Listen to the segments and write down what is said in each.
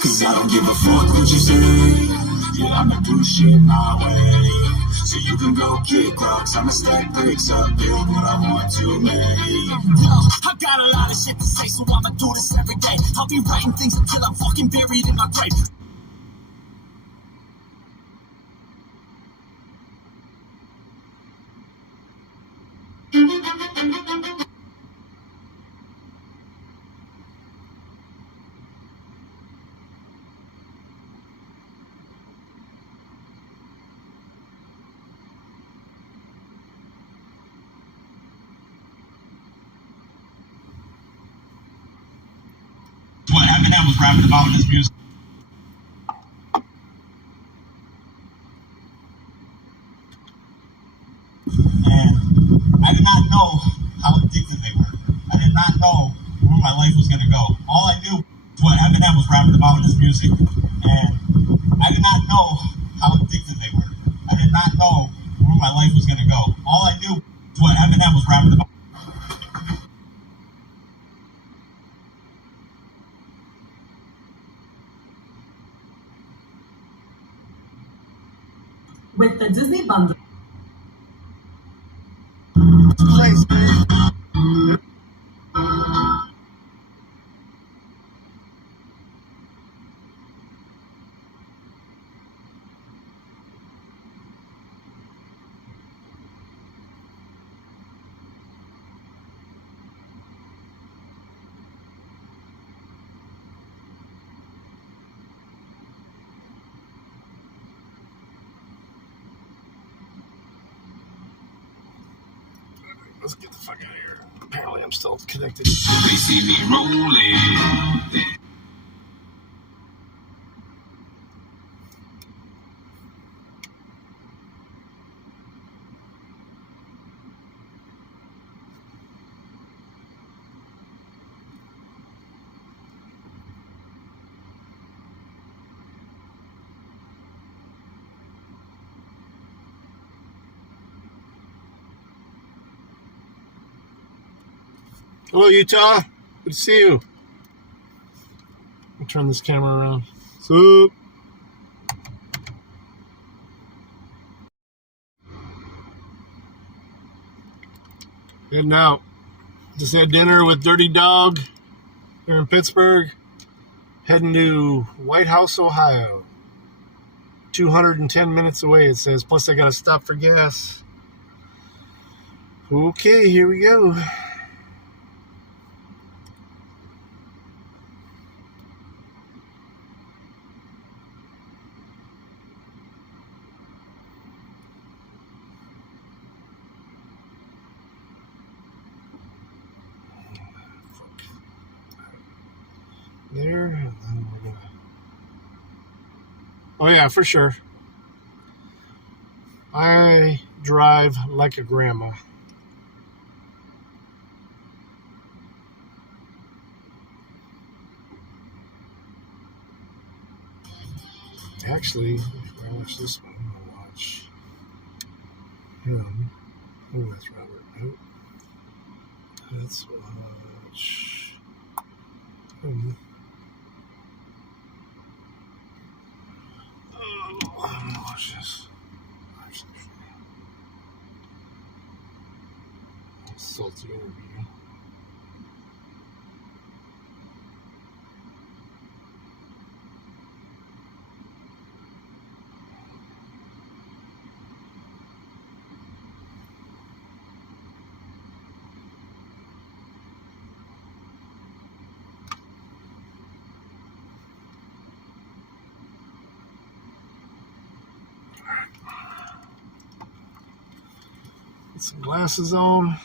Cause I don't give a fuck what you say. Yeah, I'ma do shit my way. So you can go kick rocks, I'ma stack bricks up, build what I want to make. Yo, I got a lot of shit to say, so I'ma do this every day. I'll be writing things until I'm fucking buried in my grave. What Eminem was rapping about in his music. And I did not know how addicted they were. I did not know where my life was going to go. All I knew was what Eminem was rapping about in his music. And I did not know how addicted they were. I did not know where my life was going to go. All I knew was what Eminem was rapping about. With the Disney bundle. Let's get the fuck out of here. Apparently I'm still connected. They see me rolling. Hello, Utah. Good to see you. I'll turn this camera around. What's up? Heading out. Just had dinner with Dirty Dog here in Pittsburgh. Heading to White House, Ohio. 210 minutes away, it says. Plus, I got to stop for gas. Okay, here we go. There, and then we're gonna. Oh yeah, for sure. I drive like a grandma. Actually, if I watch this one, I'm gonna watch him. Oh, that's Robert. Nope. Let's watch him. I'm gonna watch this. Salty interview. Get some glasses on.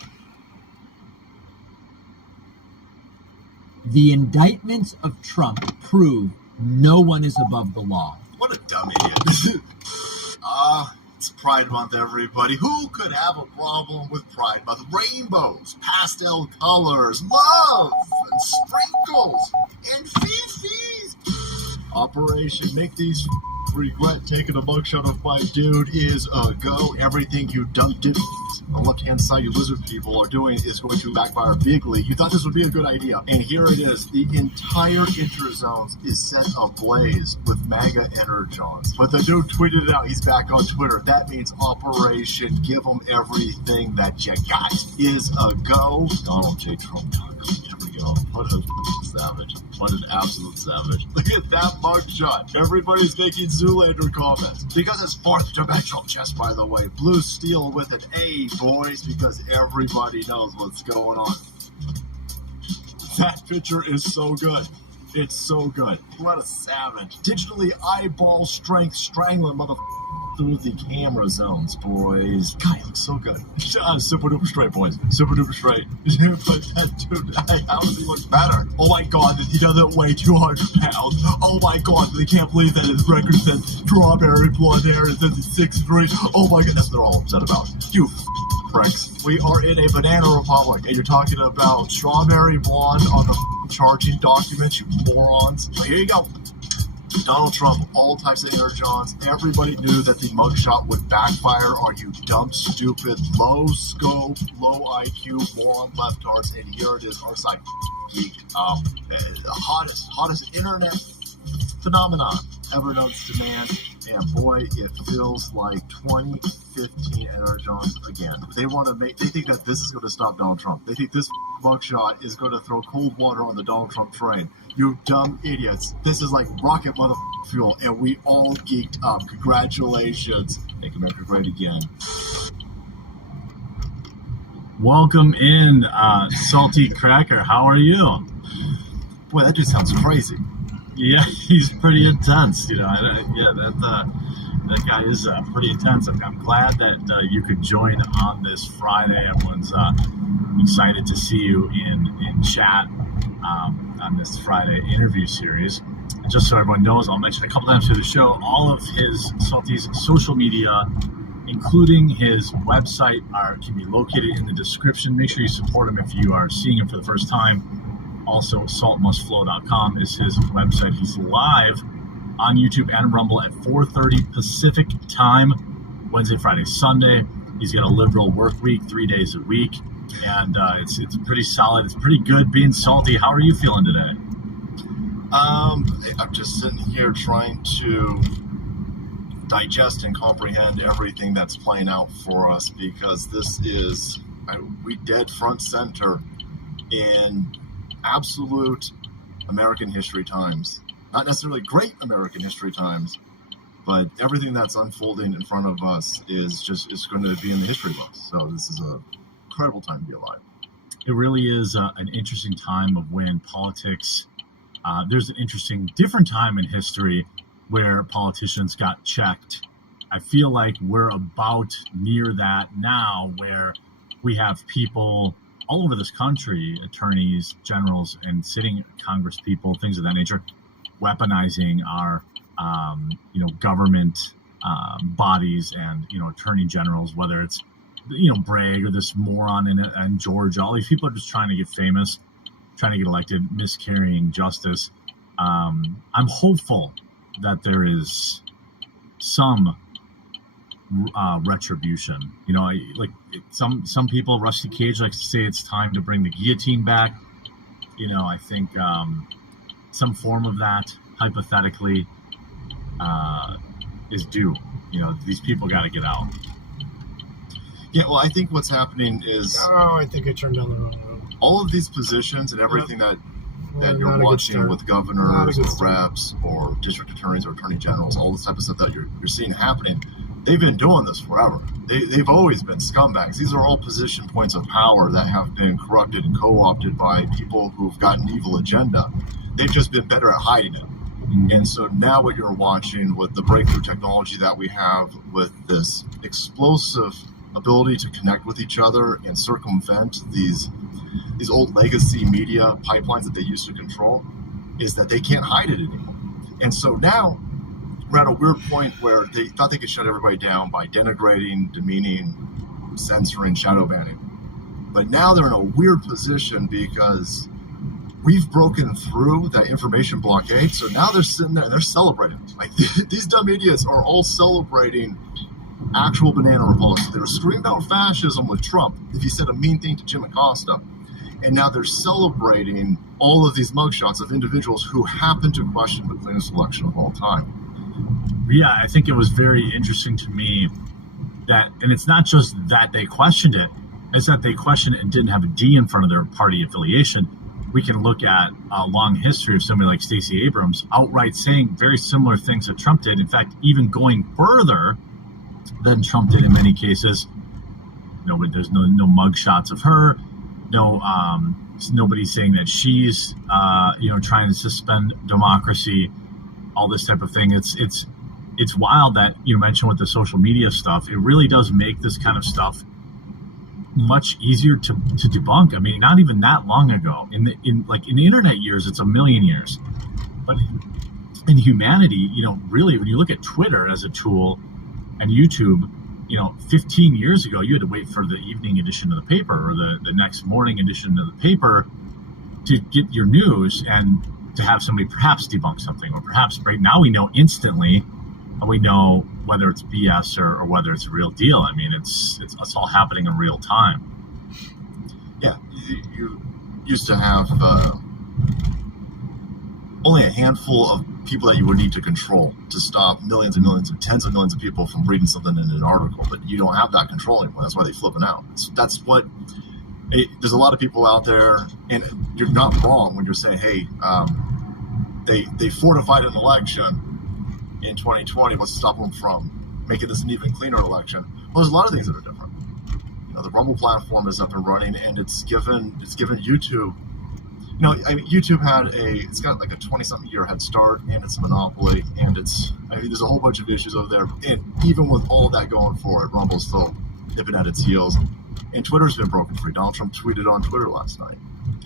The indictments of Trump prove no one is above the law. What a dumb idiot. It's Pride Month, everybody. Who could have a problem with Pride Month? Rainbows, pastel colors, love, and sprinkles, and fifis. Operation Make These Regret Taking a Mugshot of My Dude is a go. Everything you dumped it on the left-hand side, you lizard people are doing is going to backfire bigly. You thought this would be a good idea, and here it is. The entire interzones is set ablaze with MAGA energons. But the dude tweeted it out. He's back on Twitter. That means Operation Give Them Everything That You Got is a go. Donald J. Trump. Here we go. What a savage. What an absolute savage. Look at that mugshot. Everybody's making Zoolander comments. Because it's fourth dimensional chess, by the way. Blue steel with an A, boys, because everybody knows what's going on. That picture is so good. It's so good. What a savage. Digitally eyeball strength strangling through the camera zones, boys. God, he looks so good. Super duper straight, boys. Super duper straight. But that dude, how does he look better? Oh my god, he doesn't weigh 200 pounds. Oh my god, they can't believe that his record says strawberry blonde hair and says it's 6'3". Oh my god, that's what they're all upset about. You pricks. We are in a banana republic, and you're talking about strawberry blonde on the charging documents, you morons. But here you go. Donald Trump, all types of energons. Everybody knew that the mugshot would backfire on you dumb, stupid, low scope, low IQ, moron leftards. And here it is, our side geeked up. The hottest internet phenomenon ever known to man. And boy, it feels like 2015 energons again. They think that this is going to stop Donald Trump. They think this mugshot is going to throw cold water on the Donald Trump train. You dumb idiots. This is like rocket fuel, and we all geeked up. Congratulations. Make America great again. Welcome in, Salty Cracker. How are you? Boy, that dude sounds crazy. Yeah, he's pretty intense. That guy is pretty intense. I'm glad that you could join on this Friday. Everyone's excited to see you in chat on this Friday interview series. And just so everyone knows, I'll mention a couple times through the show, all of Salty's social media, including his website, can be located in the description. Make sure you support him if you are seeing him for the first time. Also, saltmustflow.com is his website. He's live on YouTube and Rumble at 4:30 Pacific time, Wednesday, Friday, Sunday. He's got a liberal work week, 3 days a week, and it's pretty solid. It's pretty good being salty. How are you feeling today? I'm just sitting here trying to digest and comprehend everything that's playing out for us, because this is we dead front center in absolute American history times. Not necessarily great American history times, but everything that's unfolding in front of us is going to be in the history books. So this is an incredible time to be alive. It really is an interesting time of when politics, there's an interesting, different time in history where politicians got checked. I feel like we're about near that now, where we have people all over this country, attorneys, generals, and sitting Congress people, things of that nature, weaponizing our, government bodies and, attorney generals, whether it's, Bragg or this moron in Georgia. All these people are just trying to get famous, trying to get elected, miscarrying justice. I'm hopeful that there is some retribution. Some people, Rusty Cage likes to say it's time to bring the guillotine back. I think some form of that, hypothetically, is due. These people got to get out. Yeah, well, I think what's happening is... Oh, I think I turned down the wrong road. All of these positions and everything that you're watching with governors or reps or district attorneys or attorney generals, all this type of stuff that you're seeing happening, they've been doing this forever. They've always been scumbags. These are all position points of power that have been corrupted and co-opted by people who've got an evil agenda. They've just been better at hiding it. And so now what you're watching with the breakthrough technology that we have with this explosive ability to connect with each other and circumvent these old legacy media pipelines that they used to control, is that they can't hide it anymore. And so now we're at a weird point where they thought they could shut everybody down by denigrating, demeaning, censoring, shadow banning. But now they're in a weird position because we've broken through that information blockade. So now they're sitting there and they're celebrating. Like, these dumb idiots are all celebrating actual banana republics. They were screaming out fascism with Trump if he said a mean thing to Jim Acosta. And now they're celebrating all of these mugshots of individuals who happen to question the cleanest election of all time. Yeah, I think it was very interesting to me that, and it's not just that they questioned it, it's that they questioned it and didn't have a D in front of their party affiliation. We can look at a long history of somebody like Stacey Abrams outright saying very similar things that Trump did. In fact, even going further than Trump did in many cases. There's no mug shots of her. Nobody saying that she's trying to suspend democracy, all this type of thing. It's wild that you mentioned with the social media stuff. It really does make this kind of stuff much easier to debunk. I mean, not even that long ago. In the internet years, it's a million years. But in humanity, really, when you look at Twitter as a tool and YouTube, 15 years ago, you had to wait for the evening edition of the paper or the next morning edition of the paper to get your news and to have somebody perhaps debunk something, or perhaps right now we know instantly, and we know whether it's BS or whether it's a real deal. I mean, it's all happening in real time. Yeah, you used to have only a handful of people that you would need to control to stop millions and millions and tens of millions of people from reading something in an article, but you don't have that control anymore. That's why they flipping out. There's a lot of people out there, and you're not wrong when you're saying, hey, they fortified an election in 2020. Let's stop them from making this an even cleaner election. Well, there's a lot of things that are different. The Rumble platform is up and running, and it's given YouTube. YouTube it's got like a 20-something year head start, and it's a monopoly, and there's a whole bunch of issues over there. And even with all that going for it, Rumble's still nipping at its heels. And Twitter's been broken free. Donald Trump tweeted on Twitter last night.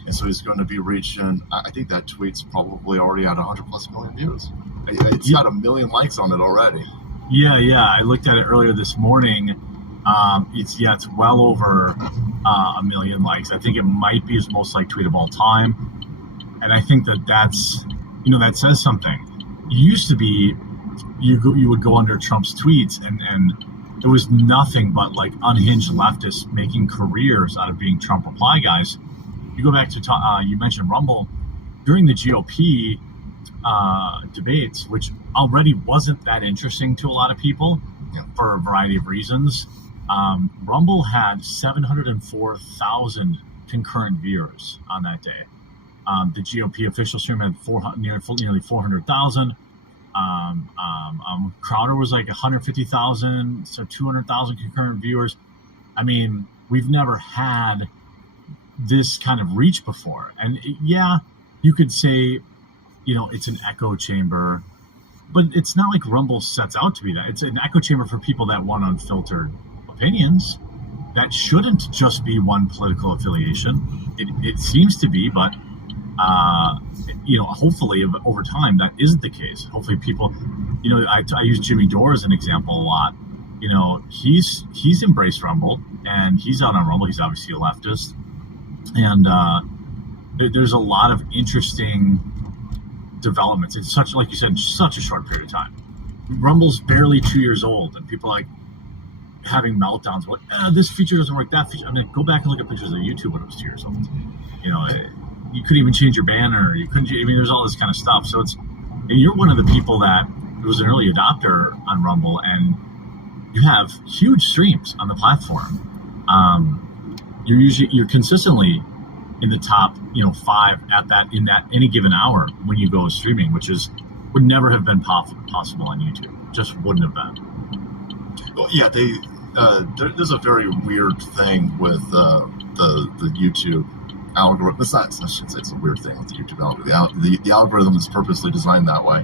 And so he's going to be reaching, I think that tweet's probably already at 100+ million views. It's got 1 million likes on it already. Yeah. I looked at it earlier this morning. It's well over 1 million likes. I think it might be his most liked tweet of all time. And I think that says something. It used to be you would go under Trump's tweets and it was nothing but like unhinged leftists making careers out of being Trump reply guys. You go back to you mentioned Rumble during the GOP debates, which already wasn't that interesting to a lot of people for a variety of reasons. Rumble had 704,000 concurrent viewers on that day. The GOP official stream had nearly 400,000. Crowder was like 150,000, so 200,000 concurrent viewers. I mean, we've never had this kind of reach before. And you could say, it's an echo chamber, but it's not like Rumble sets out to be that. It's an echo chamber for people that want unfiltered opinions. That shouldn't just be one political affiliation. It seems to be, but hopefully over time that isn't the case. Hopefully people, I use Jimmy Dore as an example a lot. He's embraced Rumble and he's out on Rumble. He's obviously a leftist, and there's a lot of interesting developments in such a short period of time. Rumble's barely 2 years old, and people are like having meltdowns. Like, this feature doesn't work. That feature. I mean, go back and look at pictures of YouTube when it was 2 years old. You couldn't even change your banner. You couldn't. I mean, there's all this kind of stuff. So and you're one of the people that was an early adopter on Rumble, and you have huge streams on the platform. You're consistently in the top, 5 in that any given hour when you go streaming, which would never have been possible on YouTube. Just wouldn't have been. Well, yeah, there's a very weird thing with the YouTube algorithm. I shouldn't say it's a weird thing with the YouTube algorithm. The algorithm is purposely designed that way,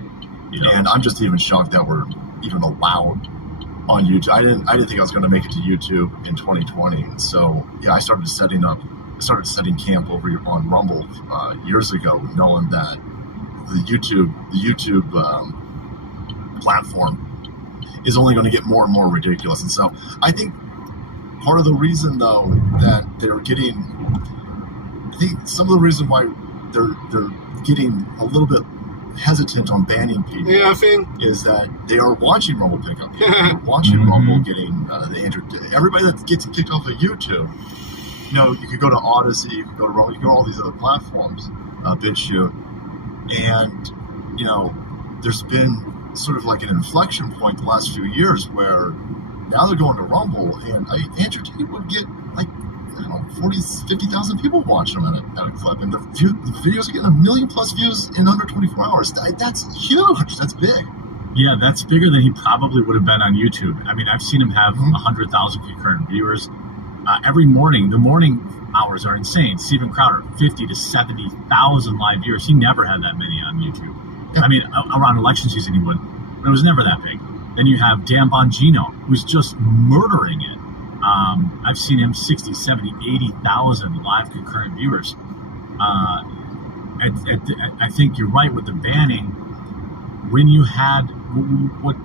and I'm just even shocked that we're even allowed on YouTube. I didn't think I was going to make it to YouTube in 2020, and so I started setting camp over on Rumble years ago, knowing that the YouTube platform is only going to get more and more ridiculous. And so I think part of the reason, though, that some of the reason why they're getting a little bit hesitant on banning people is that they are watching Rumble pickup. They're watching Rumble getting the Andrew. Everybody that gets kicked off of YouTube. You could go to Odyssey, you could go to Rumble, you could go to all these other platforms, BitChute, and there's been sort of like an inflection point the last few years where now they're going to Rumble, and Andrew Tate would get 40, 50,000 people watching them at a clip, and the videos are getting 1 million plus views in under 24 hours. That's huge. That's big. Yeah, that's bigger than he probably would have been on YouTube. I mean, I've seen him have 100,000 concurrent viewers every morning. The morning hours are insane. Steven Crowder, 50 to 70,000 live viewers. He never had that many on YouTube. Yeah. I mean, around election season he would, but it was never that big. Then you have Dan Bongino, who's just murdering it. I've seen him 60, 70, 80,000 live concurrent viewers. I think you're right with the banning. When you had what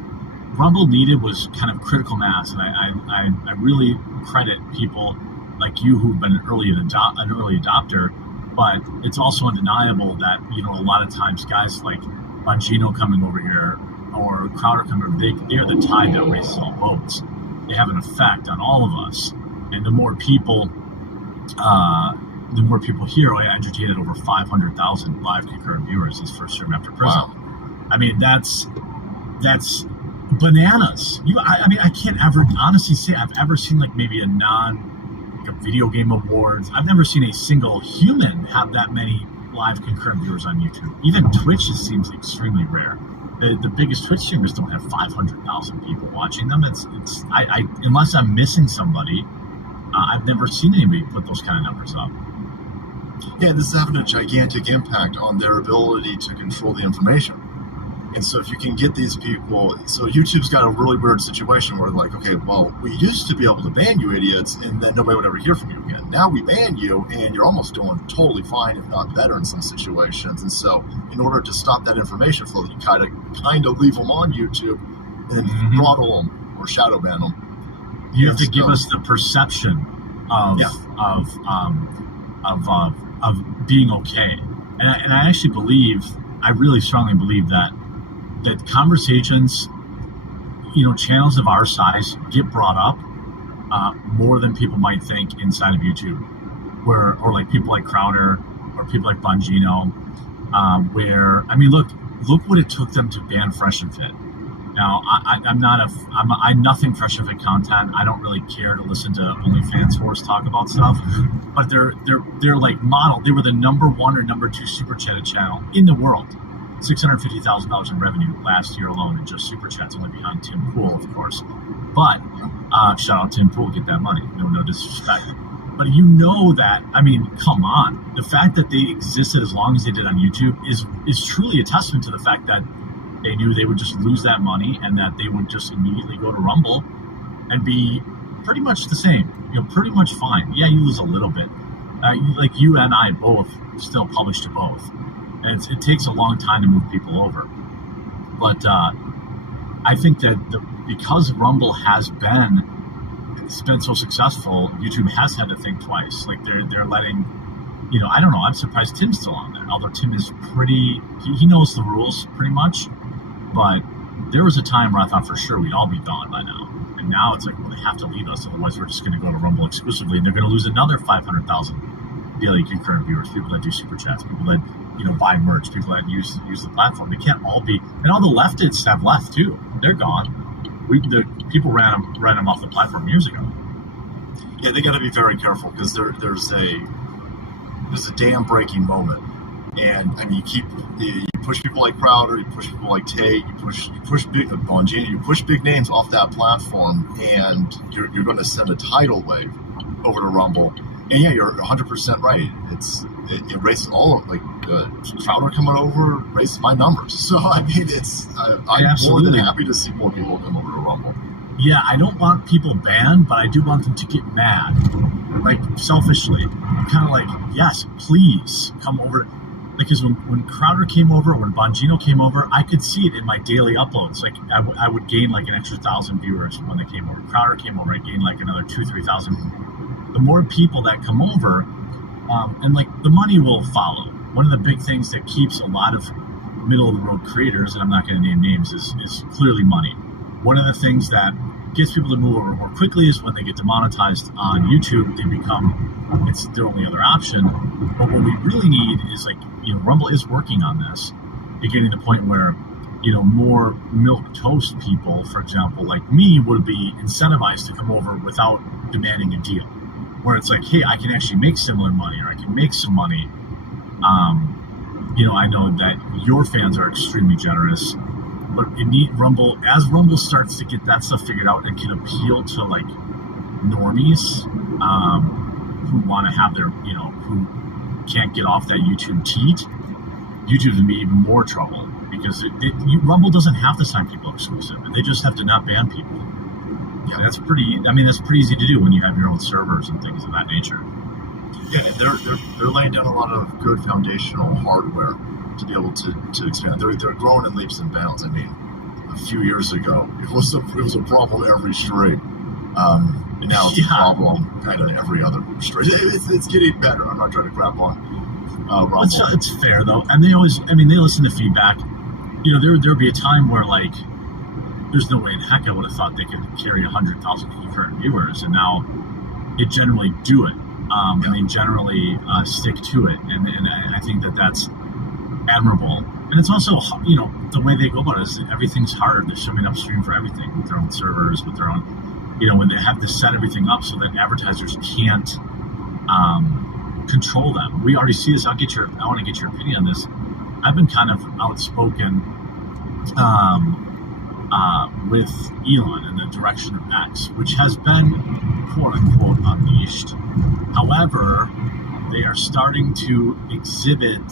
Rumble needed was kind of critical mass, and I really credit people like you who've been an early adopter. But it's also undeniable that a lot of times guys like Bongino coming over here or Crowder coming over, they are the tide that raises all boats. They have an effect on all of us, and the more people here. I entertained over 500,000 live concurrent viewers his first term after prison. Wow. I mean, that's bananas. I can't ever honestly say I've ever seen maybe a video game awards. I've never seen a single human have that many live concurrent viewers on YouTube. Even Twitch just seems extremely rare. The biggest Twitch streamers don't have 500,000 people watching them. I unless I'm missing somebody, I've never seen anybody put those kind of numbers up. Yeah, this is having a gigantic impact on their ability to control the information. And so if you can get these people, so YouTube's got a really weird situation where okay, well, we used to be able to ban you idiots and then nobody would ever hear from you again. Now we ban you and you're almost doing totally fine, if not better in some situations. And so in order to stop that information flow, you kind of leave them on YouTube and throttle them or shadow ban them. You have to give us the perception of being okay. And I actually I really strongly believe that conversations, channels of our size get brought up more than people might think inside of YouTube, or people like Crowder or people like Bongino, look what it took them to ban Fresh and Fit. Now, I'm nothing Fresh and Fit content. I don't really care to listen to OnlyFans whores talk about stuff, but they're model. They were the number 1 or number 2 super chatted channel in the world. $650,000 in revenue last year alone in just super chats, only behind Tim Pool, of course. But shout out Tim Pool, get that money. No disrespect. But that, come on. The fact that they existed as long as they did on YouTube is truly a testament to the fact that they knew they would just lose that money and that they would just immediately go to Rumble and be pretty much the same. Pretty much fine. Yeah, you lose a little bit. You and I both still publish to both. And it takes a long time to move people over. But I think that because Rumble has been so successful, YouTube has had to think twice. They're letting, I don't know. I'm surprised Tim's still on there. Although Tim is he knows the rules pretty much. But there was a time where I thought for sure we'd all be gone by now. And now it's well, they have to leave us. Otherwise, we're just going to go to Rumble exclusively. And they're going to lose another 500,000 daily concurrent viewers, people that do super chats, people that buy merch, people that use the platform. They can't all be, and all the leftists have left too. They're gone. The people ran them off the platform years ago. Yeah, they got to be very careful because there's a dam breaking moment, and you push people like Crowder, you push people like Tate, you push big Bongino, you push big names off that platform, and you're going to send a tidal wave over to Rumble. And yeah, you're 100% right. It raises all of Crowder coming over raises my numbers. So I'm more than happy to see more people come over to Rumble. Yeah, I don't want people banned, but I do want them to get mad, selfishly. Kind of yes, please come over. Because when Crowder came over, when Bongino came over, I could see it in my daily uploads. I would gain an extra 1,000 viewers when they came over. Crowder came over, I gained another 2,000-3,000. The more people that come over, and the money will follow. One of the big things that keeps a lot of middle of the road creators, and I'm not going to name names, is clearly money. One of the things that gets people to move over more quickly is when they get demonetized on YouTube, it's their only other option. But what we really need is Rumble is working on this, getting to the point where more milk toast people, for example, like me, would be incentivized to come over without demanding a deal. Where it's like, hey, I can actually make similar money, or I can make some money. I know that your fans are extremely generous, but Rumble, as Rumble starts to get that stuff figured out and can appeal to like normies who want to have their, who can't get off that YouTube teat, YouTube's gonna be even more trouble, because Rumble doesn't have to sign people exclusive, and they just have to not ban people. Yeah, that's pretty easy to do when you have your own servers and things of that nature. Yeah, and they're laying down a lot of good foundational hardware to be able to expand. They're growing in leaps and bounds. I mean, a few years ago, it was a problem every stream. And now it's a problem kind of every other stream. It's getting better. I'm not trying to crap on Rumble. It's fair though, and they listen to feedback. There'd be a time where like, there's no way in heck I would have thought they could carry 100,000 concurrent viewers, and now they generally do it. And they generally stick to it, and I think that's admirable. And it's also, the way they go about it is everything's hard. They're showing upstream for everything with their own servers, with their own, when they have to set everything up so that advertisers can't control them. We already see this. I want to get your opinion on this. I've been kind of outspoken with Elon in the direction of X, which has been quote unquote unleashed. However, they are starting to exhibit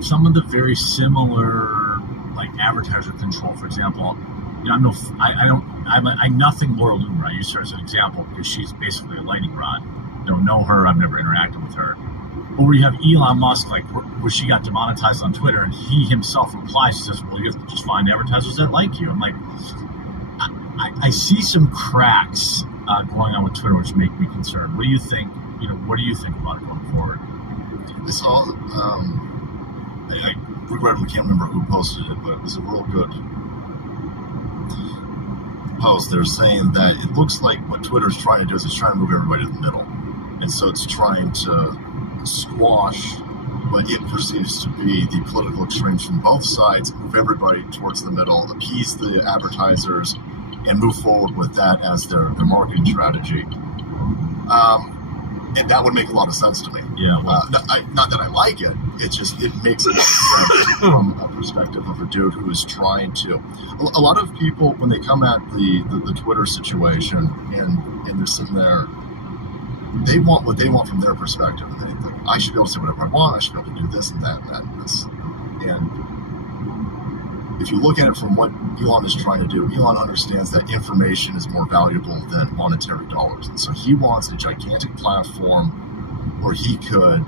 some of the very similar, like advertiser control. For example, I'm nothing Laura Loomer. I use her as an example because she's basically a lightning rod. I don't know her. I've never interacted with her. But where you have Elon Musk, like where she got demonetized on Twitter, and he himself replies, says, "Well, you have to just find advertisers that like you." I'm like, I see some cracks going on with Twitter, which make me concerned. What do you think? What do you think about it going forward? I saw. I regret I can't remember who posted it, but it was a real good post. They're saying that it looks like what Twitter's trying to do is it's trying to move everybody to the middle, and so it's trying to squash what it perceives to be the political extremes from both sides, move everybody towards the middle, appease the advertisers, and move forward with that as their marketing strategy. And that would make a lot of sense to me. Yeah. Not that I like it. It makes a lot of sense from a perspective of a dude who is trying to. A lot of people, when they come at the Twitter situation and they're sitting there, they want what they want from their perspective. And they think, I should be able to say whatever I want. I should be able to do this and that and that and this. And if you look at it from what Elon is trying to do, Elon understands that information is more valuable than monetary dollars. And so he wants a gigantic platform where he could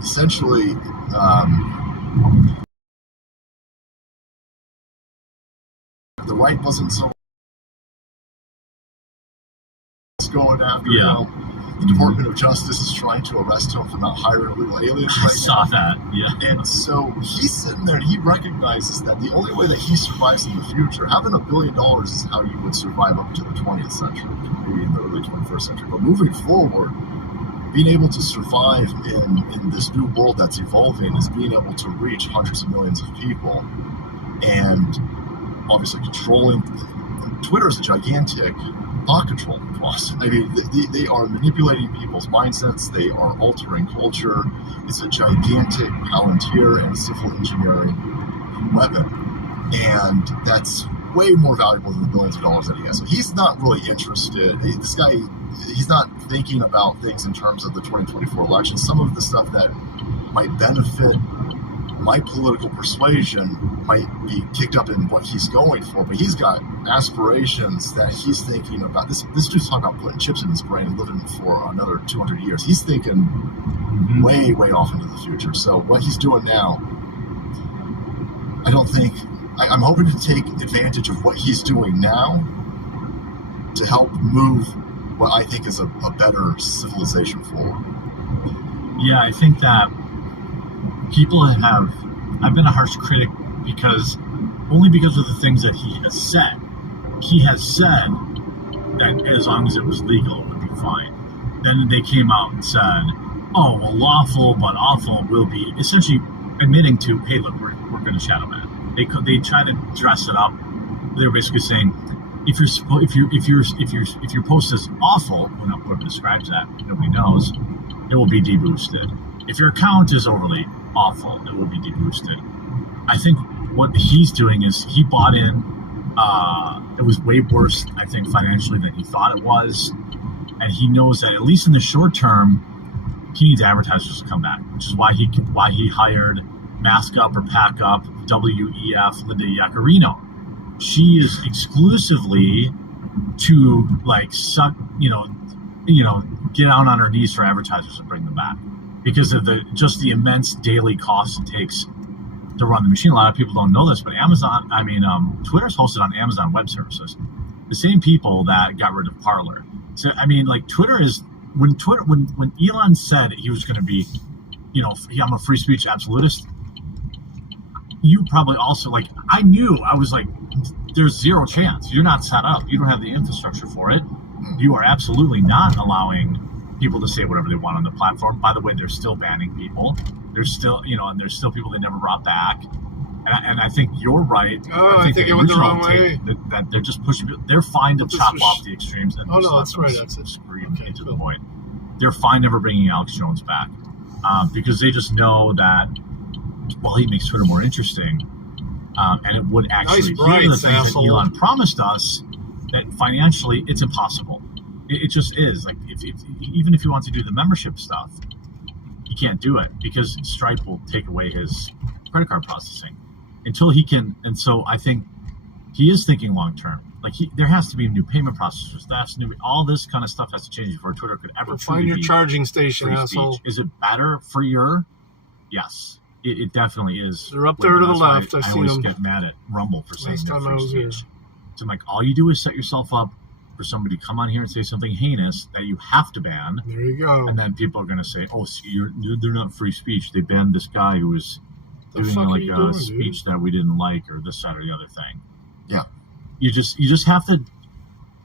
essentially the right wasn't so going after the Department of Justice is trying to arrest him for not hiring illegal aliens. I saw that, And so he's sitting there and he recognizes that the only way that he survives in the future, having $1 billion is how you would survive up to the 20th century, maybe in the early 21st century. But moving forward, being able to survive in this new world that's evolving is being able to reach hundreds of millions of people. And obviously controlling Twitter is a gigantic thought control cost. I mean, they are manipulating people's mindsets. They are altering culture. It's a gigantic Palantir and civil engineering weapon. And that's way more valuable than the billions of dollars that he has. So he's not really interested. This guy, he's not thinking about things in terms of the 2024 election. Some of the stuff that might benefit my political persuasion might be kicked up in what he's going for, but he's got aspirations that he's thinking about. This dude's talking about putting chips in his brain and living for another 200 years. He's thinking way, way off into the future. So what he's doing now, I'm hoping to take advantage of what he's doing now to help move what I think is a better civilization forward. Yeah, I think that people have I've been a harsh critic because only because of the things that he has said. He has said that as long as it was legal, it would be fine. Then they came out and said, "Oh, well, lawful but awful will be," essentially admitting to, "Hey, look, we're going to shadow ban." They try to dress it up. They were basically saying, if your post is awful, whoever describes that, nobody knows, it will be deboosted. If your account is overly awful, it will be deboosted. I think what he's doing is he bought in. It was way worse, I think, financially than he thought it was, and he knows that at least in the short term, he needs advertisers to come back, which is why he hired Mask Up or Pack Up, WEF, Linda Yaccarino. She is exclusively to suck, get out on her knees for advertisers and bring them back because of the immense daily cost it takes to run the machine. A lot of people don't know this, but Twitter's hosted on Amazon Web Services. The same people that got rid of Parler. So Twitter is when Elon said he was going to be, I'm a free speech absolutist. You probably also I knew, I was like, there's zero chance. You're not set up. You don't have the infrastructure for it. You are absolutely not allowing people to say whatever they want on the platform. By the way, they're still banning people. There's still, and there's still people they never brought back. And I think you're right. Oh, I think it went the wrong way. That they're just pushing. They're fine to chop off the extremes. And that's right. That's it. Okay, to the point. They're fine never bringing Alex Jones back because they just know that, well, he makes Twitter more interesting. And it would actually hear the things that Elon promised us, that financially it's impossible. It just is. Even if he wants to do the membership stuff, he can't do it because Stripe will take away his credit card processing until he can. And so I think he is thinking long term. There has to be new payment processors. All this kind of stuff has to change before Twitter could ever find your charging station, asshole. Is it better, freer? Yes. It definitely is. They're up there to the left. I always get mad at Rumble for saying they're free speech. So I'm like, all you do is set yourself up for somebody to come on here and say something heinous that you have to ban. There you go. And then people are going to say, "Oh, see, they're not free speech. They banned this guy who was doing a speech that we didn't like, or this, that, or the other thing." Yeah. You just have to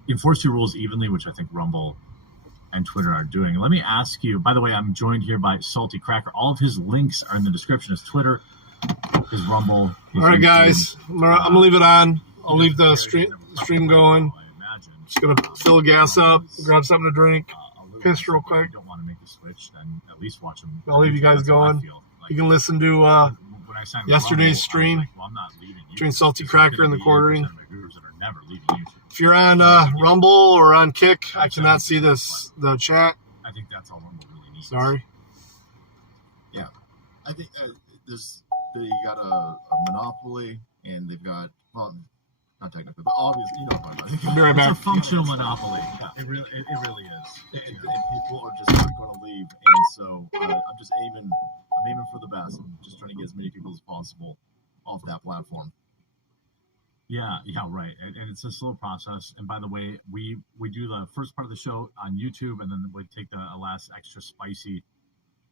enforce your rules evenly, which I think Rumble and Twitter are doing. Let me ask you, by the way, I'm joined here by Salty Cracker. All of his links are in the description. His Twitter, his Rumble. All right, guys. I'm going to leave it on. I'll leave the stream going. Just going to fill gas up, grab something to drink, piss real quick. If you don't want to make the switch, then at least watch them. I'll leave you guys going. You can listen to yesterday's stream between Salty Cracker and the Quartering. If you're on Rumble or on Kick, I cannot see the chat. I think that's all Rumble really needs. Sorry. Yeah, I think they got a monopoly, and they've got, well, not technically, but obviously, you know what I'm talking about. I'll be right back. It's a functional monopoly. It really is. And people are just not going to leave, and so I'm aiming for the best. I'm just trying to get as many people as possible off that platform. Yeah, right. And it's a slow process. And by the way, we do the first part of the show on YouTube, and then we take the last extra spicy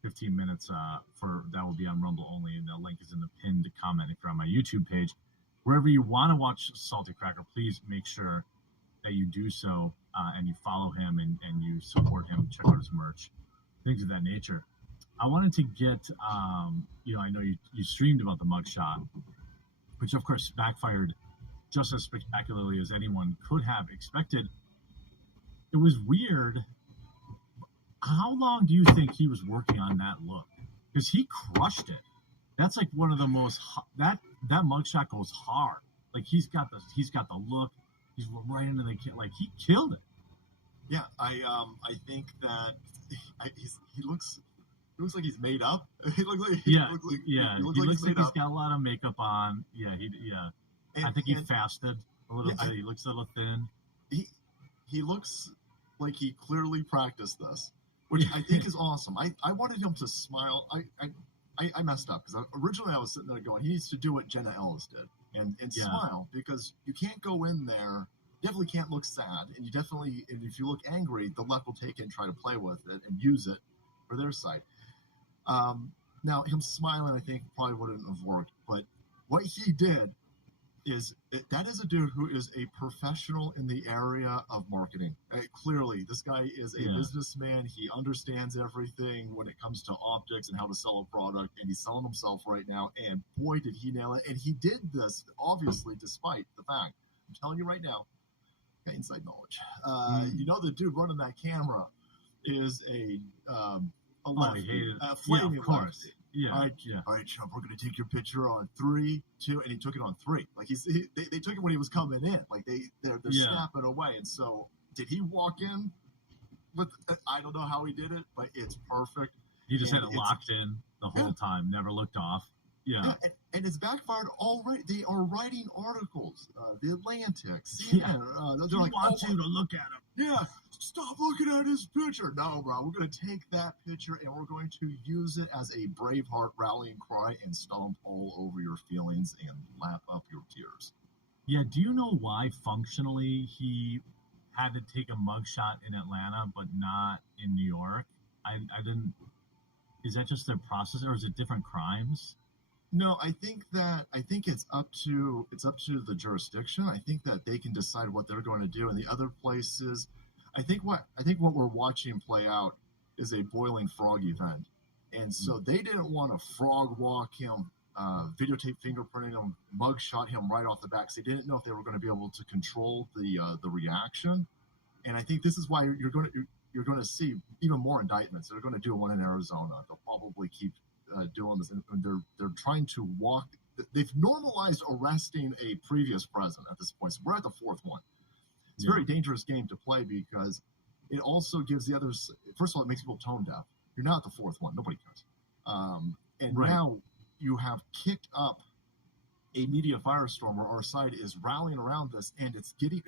15 minutes that will be on Rumble only. And the link is in the pinned comment if you're on my YouTube page. Wherever you want to watch Salty Cracker, please make sure that you do so and you follow him and you support him. Check out his merch, things of that nature. I wanted to get, I know you streamed about the mugshot, which of course backfired just as spectacularly as anyone could have expected. It was weird. How long do you think he was working on that look? Because he crushed it. That's like one of the most that mugshot goes hard. He's got the look. He's right into the he killed it. Yeah, I think that he looks like he's made up. He looks like he looks like he's got a lot of makeup on. Yeah, I think he fasted a little bit. He looks a little thin. He looks like he clearly practiced this, which I think is awesome. I wanted him to smile. I messed up because originally I was sitting there going, he needs to do what Jenna Ellis did and smile, because you can't go in there. Definitely can't look sad, and if you look angry, the left will take it and try to play with it and use it for their side. Now, him smiling, I think, probably wouldn't have worked. But what he did is that is a dude who is a professional in the area of marketing. Clearly, this guy is a businessman. He understands everything when it comes to optics and how to sell a product, and he's selling himself right now. And boy, did he nail it. And he did this, obviously, despite the fact, I'm telling you right now, inside knowledge. You know, the dude running that camera is a lefty, flaming lefty. Yeah. All right, Trump, we're going to take your picture on 3, 2, and he took it on 3. Like they took it when he was coming in. Like they're snapping away. And so, did he walk in with? I don't know how he did it, but it's perfect. He just had it locked in the whole time, never looked off. Yeah, and it's backfired already. They are writing articles. The Atlantic, CNN. They're like, want you to look at him. Yeah, stop looking at his picture. No, bro, we're going to take that picture and we're going to use it as a Braveheart rallying cry and stomp all over your feelings and lap up your tears. Yeah, do you know why functionally he had to take a mugshot in Atlanta but not in New York? I didn't. Is that just their process, or is it different crimes? No, I think it's up to the jurisdiction. I think that they can decide what they're going to do. In the other places, I think what we're watching play out is a boiling frog event, and so they didn't want to frog walk him, videotape fingerprinting him, mugshot him right off the bat. They didn't know if they were going to be able to control the reaction, and I think this is why you're going to see even more indictments. They're going to do one in Arizona. They'll probably keep doing this, and they're trying to walk. They've normalized arresting a previous president at this point. So we're at the 4th one. It's a very dangerous game to play because it also gives the others. First of all, it makes people tone deaf. You're not at the 4th one. Nobody cares. Now you have kicked up a media firestorm where our side is rallying around this, and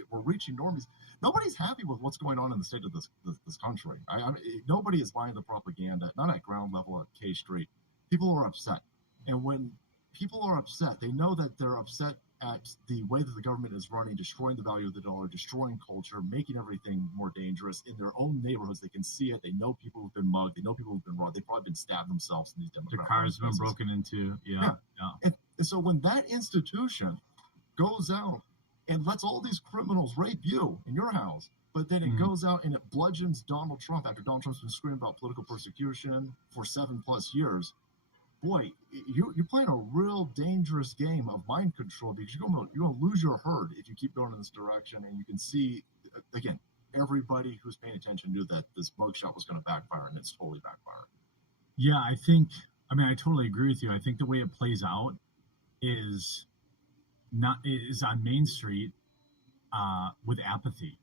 we're reaching normies. Nobody's happy with what's going on in the state of this country. I mean, nobody is buying the propaganda, not at ground level at K Street. People are upset. And when people are upset, they know that they're upset at the way that the government is running, destroying the value of the dollar, destroying culture, making everything more dangerous. In their own neighborhoods, they can see it. They know people who've been mugged. They know people who've been robbed. They've probably been stabbed themselves in these Democrat The cars have been broken into. Yeah. And so when that institution goes out and lets all these criminals rape you in your house, but then it goes out and it bludgeons Donald Trump after Donald Trump's been screaming about political persecution for 7+ years, boy, you're playing a real dangerous game of mind control because you're going to lose your herd if you keep going in this direction. And you can see, again, everybody who's paying attention knew that this mugshot was going to backfire, and it's totally backfired. Yeah, I totally agree with you. I think the way it plays out is on Main Street with apathy.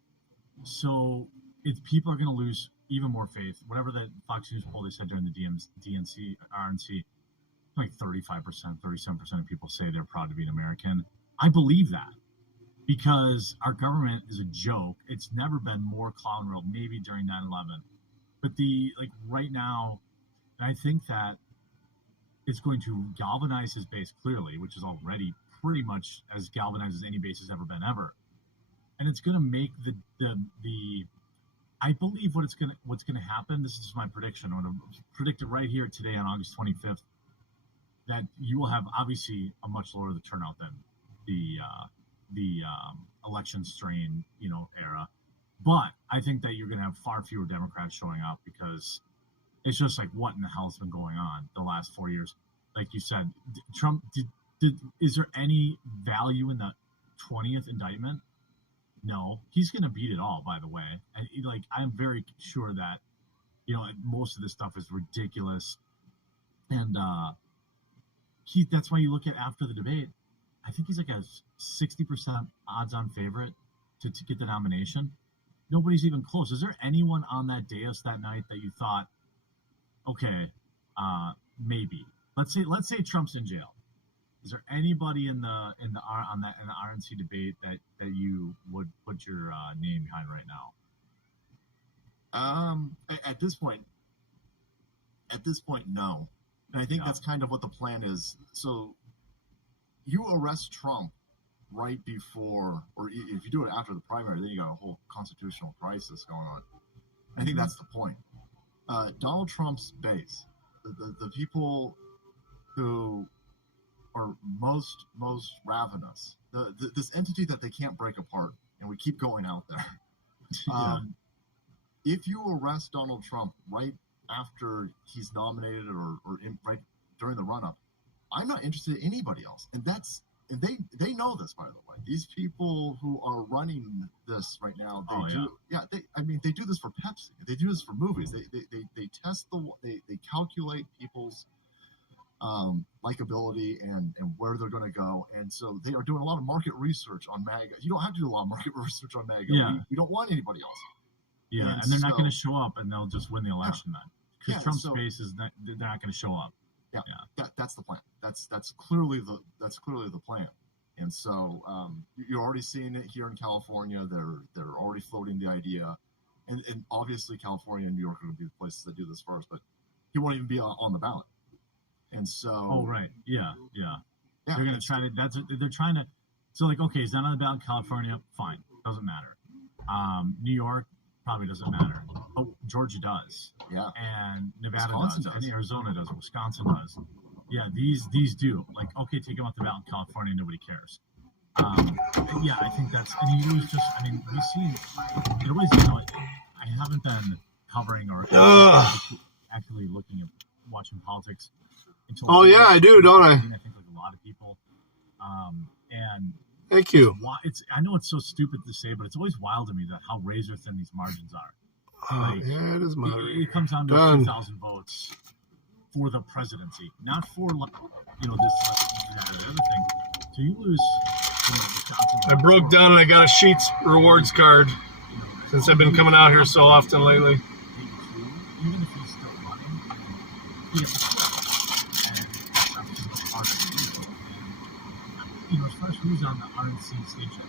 So if people are going to lose even more faith, whatever that Fox News poll they said during the RNC, like 35%, 37% of people say they're proud to be an American. I believe that because our government is a joke. It's never been more clown world, maybe during 9/11. But right now, I think that it's going to galvanize his base clearly, which is already pretty much as galvanized as any base has ever been ever. And it's going to make the I believe what's going to happen. This is my prediction. I'm going to predict it right here today on August 25th. That you will have obviously a much lower the turnout than the election strain, era. But I think that you're going to have far fewer Democrats showing up because it's just like, what in the hell has been going on the last 4 years? Like you said, Trump is there any value in the 20th indictment? No, he's going to beat it all, by the way. And I'm very sure that, most of this stuff is ridiculous. And, that's why you look at after the debate, I think he's like a 60% odds-on favorite to get the nomination. Nobody's even close. Is there anyone on that dais that night that you thought, okay, maybe? Let's say Trump's in jail. Is there anybody in the RNC debate that you would put your name behind right now? At this point, no. And I think that's kind of what the plan is. So you arrest Trump right before, or if you do it after the primary, then you got a whole constitutional crisis going on. I think that's the point. Donald Trump's base, the people who are most ravenous, this entity that they can't break apart, and we keep going out there. If you arrest Donald Trump right after he's nominated or right during the run-up, I'm not interested in anybody else. And they know this, by the way. These people who are running this right now, they do this for Pepsi. They do this for movies. They test they calculate people's likability and where they're going to go. And so they are doing a lot of market research on MAGA. You don't have to do a lot of market research on MAGA. Yeah. We don't want anybody else. Yeah, and they're not going to show up, and they'll just win the election then. Because Trump's base is not, they're not going to show up. Yeah. That's the plan. That's clearly the plan. And so you're already seeing it here in California. They're already floating the idea, and obviously California and New York are going to be the places that do this first. But he won't even be on the ballot. And so. Oh right, yeah. They're going to try to. They're trying to. So like, okay, he's not on the ballot in California. Fine, doesn't matter. New York probably doesn't matter. Oh, Georgia does. Yeah. And Nevada Wisconsin does. And Arizona does. Wisconsin does. Yeah, these do. Like, okay, take him off the ballot in California, nobody cares. Yeah, I think that's, and he was just, I mean, we've seen, it always, I haven't been covering or actually looking at watching politics until. Oh, yeah, I do, don't I? I think like a lot of people. And thank you. I know it's so stupid to say, but it's always wild to me that how razor thin these margins are. Like, yeah, it is moderate. It comes down to 2,000 votes for the presidency, not for this other thing. So you lose. I broke down and I got a Sheets rewards card since I've been coming out here so often lately. Even if he's still running, he has to quit. And that's harder to do. And, as far as who's on the RNC station,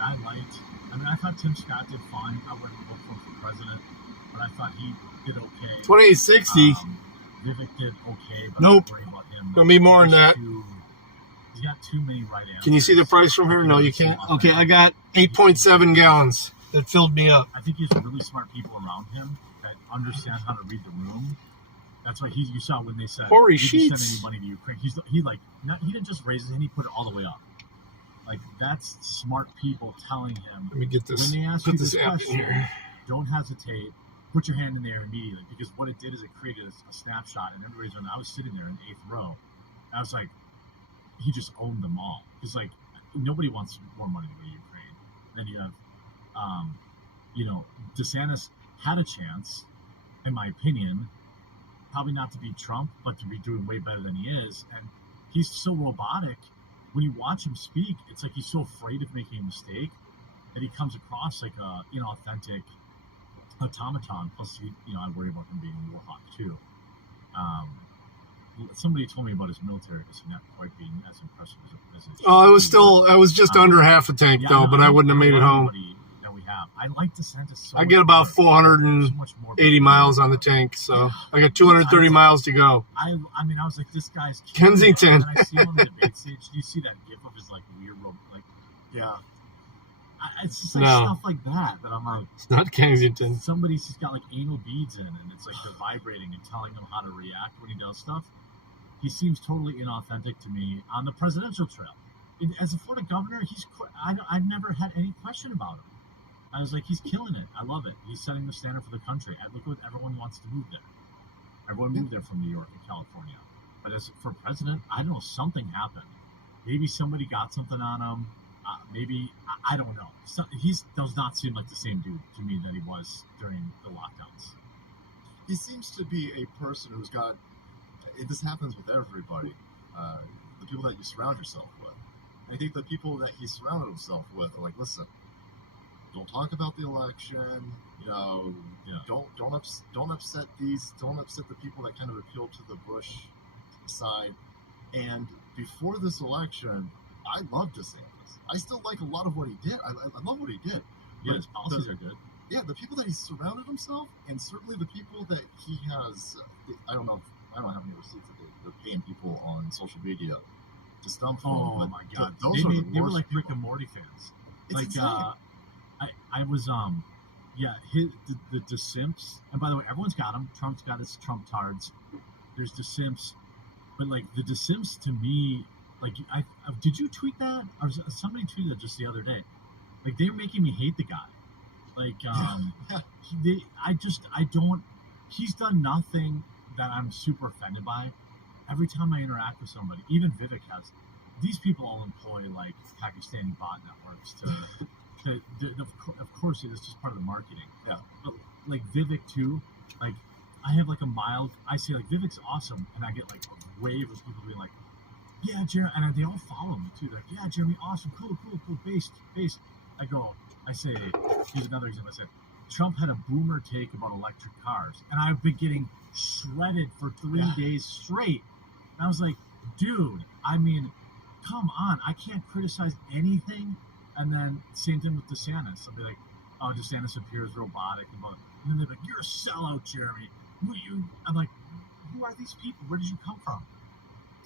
I thought Tim Scott did fine. I wouldn't vote for him for president, but I thought he did okay. 2860. Vivek did okay, but nope. I'm worried about him. Gonna be more than that. He's got too many right answers. Can you see the price from here? No, you can't. Okay, I got 8.7 gallons. That filled me up. I think he has really smart people around him that understand how to read the room. That's why you saw when they said Corey he didn't Sheets. send any money to Ukraine. He didn't just raise his hand; he put it all the way up. Like, that's smart people telling him. Let me get this. When they ask Put you this this app question, in here. don't hesitate. Put your hand in the air immediately, because what it did is it created a snapshot, and everybody's when I was sitting there in the 8th row, I was like, he just owned them all. Because like, nobody wants more money to go to Ukraine. Then you have, DeSantis had a chance, in my opinion, probably not to beat Trump, but to be doing way better than he is. And he's so robotic. When you watch him speak, it's like he's so afraid of making a mistake that he comes across like a inauthentic automaton. Plus, I worry about him being a war hawk too. Somebody told me about his military because he's not quite being as impressive as his. Oh, I was just under half a tank though, but I wouldn't have made it home. That we have. I like DeSantis so I get about 480 miles on the tank, so I got 230 miles to go. I was like, this guy's Kensington. And I see him on the debate stage. Do you see that gif of his like weird, like, yeah? It's just like stuff like that I'm like, it's not Kensington. Somebody's just got like anal beads in, and it's like they're vibrating and telling him how to react when he does stuff. He seems totally inauthentic to me on the presidential trail. As a Florida governor, I've never had any question about him. I was like, he's killing it. I love it. He's setting the standard for the country. I look at everyone wants to move there. Everyone moved there from New York and California. But as for president, I don't know, something happened. Maybe somebody got something on him. Maybe, I don't know. He does not seem like the same dude to me that he was during the lockdowns. He seems to be a person who's got, this happens with everybody, the people that you surround yourself with. I think the people that he surrounded himself with are like, listen, don't talk about the election, don't upset the people that kind of appeal to the Bush side. And before this election, I love DeSantis. I still like a lot of what he did. I love what he did. Yeah, his policies are good. Yeah, the people that he surrounded himself, and certainly the people that he has, I don't have any receipts that they're paying people on social media to stump for. Oh my God, those are the worst. They were like people. Rick and Morty fans. It's like insane. I was the Simps, and by the way, everyone's got them. Trump's got his Trump tards. there's DeSimps, but like the DeSimps to me, like did you tweet that or somebody tweeted it just the other day? Like they're making me hate the guy. Like I don't. He's done nothing that I'm super offended by. Every time I interact with somebody, even Vivek has. These people all employ like Pakistani bot networks of course it's just part of the marketing. Yeah. But like Vivek too, like I have like I say like Vivek's awesome, and I get like a wave of people being like, yeah, Jeremy, and they all follow me too. They're like, yeah, Jeremy, awesome, cool, based. I say, here's another example. I said, Trump had a boomer take about electric cars, and I've been getting shredded for 3 days straight. And I was like, dude, I mean, come on, I can't criticize anything. And then same thing with DeSantis. I'll be like, oh, DeSantis appears robotic, and then they're like, you're a sellout, Jeremy. I'm like, who are these people? Where did you come from?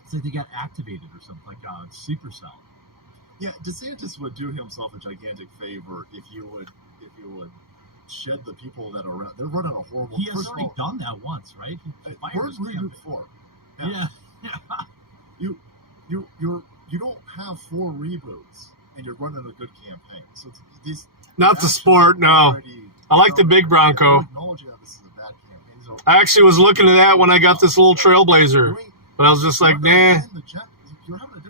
It's like they got activated or something, like a sleeper cell. Yeah, DeSantis would do himself a gigantic favor if you would shed the people that are around. They're running a horrible. He has already done that once, right? Where's reboot before? Yeah. You don't have 4 reboots, and you're running a good campaign. So these. Not the sport, no. I like the big Bronco. Acknowledging that this is a bad campaign. So, I actually was looking at that when I got this little Trailblazer, but I was just like, nah.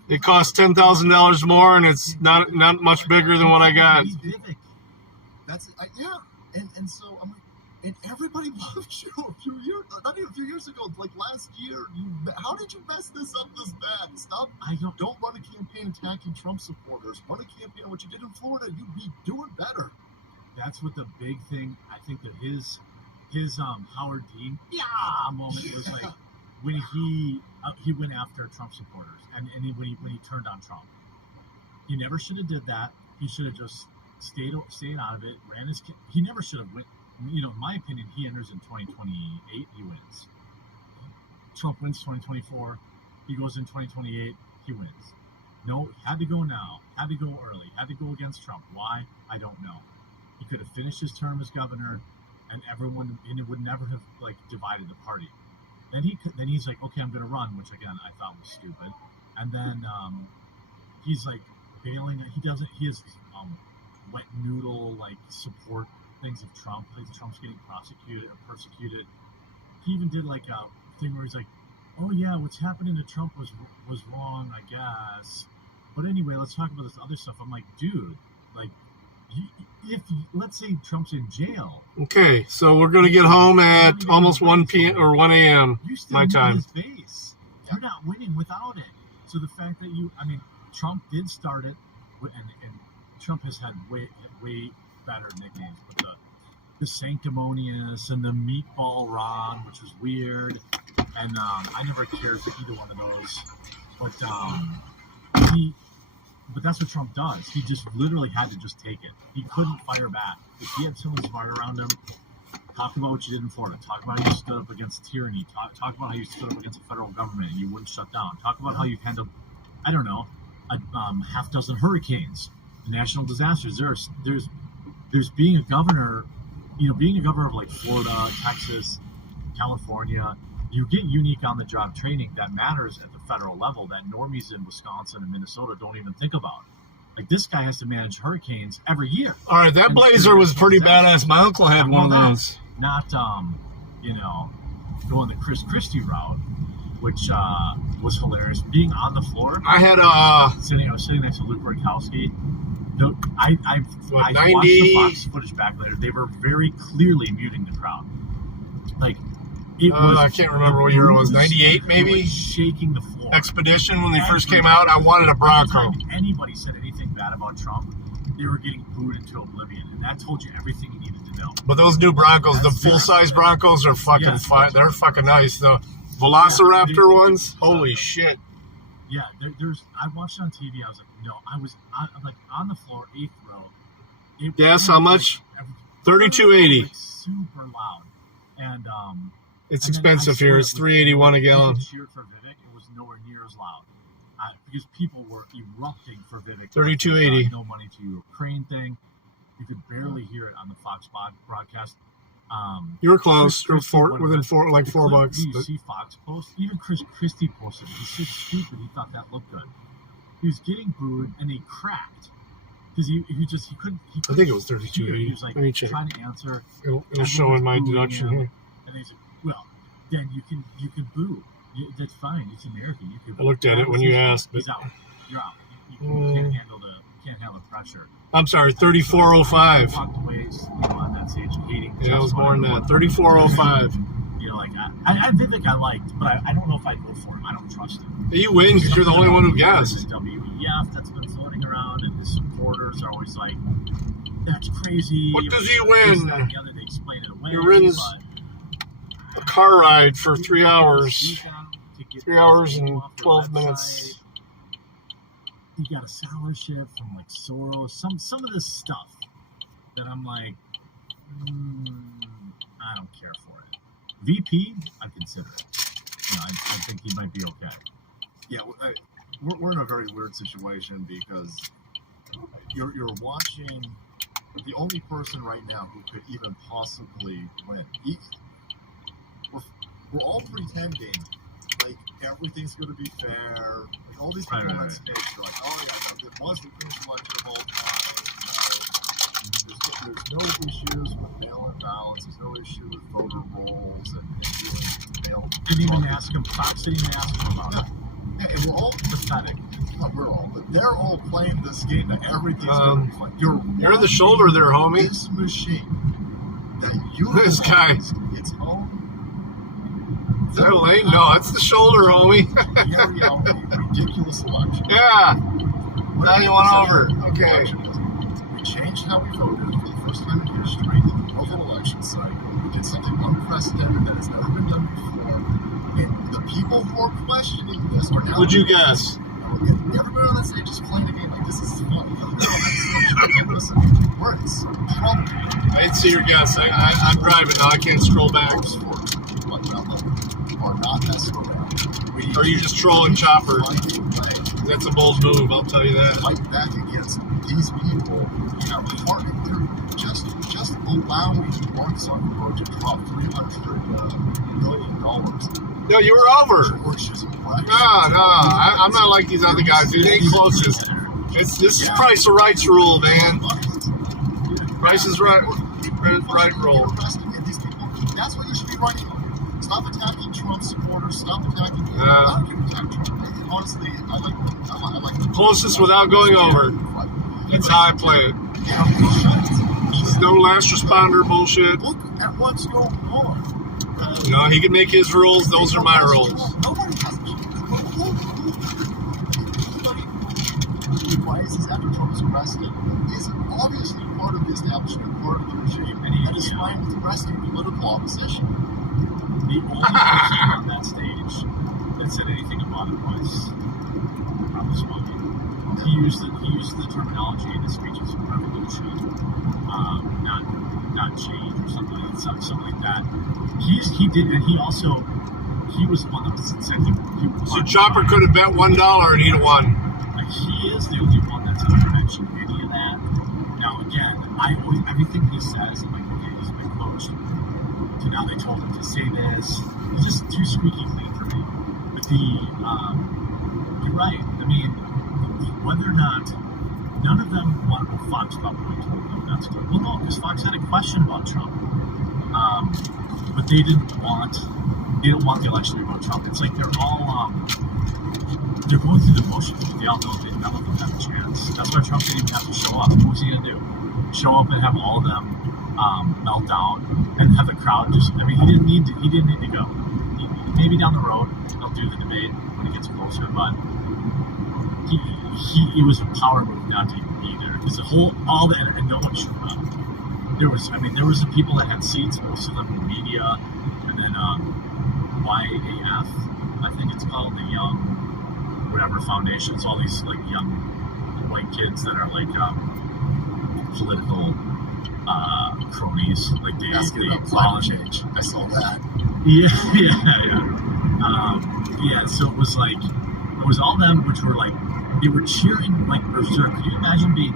It costs $10,000 more, and it's not much bigger than what I got. That's and so I'm like, and everybody loved you not even a few years ago, like last year. How did you mess this up this bad? Stop! Don't run a campaign attacking Trump supporters. Run a campaign on what you did in Florida. You'd be doing better. That's what the big thing. I think that his Howard Dean moment was like. When he went after Trump supporters and when he turned on Trump, he never should have did that. He should have just stayed out of it. He never should have went. In my opinion, he enters in 2028. He wins. Trump wins 2024. He goes in 2028. He wins. No, had to go now. Had to go early. Had to go against Trump. Why? I don't know. He could have finished his term as governor, and it would never have like divided the party. Then he's like, okay, I'm going to run, which again I thought was stupid. And then he's like bailing. He has wet noodle like support things of Trump. Like Trump's getting prosecuted or persecuted. He even did like a thing where he's like, oh yeah, what's happening to Trump was wrong, I guess. But anyway, let's talk about this other stuff. I'm like, dude, like. If let's say Trump's in jail. Okay, so we're going to get home at almost 1 p.m. or 1 a.m. my time. His base. You're not winning without it. So the fact that Trump did start it, and Trump has had way better nicknames, but the Sanctimonious and the Meatball Ron, which was weird, and I never cared for either one of those, But that's what Trump does. He just literally had to just take it. He couldn't fire back. If he had someone smart around him, talk about what you did in Florida. Talk about how you stood up against tyranny. Talk about how you stood up against the federal government and you wouldn't shut down. Talk about how you've handled, I don't know, a half dozen hurricanes, national disasters. There's being a governor, being a governor of like Florida, Texas, California. You get unique on-the-job training that matters at the federal level that normies in Wisconsin and Minnesota don't even think about. Like, this guy has to manage hurricanes every year. All right, that Blazer was pretty badass. My uncle had one of those. Not, going the Chris Christie route, which was hilarious. Being on the floor. I was sitting next to Luke Rakowski. I watched the Fox footage back later. They were very clearly muting the crowd. Like, I can't remember what year it was. 98, maybe? Shaking the floor. Expedition, when they first came out, I wanted a Bronco. Every time anybody said anything bad about Trump, they were getting booed into oblivion. And that told you everything you needed to know. But those new Broncos, the full-size Broncos are fucking fine. They're fucking nice. The Velociraptor ones, holy shit. Yeah, I watched it on TV. I was like, no. I was on the floor, 8th row. Guess how much? $32.80. Super loud. And it's expensive here. It's $3.81 a gallon. Cheered for Vivek. It was nowhere near as loud because people were erupting for Vivek. $32.80. No money to Ukraine thing. You could barely hear it on the Fox broadcast. You were close. You're within $4 bucks. Do you see Fox post? Even Chris Christie posted it. He's so stupid. He thought that looked good. He was getting booed, and they cracked because he couldn't. I think it was 32. He was like trying to answer. It'll show in my deduction here. And they said, "Well, then you can boo. That's fine. It's America. You can." I looked at it when you asked, but he's out. You're out. You can't handle the pressure. I'm sorry, 3405. Walked away, on that stage, hating. Yeah, I was born that 3405. Like I did think I liked, but I don't know if I go for him. I don't trust him. You win because you're the only one who guessed. WEF that's been floating around, and his supporters are always like, "That's crazy." What does he win? They explain it away. He wins a car ride for 3 hours. 3 hours and 12 minutes. He got a scholarship from like Soros. Some of this stuff that I'm like, I don't care for it. VP, I'd consider it. I think he might be okay. Yeah, we're in a very weird situation because you're watching the only person right now who could even possibly win. We're all pretending like everything's going to be fair. Like all these people on stage are like, oh yeah, it was the Queen's election the whole time. There's no issues with mail-in ballots. There's no issue with voter rolls and mail. Didn't even ask him. Fox didn't even ask him about it. Yeah, and we're all pathetic. But they're all playing this game that everything's going to be fun. You're in the shoulder there, homie. This machine that this guy. Its own. Is that a lane? No, that's the shoulder, homie. Ridiculous election. Yeah. Now you went over. Okay. We changed how we voted for the first time in history in the global election cycle. We did something unprecedented that has never been done before. And the people who are questioning this are now. Would you guess? Everybody on that stage is playing a game like this is fun. Listen, we're in some trouble. I didn't see your guess. I'm driving now. I can't scroll back. Are not messing around. Or are you just trolling Chopper? That's a bold move, I'll tell you that. Fight back against these people. They're just allowing Mark Zuckerberg to drop $300 million. No, you were over. No, I'm not like these other guys. It ain't closest. This is Price of Right's rule, man. Price is right rule. That's what you should be running on. Stop attacking Trump supporters. Stop attacking. I don't give a Trump. Honestly, I like the closest without going over. That's how I play it. There's no last responder bullshit. Look at what's going on. He can make his rules. Those are my rules. Nobody has who rises after Trump is arrested is obviously part of the establishment, part of the regime, and that is fine with arresting political opposition. The only person on that stage that said anything about it was probably Smokey. He used the terminology in his speech as revolution, not change or something like that. He did, and he was the one that was incentive. So Chopper could have bet $1 and he'd have won. Like he is the only one that's ever mentioned any of that. Now again, everything he says, I'm like, okay, he's been coached. So now they told him to say this. It's just too squeaky clean for me. But you're right. I mean, whether or not none of them wanted what Fox probably told them not to do. Well, no, because Fox had a question about Trump, but they didn't want the election to be about Trump. It's like they're going through the motions. They all know none of them have a chance. That's why Trump didn't even have to show up. What was he gonna do? Show up and have all of them melt down and have the crowd just. I mean, he didn't need to go. Maybe down the road he'll do the debate when it gets closer, but it was a power move not to even be there because and no one showed up. There was the people that had seats, most of them in media, and then YAF, I think it's called, the Young whatever foundations, all these like young white kids that are like political cronies, like they volunteer. I saw that. Yeah. So it was all them, which were like they were cheering like berserk. Can you imagine being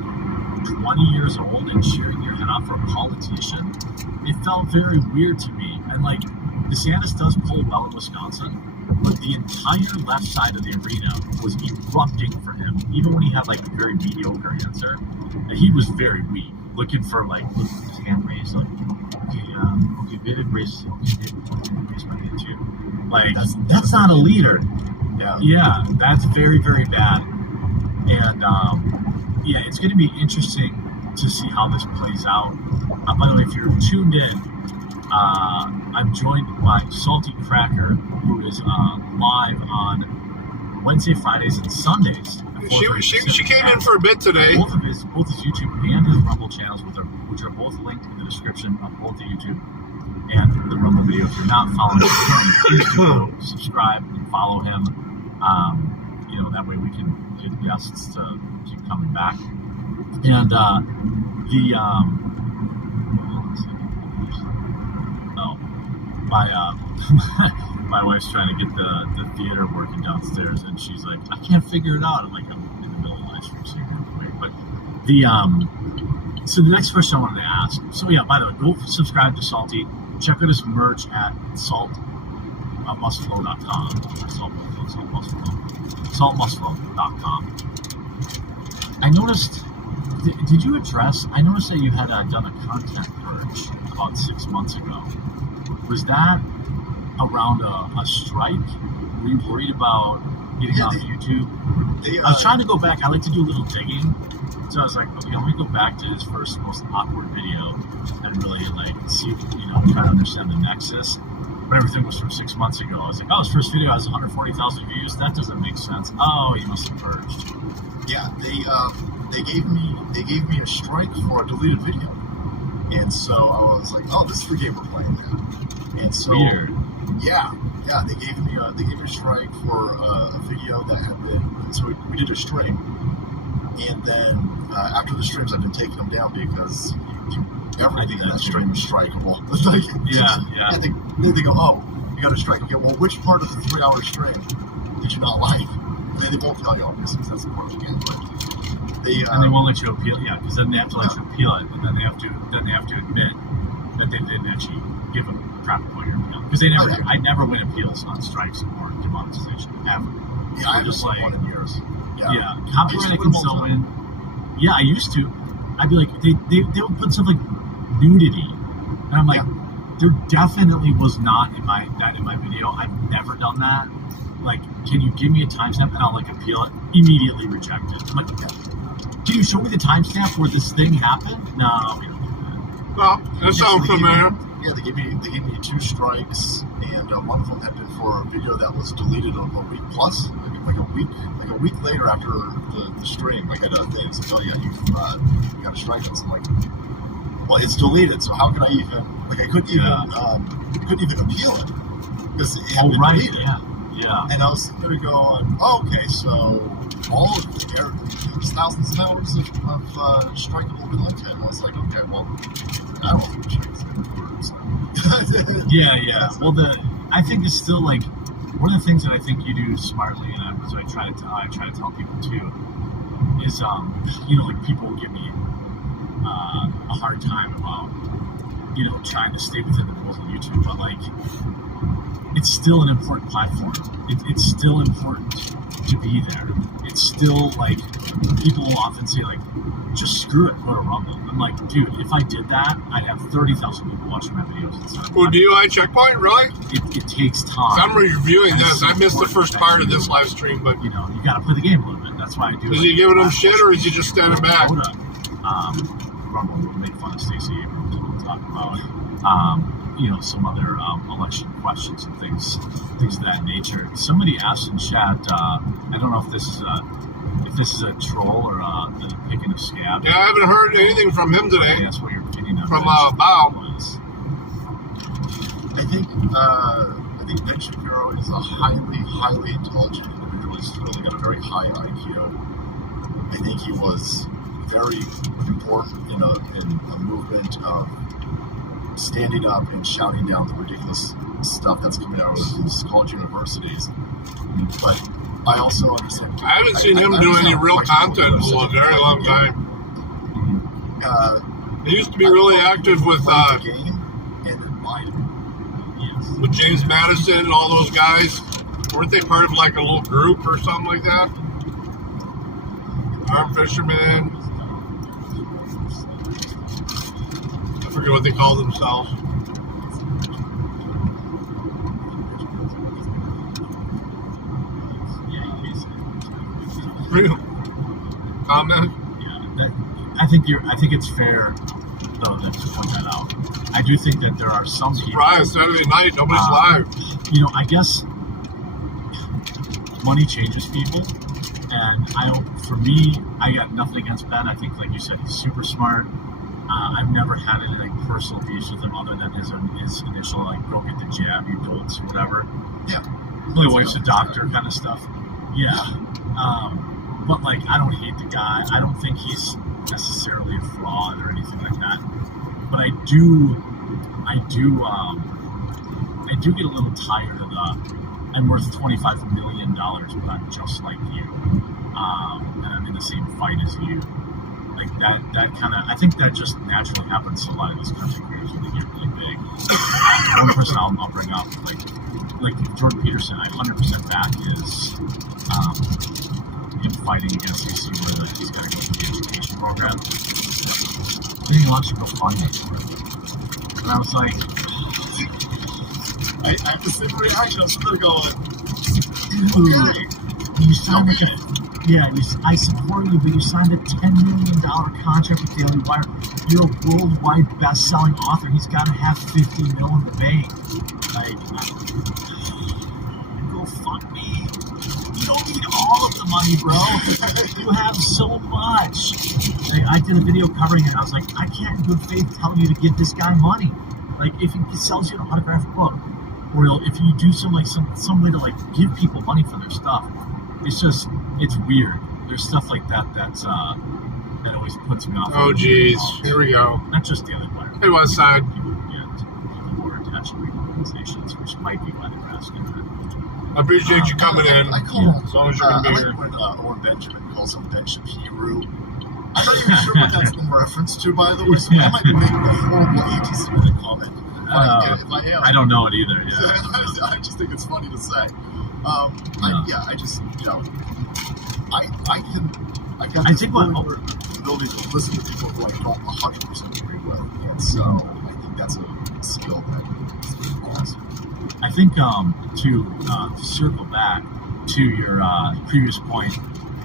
20 years old and cheering your head started off for a politician, it felt very weird to me. And like, DeSantis does poll well in Wisconsin, but the entire left side of the arena was erupting for him, even when he had like a very mediocre answer. He was very weak, looking for like, look at his hand raised, like, okay, Vivid raised, okay, Vivid raised my hand too. Like, that's not a leader. Yeah, that's very, very bad. And yeah, it's going to be interesting to see how this plays out. By the way, if you're tuned in, I'm joined by Salty Cracker, who is live on Wednesday, Fridays, and Sundays. She came in for a bit today. Both his YouTube and his Rumble channels, which are both linked in the description of both the YouTube and the Rumble video. If you're not following him, please do go subscribe and follow him. You know, that way we can get guests to keep coming back. And my wife's trying to get the theater working downstairs, and she's like, I can't figure it out. I'm like, I'm in the middle of the live stream, so you're going to wait. But so the next question I wanted to ask. So yeah, by the way, go subscribe to Salty. Check out his merch at saltmusflow.com. Saltmusflow.com. I noticed. Did you address? I noticed that you had done a content purge about 6 months ago. Was that around a strike? Were you worried about getting off YouTube? I was trying to go back. I like to do a little digging. So I was like, okay, let me go back to his first most awkward video and really like see, try to understand the nexus. But everything was from 6 months ago. I was like, oh, his first video has 140,000 views. That doesn't make sense. Oh, he must have purged. Yeah, they gave me a strike for a deleted video, and so I was like, oh, this is the game we're playing now. And so weird. Yeah, they gave me a strike for a video that had been. So we did a stream, and then after the streams, I've been taking them down because everything in that stream is strikeable. Like, yeah. And they go, oh, you got a strike. Okay, well, which part of the 3-hour stream did you not like? They won't tell you, obviously, because that's the part you can. But and they won't let you appeal. Yeah, because then they have to let you appeal it, and then they have to admit that they didn't actually give a proper point of appeal. Because I never win appeals on strikes or demonetization ever. Yeah, I just like 1 in years. Yeah, copyright I can still win. Yeah, I used to. I'd be like, they would put stuff like nudity, and I'm like, there definitely was not in my video. I've never done that. Like, can you give me a timestamp and I'll like appeal it? Immediately reject it. I'm like, can you show me the timestamp where this thing happened? No, we don't do that. Well, that sounds familiar. They gave me 2 strikes, and one of them had been for a video that was deleted a week plus, like a week later after the stream. Like I got a thing, it's like, oh yeah, you got a strike. And so I'm like, well, it's deleted, so how could I even I couldn't even appeal it because it had been deleted. Yeah. And I was sitting there going, oh, okay, so all of there's thousands of hours of strikeable content. And I was like, okay, well, I don't think the strike's going to work. So. Yeah. Well, I think it's still like one of the things that I think you do smartly, and I try to tell people too, is like people give me a hard time about trying to stay within the rules of YouTube, but like, it's still an important platform. It's still important to be there. It's still like, people will often say like, just screw it, go to Rumble. I'm like, dude, if I did that, I'd have 30,000 people watching my videos. Well, DUI checkpoint, really? It takes time. I'm reviewing this. I missed the first part of this live stream, but you got to play the game a little bit. That's why I do. Is he giving them shit, or is he just standing back? Rumble will make fun of Stacey Abrams and we'll talk about some other election questions and things of that nature. Somebody asked in chat, I don't know if this is a troll or a picking of scab. Yeah, I haven't heard anything from him today. That's what your opinion of from Bao. I think Ben Shapiro is a highly intelligent individual. He's really got a very high IQ. I think he was very important in a movement of standing up and shouting down the ridiculous stuff that's coming out of these college universities. But I also understand. I haven't seen him do any real content in a very long time. He used to be really active with the game and admired. Yes. with James Madison and all those guys. Weren't they part of like a little group or something like that? Armed fishermen. I forget what they call themselves. Comment? Yeah, I think it's fair though to point that out. I do think that there are some people. Surprise! Saturday night, nobody's live. You know, I guess money changes people, and for me, I got nothing against Ben. I think, like you said, he's super smart. I've never had any like personal beefs with him other than his initial like go get the jab, you dolts, whatever. Yeah. My wife's a doctor kind of stuff. Yeah. But like, I don't hate the guy. I don't think he's necessarily a fraud or anything like that. But I do get a little tired of I'm worth $25 million, but I'm just like you, and I'm in the same fight as you. Like that kind of, I think that just naturally happens to a lot of these content creators when they get really big. One person I'll bring up, like Jordan Peterson, I 100% back is him fighting against UC where he's got to go through the education program. Then he launched a GoFundMe for it. And I was like, I have the same reaction. I'm sort of going, dude, you signed I support you, but you signed a $10 million contract with Daily Wire. You're a worldwide best-selling author. He's got to have $50 million in the bank. Like, go fuck me. You don't need all of the money, bro. You have so much. Like, I did a video covering it. I was like, I can't in good faith tell you to give this guy money. Like, if he sells you an autographed book, or if you do some way to like give people money for their stuff, it's weird. There's stuff like that that always puts me off. Oh, geez. Here we go. Not just Daily Wire. Hey, West Side. People who are attached to organizations, which might be why they're asking that. I appreciate you coming in. I call him, as long as you're going to be I here. like when Owen Benjamin calls him Ben Shapiro. I'm not even sure what that's in reference to, by the way, so I might be making a horrible agency with a comment. If I am. I don't know it either, yeah. I just think it's funny to say. I just, I've got this ability to listen to people who I don't 100% agree with, and so I think that's a skill that is awesome. I think to circle back to your previous point,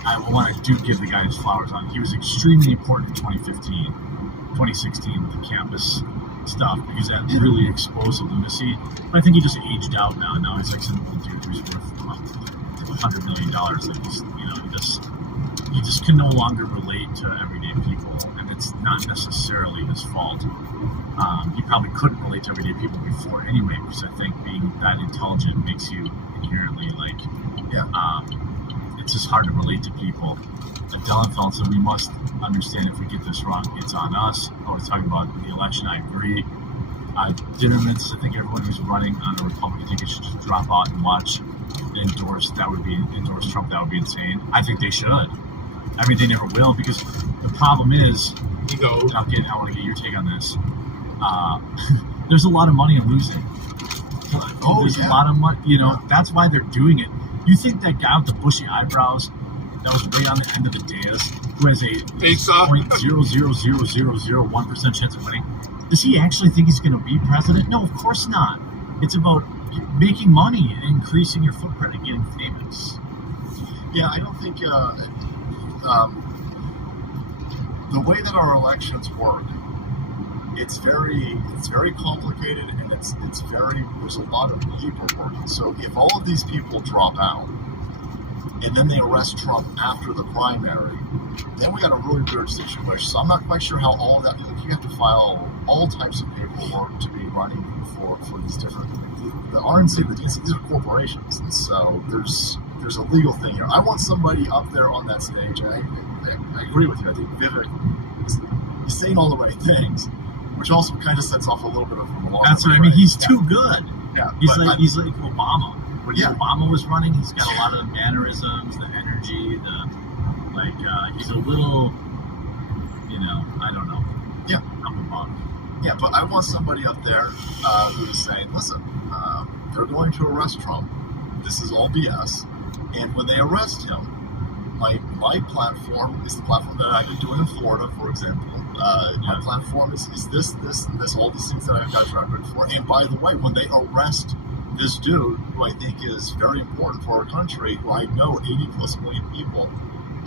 I want to give the guy his flowers on. He was extremely important in 2016 with the campus stuff because that really exposed the lunacy. But I think he just aged out now. Now he's like some old dude who's worth $100 million. Like he just can no longer relate to everyday people, and it's not necessarily his fault. He probably couldn't relate to everyday people before anyway, because I think being that intelligent makes you inherently it's just hard to relate to people. Dellenfeld said we must understand if we get this wrong, it's on us. I was talking about the election, I agree. Dinnermans, I think everyone who's running on the Republican ticket should just drop out and watch and endorse Trump. That would be insane. I think they should. I mean, they never will, because the problem is, I want to get your take on this. There's a lot of money in losing. There's a lot of money, that's why they're doing it. You think that guy with the bushy eyebrows that was way on the end of the dais, who has a 0.00001% chance of winning, does he actually think he's going to be president? No, of course not. It's about making money and increasing your footprint and getting famous. Yeah, I don't think the way that our elections work, it's very complicated, and there's a lot of paperwork. So if all of these people drop out and then they arrest Trump after the primary, then we got a really weird situation. So I'm not quite sure how all of that, you have to file all types of paperwork to be running for these different things. The RNC, the DNC, these are corporations, and so there's a legal thing here. I want somebody up there on that stage, and I agree with you. I think Vivek is saying all the right things, which also kind of sets off a little bit of a loss. That's what I mean. He's too good. Yeah, he's like Obama. When Obama was running, he's got a lot of the mannerisms, the energy, he's a little, I don't know. Yeah. up above. Yeah, but I want somebody up there who is saying, listen, they're going to arrest Trump. This is all BS. And when they arrest him, my platform is the platform that I've been doing in Florida, for example. My platform is this, and this, all these things that I've got track record for. And by the way, when they arrest this dude, who I think is very important for our country, who I know 80+ million people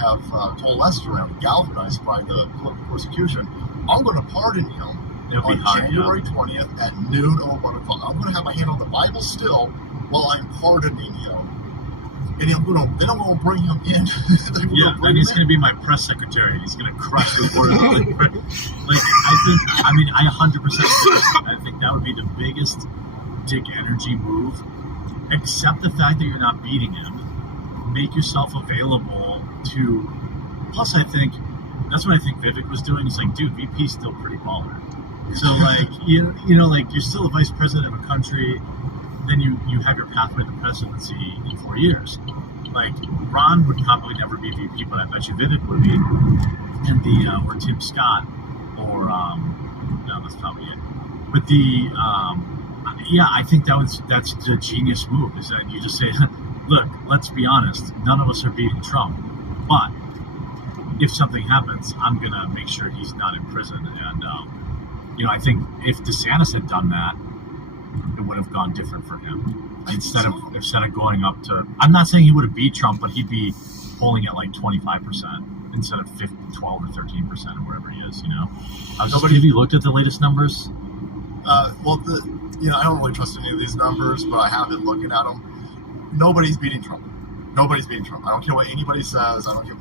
have coalesced around, galvanized by the political persecution, I'm going to pardon him on January 20th at noon or 1 o'clock. I'm going to have my hand on the Bible still while I'm pardoning him. And they don't want to bring him in. And he's going to be my press secretary. He's going to crush reporters. I 100% agree. I think that would be the biggest dick energy move. Accept the fact that you're not beating him. Make yourself available to. Plus, I think that's what I think Vivek was doing. He's like, dude, VP's still pretty baller. So you're still a vice president of a country. Then you have your pathway to the presidency in 4 years. Like, Ron would probably never be VP, but I bet you Vivek would be, and or Tim Scott, or no, that's probably it. But I think that's the genius move. Is that you just say, look, let's be honest, none of us are beating Trump, but if something happens, I'm gonna make sure he's not in prison. And I think if DeSantis had done that, it would have gone different for him. Instead of going up to, I'm not saying he would have beat Trump, but he'd be polling at like 25% instead of 12 or 13% or whatever he is. Have you looked at the latest numbers? I don't really trust any of these numbers, but I have been looking at them. Nobody's beating Trump. Nobody's beating Trump. I don't care what anybody says. I don't care.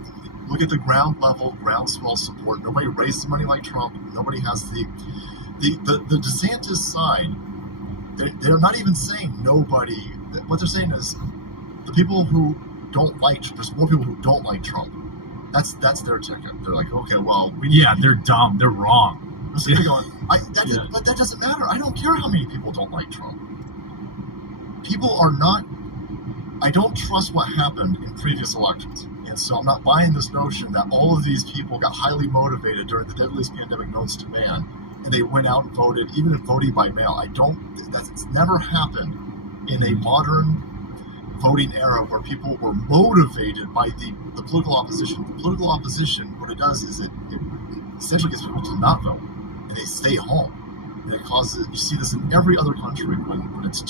Look at the ground level, groundswell support. Nobody raises money like Trump. Nobody has the DeSantis side. They're not even saying nobody. What they're saying is the people who don't like. There's more people who don't like Trump. That's their ticket. They're like, okay, well, they're dumb. They're wrong. So they're going. But that doesn't matter. I don't care how many people don't like Trump. People are not. I don't trust what happened in previous elections, and so I'm not buying this notion that all of these people got highly motivated during the deadliest pandemic known to man. And they went out and voted, even if voting by mail. It's never happened in a modern voting era where people were motivated by the political opposition. The political opposition, what it does is it essentially gets people to not vote, and they stay home. And it causes, you see this in every other country when it's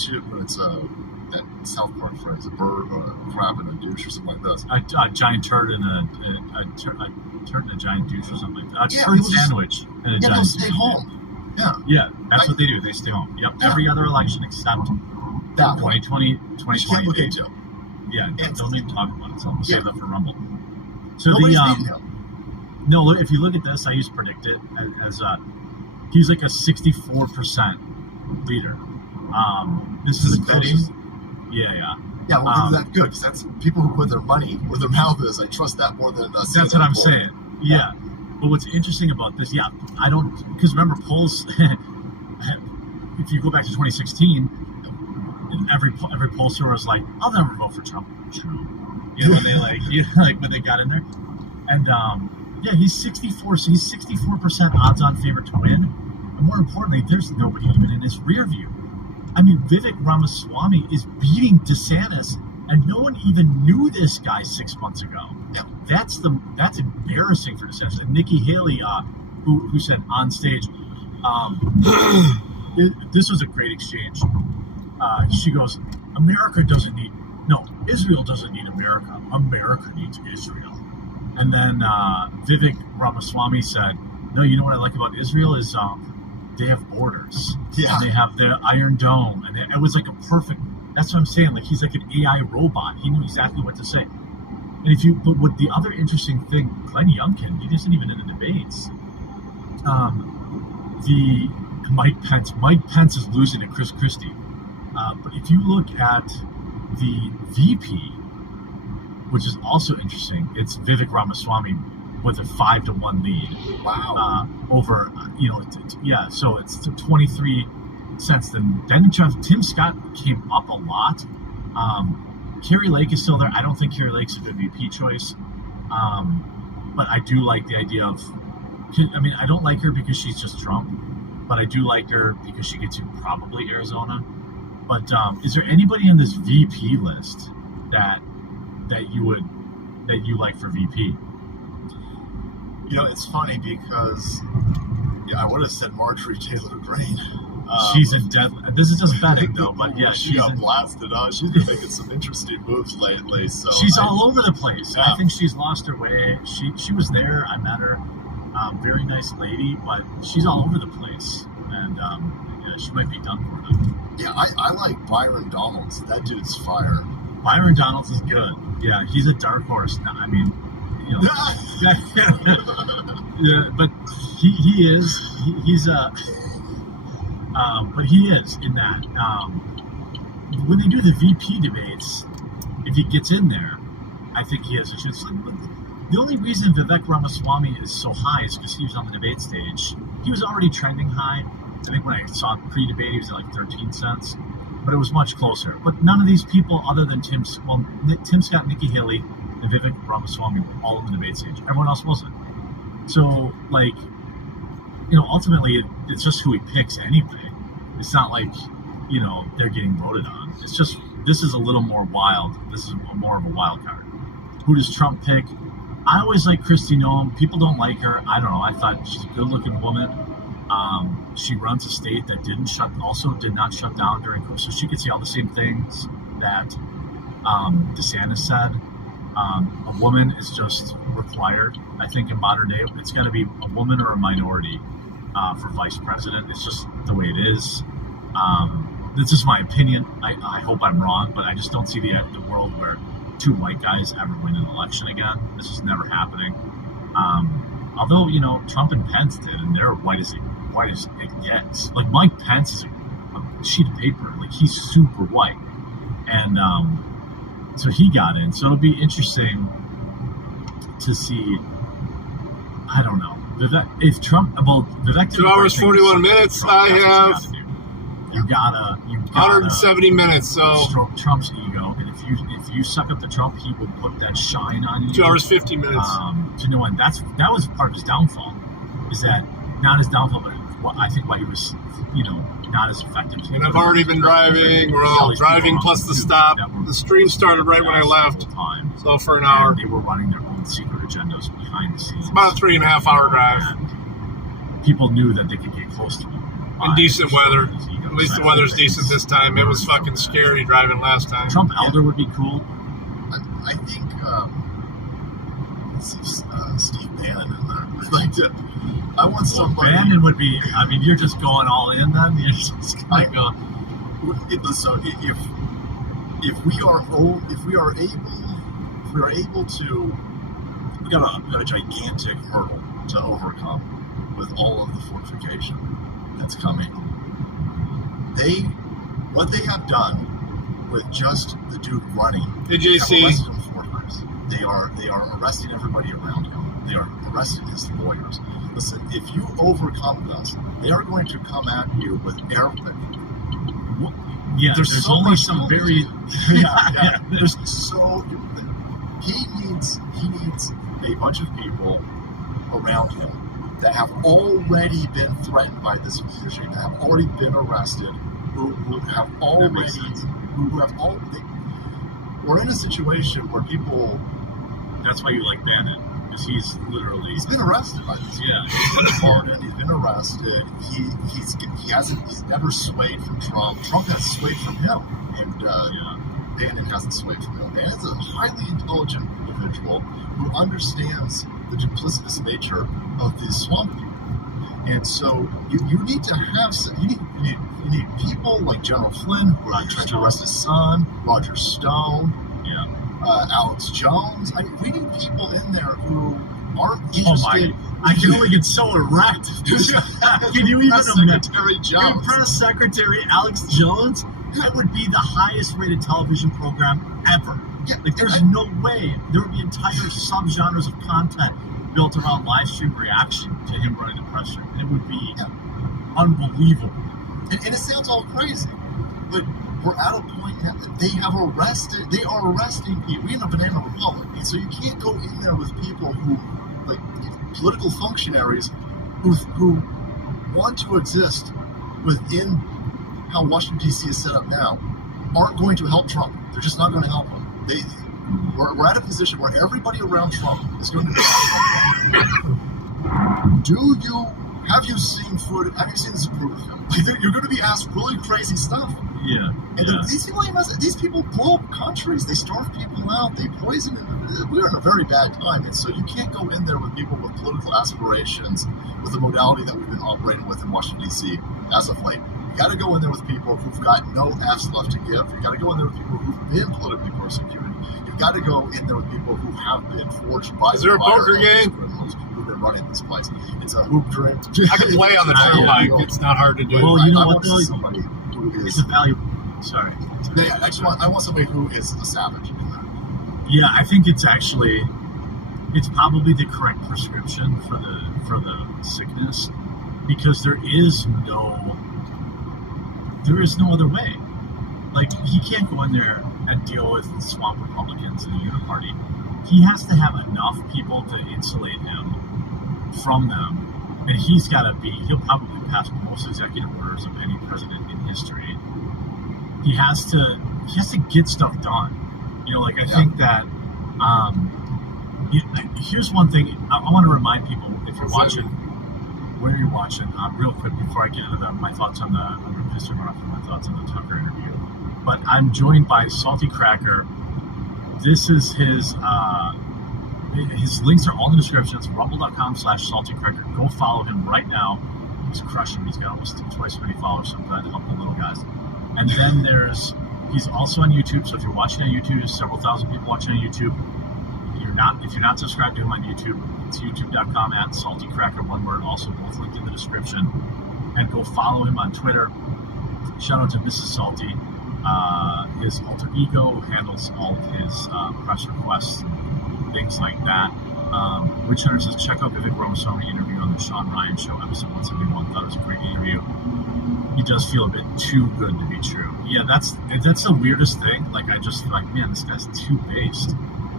that South Park phrase, a bird or a crab and a douche or something like this. A giant turd and a turd and a giant douche or something like that. A turd sandwich and a giant douche. Stay home. Yeah, that's what they do. They stay home. Yep. Yeah. Every other election except that 2020. Can't look into. Yeah, don't even talk about it. So save that for Rumble. So nobody's beating him. No, if you look at this, I used to predict it as he's like a 64% leader. This is the closest. Yeah. Yeah, well, that's good, because that's people who put their money where their mouth is. I trust that more than that's what I'm saying. Yeah. But what's interesting about this, I don't, because remember, polls, if you go back to 2016, every pollster was like, I'll never vote for Trump. True. When they when they got in there. And he's 64, so he's 64% odds on favorite to win. And more importantly, there's nobody even in his rear view. I mean, Vivek Ramaswamy is beating DeSantis, and no one even knew this guy 6 months ago. Yeah. That's embarrassing for DeSantis. And Nikki Haley, who said on stage, this was a great exchange. She goes, Israel doesn't need America. America needs Israel. And then Vivek Ramaswamy said, no, you know what I like about Israel is they have borders. Yeah. And they have their Iron Dome. And it was like a perfect, that's what I'm saying. Like, he's like an AI robot. He knew exactly what to say. But what the other interesting thing, Glenn Youngkin, he isn't even in the debates. Mike Pence is losing to Chris Christie. But if you look at the VP, which is also interesting, it's Vivek Ramaswamy with a 5-1 lead. Wow. Over, so it's 23 cents. Then Tim Scott came up a lot. Carrie Lake is still there. I don't think Carrie Lake's a good VP choice. But I do like the idea of I mean, I don't like her because she's just Trump, but I do like her because she gets you probably Arizona. But is there anybody in this VP list that you like for VP? You know, it's funny because I would have said Marjorie Taylor Greene. She's in debt. This is just betting, though. But yeah, she got blasted. She's been making some interesting moves lately. So she's all over the place. Yeah. I think she's lost her way. She was there. I met her. Very nice lady, but she's all over the place, and she might be done for them. Yeah, I like Byron Donalds. That dude's fire. Byron Donalds is good. Yeah, he's a dark horse. I mean, yeah, but he is. He's a. But he is in that. When they do the VP debates, if he gets in there, I think he has a chance. The only reason Vivek Ramaswamy is so high is because he was on the debate stage. He was already trending high. I think when I saw pre-debate, he was at like 13 cents, but it was much closer. But none of these people, other than Tim Scott, Nikki Haley, and Vivek Ramaswamy, were all on the debate stage. Everyone else wasn't. So, ultimately, it's just who he picks anyway. It's not like, they're getting voted on. It's just, this is a little more wild. This is more of a wild card. Who does Trump pick? I always like Kristi Noem. People don't like her. I don't know. I thought she's a good-looking woman. She runs a state that did not shut down during COVID, so she could see all the same things that DeSantis said. A woman is just required. I think in modern day, it's got to be a woman or a minority for vice president. It's just the way it is. This is my opinion. I hope I'm wrong, but I just don't see the world where two white guys ever win an election again. This is never happening. Although, Trump and Pence did, and they're white as it gets. Like, Mike Pence is a sheet of paper. Like, he's super white. And so he got in. So it'll be interesting to see. I don't know. Vivek 2 hours, 41 minutes. I have you gotta 170 minutes. So stroke Trump's ego, and if you suck up to Trump, he will put that shine on you. 2 hours, 50 minutes. To no end. That was part of his downfall. Is that not his downfall, but I think why he was, not as effective. And I've already been driving. We're all driving plus the stop. The stream started right when I left. So for an hour. And they were running their own secret agendas behind the scenes. It's about a 3.5 hour drive. And people knew that they could get close to him. In decent weather. At least the weather's decent this time. It was fucking scary driving last time. Trump Elder would be cool. I think Steve Bannon in there. I want somebody. Bannon would be. I mean, you're just going all in. Then you're just gonna go. So if we are able to, we got a gigantic hurdle to overcome with all of the fortification that's coming. What they have done with just the dude running. Hey, JC. They have arrested him 4 times. They are arresting everybody around him. They are arresting his lawyers. Listen, if you overcome this, they are going to come at you with air. Yeah, there's only some very. Yeah. There's so he needs a bunch of people around him that have already been threatened by this regime, that have already been arrested, who have already, we're in a situation where people. That's why you like Bannon, because he's been arrested by this. Yeah, he's been arrested. He's never swayed from Trump. Trump has swayed from him, and Bannon hasn't swayed from him. Bannon's a highly intelligent individual who understands the duplicitous nature of these swamp people. And so you need to have you need people like General Flynn, who are trying to arrest his son, Roger Stone, Alex Jones. We need people in there who aren't interested. I can only get so erect. Can you even Secretary Jones? Press Secretary Alex Jones? That would be the highest rated television program ever. Yeah, like there's no way there would be entire subgenres of content built around live stream reaction to him running the press room. It would be unbelievable. And it sounds all crazy, but we're at a point now that they are arresting people. We're in a banana republic, and so you can't go in there with people who like political functionaries who want to exist within how Washington D.C. is set up now aren't going to help Trump. They're just not going to help him. We're at a position where everybody around Trump is going to be. Have you seen footage? Have you seen this proof of him? You're going to be asked really crazy stuff. Yeah. And these people blow up countries. They starve people out. They poison. We're in a very bad time. And so you can't go in there with people with political aspirations with the modality that we've been operating with in Washington, D.C. as of late. You got to go in there with people who've got no F's left to give. You got to go in there with people who've been politically persecuted. You've got to go in there with people who have been forged by. Is there a poker game? Who've been running this place. It's a hoop dream. I can play on the turnpike. It's not hard to do. Well, you know what? Somebody who is. It's a valuable. Sorry. Yeah, I want somebody who is a savage. Yeah, I think it's probably the correct prescription for the sickness, because there is no other way. Like, he can't go in there and deal with swamp Republicans and the Uniparty. He has to have enough people to insulate him from them, and he'll probably pass most executive orders of any president in history. He has to get stuff done. I think that here's one thing I want to remind people, if you're watching, where you're watching, real quick before I get into my thoughts on I'm going to piss everyone off with my thoughts on the Tucker interview. But I'm joined by Salty Cracker. This is his links are all in the description. It's rumble.com/saltycracker. Go follow him right now. He's crushing. He's got almost twice as many followers, so I'm glad to help the little guys. And then he's also on YouTube. So if you're watching on YouTube, there's several thousand people watching on YouTube. If you're not subscribed to him on YouTube, it's youtube.com/saltycracker, one word, also both linked in the description. And go follow him on Twitter. Shout out to Mrs. Salty. His alter ego handles all of his press requests and things like that. Rich Hunter says, check out Vivek Ramaswamy interview on the Sean Ryan Show, episode 171. Thought it was a great interview. He does feel a bit too good to be true. Yeah, that's the weirdest thing. Like, I just feel like, man, this guy's too based.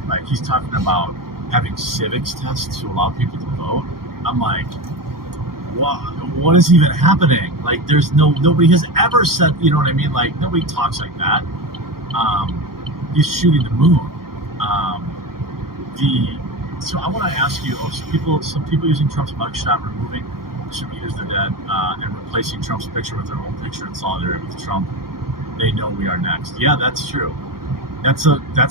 Like, he's talking about having civics tests to allow people to vote. I'm like, what is even happening? Like, there's nobody has ever said, you know what I mean? Like, nobody talks like that. He's shooting the moon. So I want to ask you, some people using Trump's mugshot, removing should be used, they're dead, and replacing Trump's picture with their own picture in solidarity with Trump. They know we are next. Yeah, that's true. That's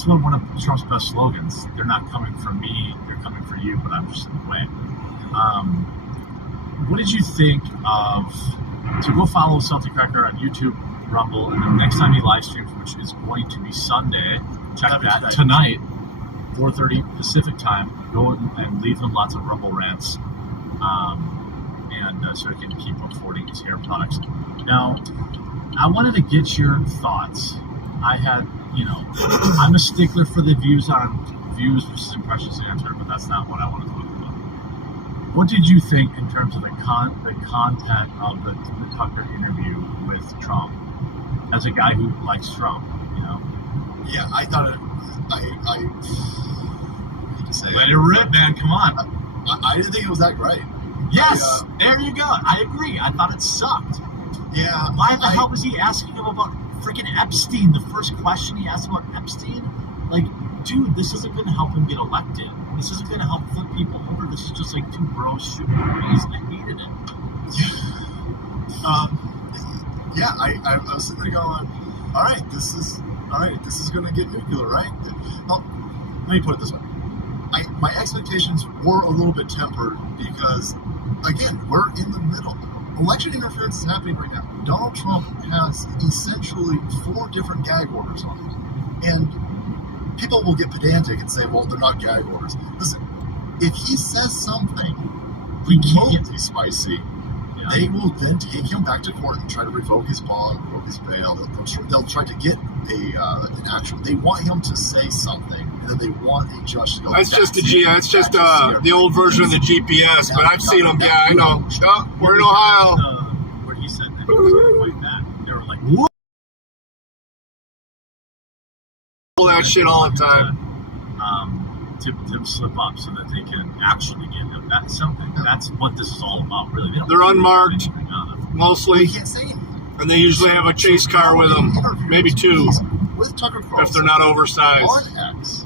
one of Trump's best slogans. They're not coming for me, they're coming for you, but I'm just in the way. What did you think of? So go follow Salty Cracker on YouTube, Rumble, and the next time he live streams, which is going to be Sunday, check that tonight, 4:30 Pacific time. Go and leave him lots of Rumble rants, and so he can keep affording his hair products. Now, I wanted to get your thoughts. I had, I'm a stickler for the views versus impressions on Twitter, but that's not what I want to talk about. What did you think in terms of the content of the Tucker interview with Trump? As a guy who likes Trump, Yeah, I thought it. I hate to say let it rip, man. Come on. I didn't think it was that great. Yes, there you go. I agree. I thought it sucked. Yeah. Why the hell was he asking him about freaking Epstein? The first question he asked about Epstein? Like, dude, this isn't going to help him get elected. This isn't going to help flip people over. This is just like two bros shooting breeze, and I hated it. I was sitting there going, all right, this is going to get nuclear, right? Well, let me put it this way. My expectations were a little bit tempered because, again, we're in the middle. Election interference is happening right now. Donald Trump has essentially 4 different gag orders on him. And people will get pedantic and say, well, they're not gag orders. Listen, if he says something remotely spicy, they will then take him back to court and try to revoke his bond, revoke his bail. They'll try to get an actual. They want him to say something, and then they want a judge to go. That's just the old version of the GPS. But I've seen them. Yeah, I know. Oh, we're in Ohio. Where he said that he was going to fight that. They were like, what? All that shit all the time. tip slip up so that they can actually get him. That's what this is all about, really. They're unmarked, mostly. You can't say anything. And they usually have a chase car with them, maybe two, with Tucker Carlson if they're not oversized. on X,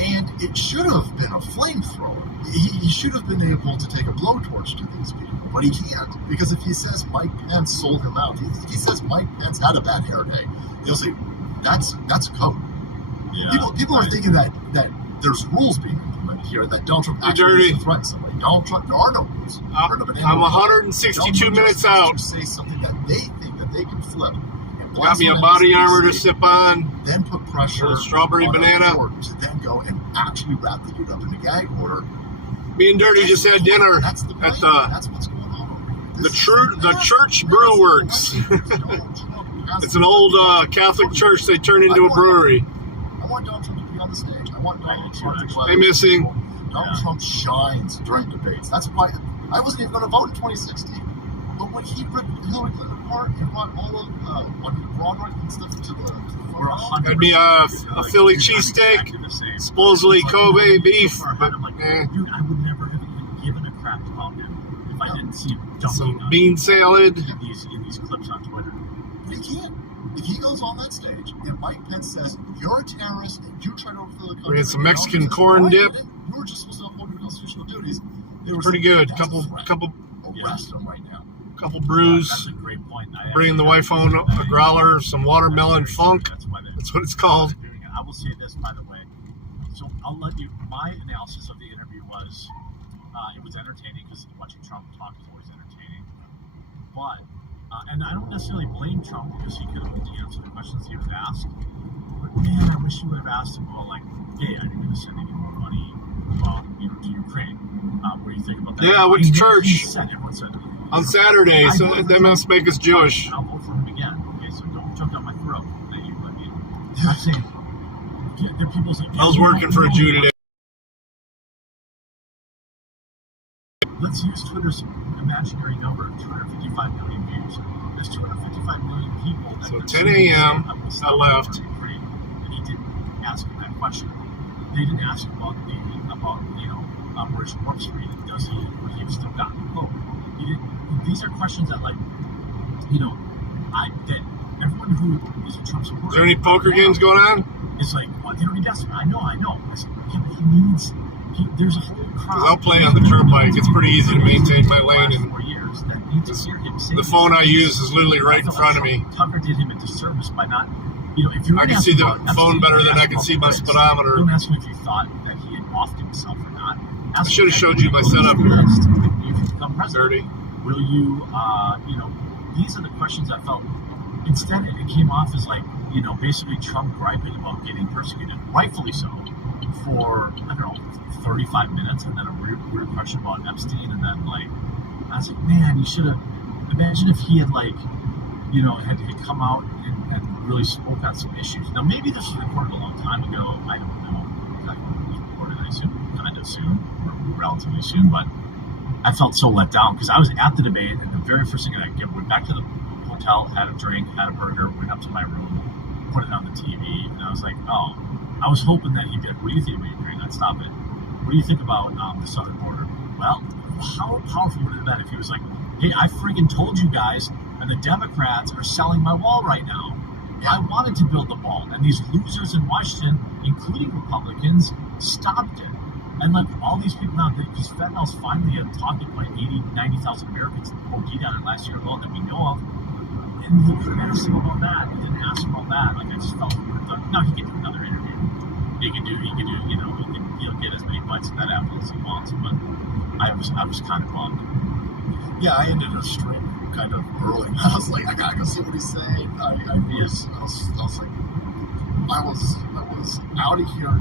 and it should have been a flamethrower. He should have been able to take a blowtorch to these people, but he can't, because if he says Mike Pence sold him out, if he says Mike Pence had a bad hair day, they'll say that's a code. Yeah, people are thinking that there's rules being implemented here, that Donald Trump actually threatens somebody. Donald Trump, there are no rules. I'm 162 minutes out. To say something that they think that they can flip. Got me a body armor to sip on. Then put pressure on strawberry on banana to then go and actually wrap the dude up in a gag order. Me and Dirty just had dinner that's at that's what's going on over here. the Church Brew Works. It's an old Catholic church they turned into a brewery. I want Donald Trump to be on the stage. I want Donald Trump to Hey, missing. Donald Trump shines during debates. That's why I wasn't even going to vote in 2016. But when he ripped Hillary Clinton apart and brought all of Broadway and stuff to the That'd be a Philly cheesesteak, supposedly Kobe beef, but dude, I would never have even given a crap about him if I didn't see him dunking some on bean salad. in these clips on Twitter. But he can't. If he goes on that stage and Mike Pence says, you're a terrorist and you tried to overthrow the country. We had some Mexican corn dip. You were just supposed to uphold your constitutional duties. Pretty good. Couple arrest him right now. Couple brews. That's a great point. Bringing the wife home a growler, some watermelon funk. That's what it's called. I will say this, by the way. So I'll let you. My analysis of the interview was, it was entertaining because watching Trump talk is always entertaining. But, and I don't necessarily blame Trump because he could have answered the questions he was asked. But man, I wish you would have asked him about, like, hey, are you going to send any more money, to Ukraine? What do you think about that? Yeah, I went to church Everyone said on Saturday, so that must make us Jewish. I'll vote for him again. Okay, so don't jump down my throat. I'm saying, there are people saying, I was working for a Jew today. Let's use Twitter's imaginary number of 255 million views. There's 255 million people. So 10 a.m. I left. And he didn't ask him that question. They didn't ask him about where's Warp Speed and does he, or he still got hope. These are questions that, like, that everyone who is a Trump supporter. Is there any poker games going on? It's like, well, they don't need desperate. I know. It's like, yeah, but there's a whole crowd. I'll play on the turnpike. It's pretty easy to maintain my lane. And 4 years that need to hear him say the phone I use is literally right in front of me. Tucker did him a disservice by not, if you I can see the phone better than I can see my speedometer. Don't ask him if you thought that he had offed himself or not. I should have showed you my setup here. If you become president, Dirty. will you, these are the questions I felt. Instead, it came off as like, basically Trump griping about getting persecuted, rightfully so, for, 35 minutes, and then a weird question about Epstein, and then, like, I was like, man, you should have, imagine if he had, like, had come out and really spoke on some issues. Now, maybe this was recorded a long time ago, I don't know exactly when it was recorded, I assume kind of soon, or relatively soon, but I felt so let down, because I was at the debate, and the very first thing that I did, went back to the hotel, had a drink, had a burger, went up to my room, put it on the TV, and I was like, oh, I was hoping that he'd be like, what do you think about Ukraine? I'd stop it. What do you think about the southern border? Well, how powerful would it have been if he was like, hey, I freaking told you guys, and the Democrats are selling my wall right now. I wanted to build the wall, and these losers in Washington, including Republicans, stopped it. And like all these people now, because fentanyls finally have talked about 90,000 Americans OD'd on it last year alone that we know of. And he couldn't ask him about that. He didn't ask him about that. Like, I just felt he would have done. Now he can do another interview. He can do, he'll get as many bites of that apple as he wants. But I was kind of bummed. Yeah, I ended a stream kind of early. I was like, I gotta go see what he's saying. I was out of here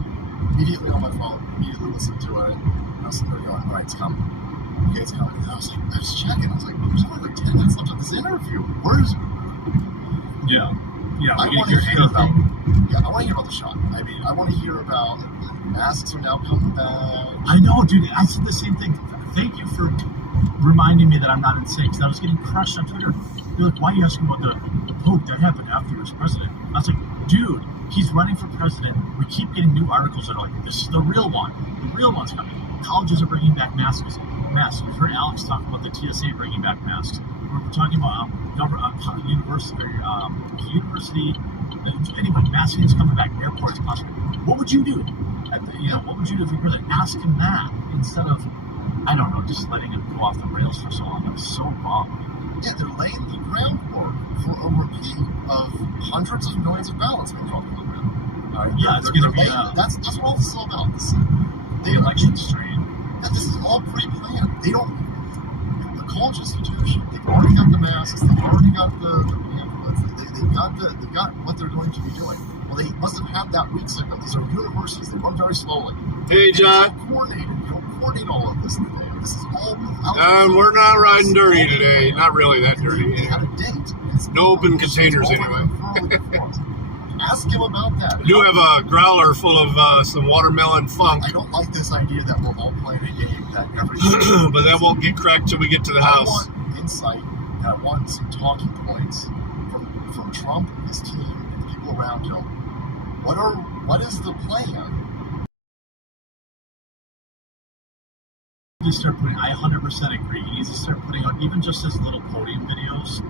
immediately on my phone, immediately listened to it. And I was sitting there going, all right, it's coming. Okay, it's coming. And I was checking. I was like, there's only like 10 minutes left of this interview. Where is it? Yeah. I want to hear about. Yeah, I want to hear about the shot. I mean, I want to hear about the masks are now coming back. I know, dude. I said the same thing. Thank you for reminding me that I'm not insane, because I was getting crushed on Twitter. You're like, why are you asking about the Pope that happened after he was president? I was like, dude, he's running for president. We keep getting new articles that are like, this is the real one. The real one's coming. Colleges are bringing back masks. We've heard Alex talk about the TSA bringing back masks. We're talking about university. Anyway, masking is coming back. Airports possible. What would you do? What would you do if you were ask him that instead of, I don't know, just letting him go off the rails for so long? I'm so bummed. Yeah, they're laying the groundwork for a repeat of hundreds of millions of ballots being dropped on the ground. It's going to be that's what all this is all about. The election strain. Yeah, this is all pre-planned. The college institution, they've already got the masks, they've already got the pamphlets, they've got what they're going to be doing. Well, they must have had that weeks ago. These are universities, they run very slowly. Hey, John. You don't coordinate all of this today. This is all we're not riding dirty today. Not really that dirty. They had a date. No open containers anyway. Ask him about that. You have a growler full of some watermelon funk. I don't like this idea that we're all playing a game that everything. But that won't get cracked till we get to the house. I want insight and I want some talking points from Trump and his team and the people around him. What is the plan? I 100% agree. He needs to start putting out even just his little podium videos,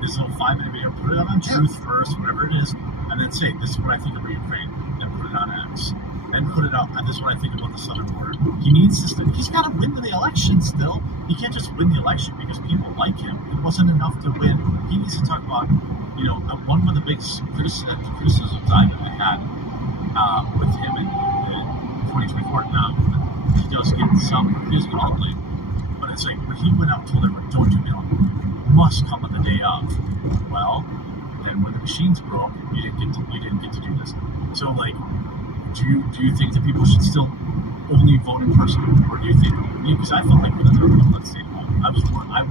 his little 5-minute video, put it on Truth First, whatever it is, and then say, this is what I think about Ukraine, then put it on X. Then put it out, and this is what I think about the southern border. He needs to, he's got to win the election still. He can't just win the election because people like him. It wasn't enough to win. He needs to talk about, one of the big criticisms I had with him in 2024 now. He does get some, he doesn't get all the blame, but it's like when he went out and told everyone, don't do mail, must come on the day of. Well, then when the machines broke, you didn't get to do this. So do you think that people should still only vote in person, or do you think? Because I felt like when they were let's stay home, I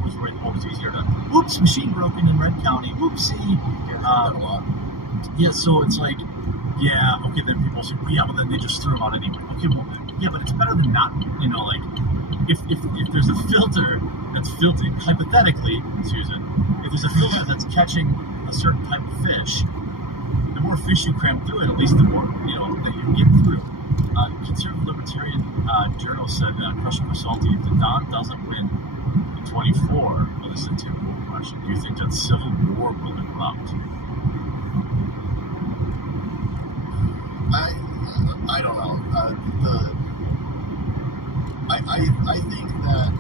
was worried it was easier to. Oops, machine broken in Red County. Oopsie. Yeah, so it's like. Yeah, okay, then people say, well, then they just threw them out anyway. Okay, well, yeah, but it's better than not, if there's a filter that's filtering, hypothetically, Susan, if there's a filter that's catching a certain type of fish, the more fish you cram through it, at least the more, that you get through. Conservative Libertarian Journal said, Crushing for Salty, if the Don doesn't win in 24, well, this is a typical question, do you think that civil war will erupt? I don't know. I think that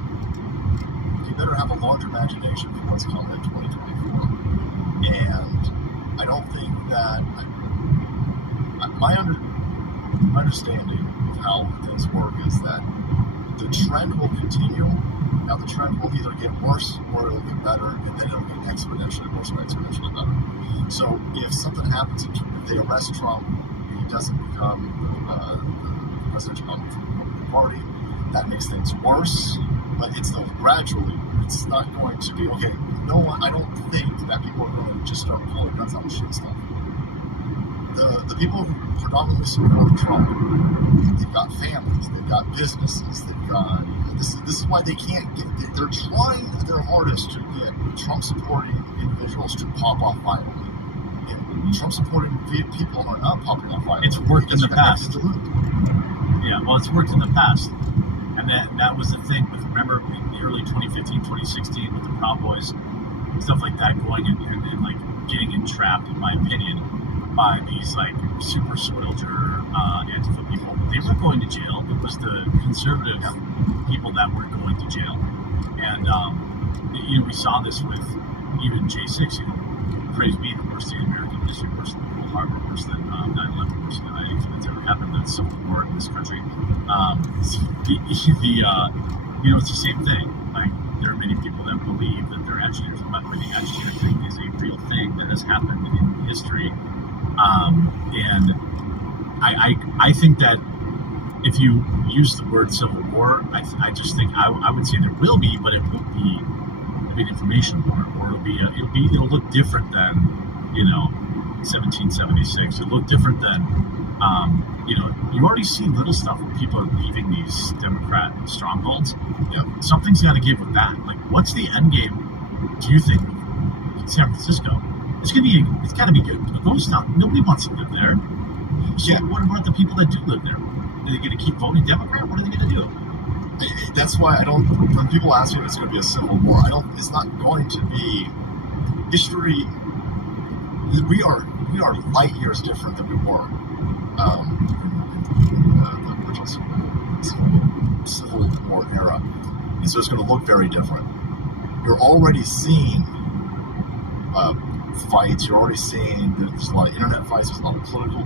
you better have a larger imagination for what's coming in 2024. And I don't think that my understanding of how things work is that the trend will continue. Now the trend will either get worse or it'll get better, and then it'll get exponentially worse or exponentially better. So if something happens, if they arrest Trump, he doesn't become the presidential nominee for the Republican Party, that makes things worse, but it's still gradually. It's not going to be, okay, I don't think that people are going to just start pulling guns out and shooting stuff. The people who predominantly support Trump, they've got families, they've got businesses, they've got, this is why they can't they're trying their hardest to get Trump-supporting individuals to pop off violently. Trump-supporting people are not popping off violently. It's worked in the past. Yeah, well, it's worked in the past. And that was the thing with, remember, in the early 2015, 2016, with the Proud Boys, stuff like that going and like getting entrapped, in my opinion, by these like super soiled Antifa people. They weren't going to jail. It was the conservative people that were going to jail. And, we saw this with even J6, praise be the worst day in American history, worse than Pearl Harbor, worse than 9/11, worse than anything that's ever happened in the Civil War in this country. It's the same thing. Like, there are many people that believe that they're engineers. And by the way, the engineer thing is a real thing that has happened in history. And I think that if you use the word Civil War, I just think I would say there will be, but it won't be an information war, or it'll look different than 1776. It'll look different than you already see little stuff where people are leaving these Democrat strongholds. Something's got to give with that. Like, what's the end game? Do you think in San Francisco? It's got to be a ghost town. Nobody wants to live there. So Yeah. what about the people that do live there? Are they going to keep voting Democrat? What are they going to do? That's why I don't. When people ask me if it's going to be a civil war, I don't. It's not going to be. History. We are light years different than we were in the original Civil War era, and so it's going to look very different. You're already seeing fights. You're already seeing there's a lot of internet fights. There's a lot of political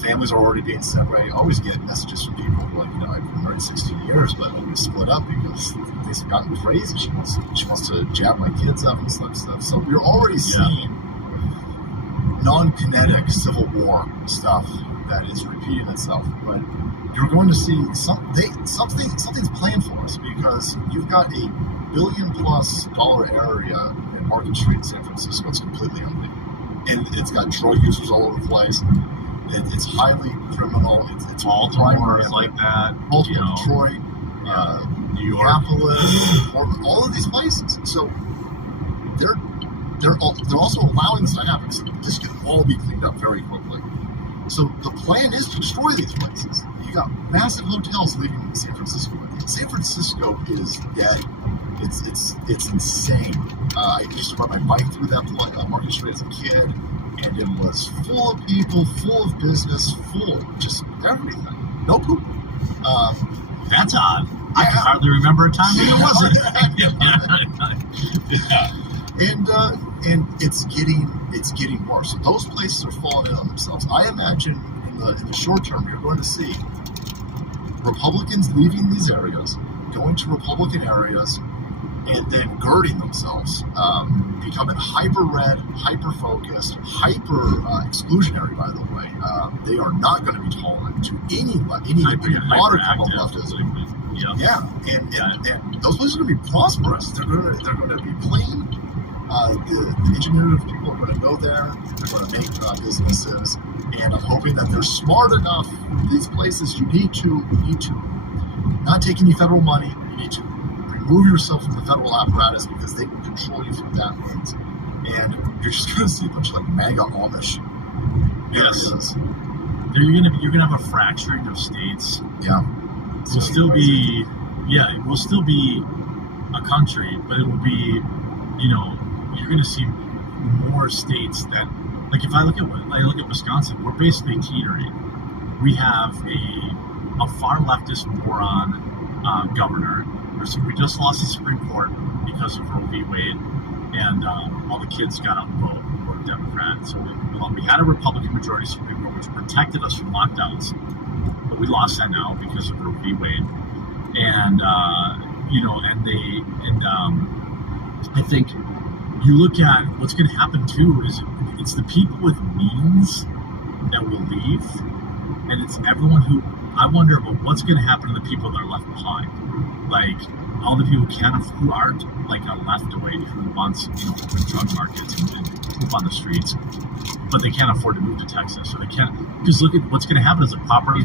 families are already being separated. I always get messages from people who are like, I've been married 16 years, but we split up because things have gotten crazy. She wants to jab my kids up and stuff. So you're already seeing non-kinetic Civil War stuff that is repeating itself. But you're going to see something's planned for us, because you've got a $1 billion+ area in Market Street in San Francisco. It's completely empty, and it's got drug users all over the place. It's highly criminal. It's all Baltimore is like that. Baltimore, Detroit, New York, Minneapolis, all of these places. So they're also allowing this to happen. So this can all be cleaned up very quickly. So the plan is to destroy these places. You got massive hotels leaving San Francisco. San Francisco is dead. It's insane. I used to ride my bike through that Market Street as a kid, and it was full of people, full of business, full of just everything. No poop. That's odd. I can hardly remember a time when it wasn't. And it's getting worse. So those places are falling in on themselves. I imagine in the short term, you're going to see Republicans leaving these areas, going to Republican areas, and then girding themselves, becoming hyper-red, hyper-focused, hyper-exclusionary, by the way. They are not going to be tolerant to any modicum of leftism. Yeah. And those places are going to be prosperous. They're going to be clean. The ingenuitive people are going to go there. They're going to make businesses. And I'm hoping that they're smart enough. These places, you need to not take any federal money. You need to remove yourself from the federal apparatus, because they can control you through that means. And you're just going to see a bunch of like MAGA Amish areas. You're gonna have a fracturing of states. Yeah. We'll still be a country, but it will be, you're gonna see more states that, like, if I look at Wisconsin, we're basically teetering. We have a far leftist moron governor. We just lost the Supreme Court because of Roe v. Wade, and all the kids got out and voted Democrat. So we had a Republican majority Supreme Court, which protected us from lockdowns, but we lost that now because of Roe v. Wade. And I think you look at what's going to happen too is it's the people with means that will leave, and it's everyone who. I wonder about what's going to happen to the people that are left behind. Like, all the people who aren't like a left away, who wants, open drug markets and poop on the streets, but they can't afford to move to Texas, or they can't, because look at what's going to happen is the property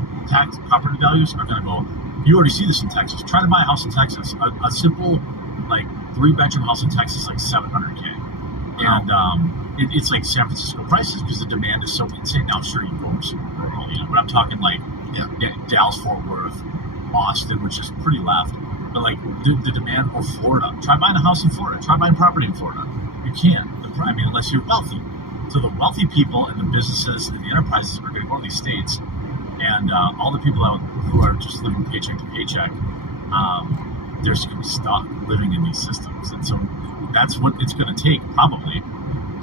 values are going to go. You already see this in Texas. Try to buy a house in Texas. A simple, like, 3-bedroom house in Texas is like $700K. And it's like San Francisco prices, because the demand is so insane. Now, sure, you go super rural, but I'm talking like Dallas, Fort Worth, Austin, which is pretty left. But like the demand, or Florida. Try buying a house in Florida. Try buying property in Florida. You can't. Unless you're wealthy. So the wealthy people and the businesses and the enterprises are going to go to these states, and all the people out who are just living paycheck to paycheck, they're just going to be stuck living in these systems. And so that's what it's going to take, probably,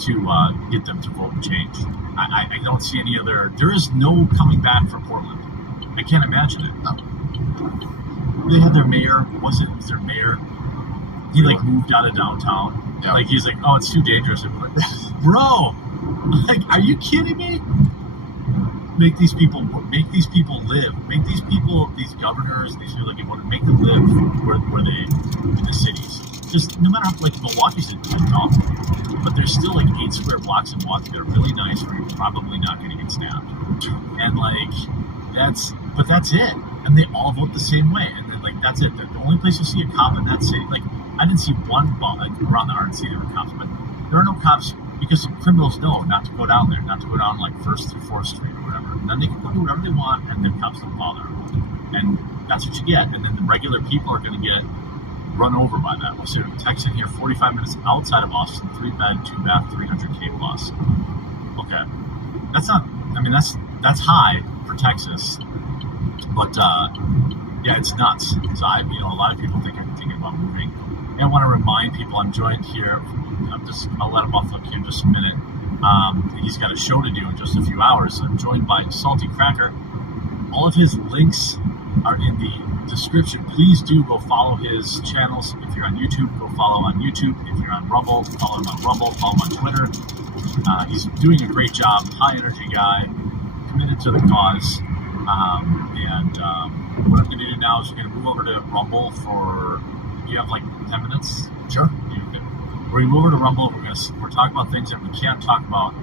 to get them to vote and change. I don't see any other. There is no coming back for Portland. I can't imagine it. No. They had their mayor. Was their mayor? He moved out of downtown. Yeah. Like, he's like, oh, it's too dangerous. I'm like, bro, like, are you kidding me? Make these people live. Make these governors, these people that want to make them live where they in the cities. Just no matter how, like, Milwaukee's dumb, but there's still like 8 square blocks in Milwaukee that are really nice, where you're probably not going to get snapped. And like, that's it. And they all vote the same way. And then, like, that's it. The only place you see a cop in that city, like, I didn't see one, like, around the RNC there were cops, but there are no cops because criminals know not to go down there, not to go down like 1st through 4th Street or whatever. And then they can go do whatever they want, and the cops don't bother. And that's what you get. And then the regular people are going to get run over by that. We'll say Texan here, 45 minutes outside of Austin, 3-bed, 2-bath, $300K plus. Okay, that's not. I mean, that's high for Texas, but yeah, it's nuts. So a lot of people think I'm thinking about moving. And I want to remind people I'm joined here. I'll let him off the hook here in just a minute. He's got a show to do in just a few hours. I'm joined by Salty Cracker. All of his links are in the description. Please do go follow his channels. If you're on YouTube, go follow on YouTube. If you're on Rumble, follow him on Rumble. Follow him on Twitter. He's doing a great job. High energy guy, committed to the cause. What I'm going to do now is we're going to move over to Rumble for. You have like 10 minutes. Sure. We're going to move over to Rumble. We're talking about things that we can't talk about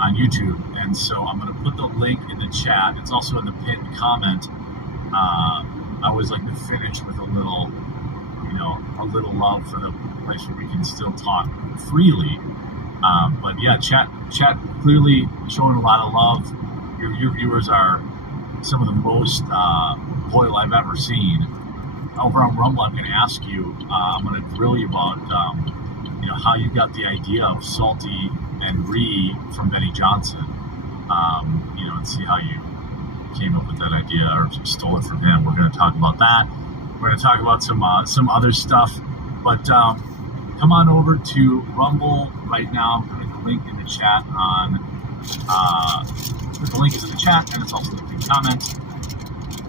on YouTube, and so I'm going to put the link in the chat. It's also in the pinned comment. I always like to finish with a little love for the place where we can still talk freely. But yeah, chat clearly showing a lot of love. Your viewers are some of the most loyal I've ever seen. Over on Rumble, I'm going to ask you. I'm going to grill you about how you got the idea of Salty and Ree from Benny Johnson. And see how you came up with that idea or stole it from him. We're going to talk about that. We're going to talk about some other stuff. But come on over to Rumble right now. I'm putting the link in the chat the link is in the chat, and it's also in the pinned comment.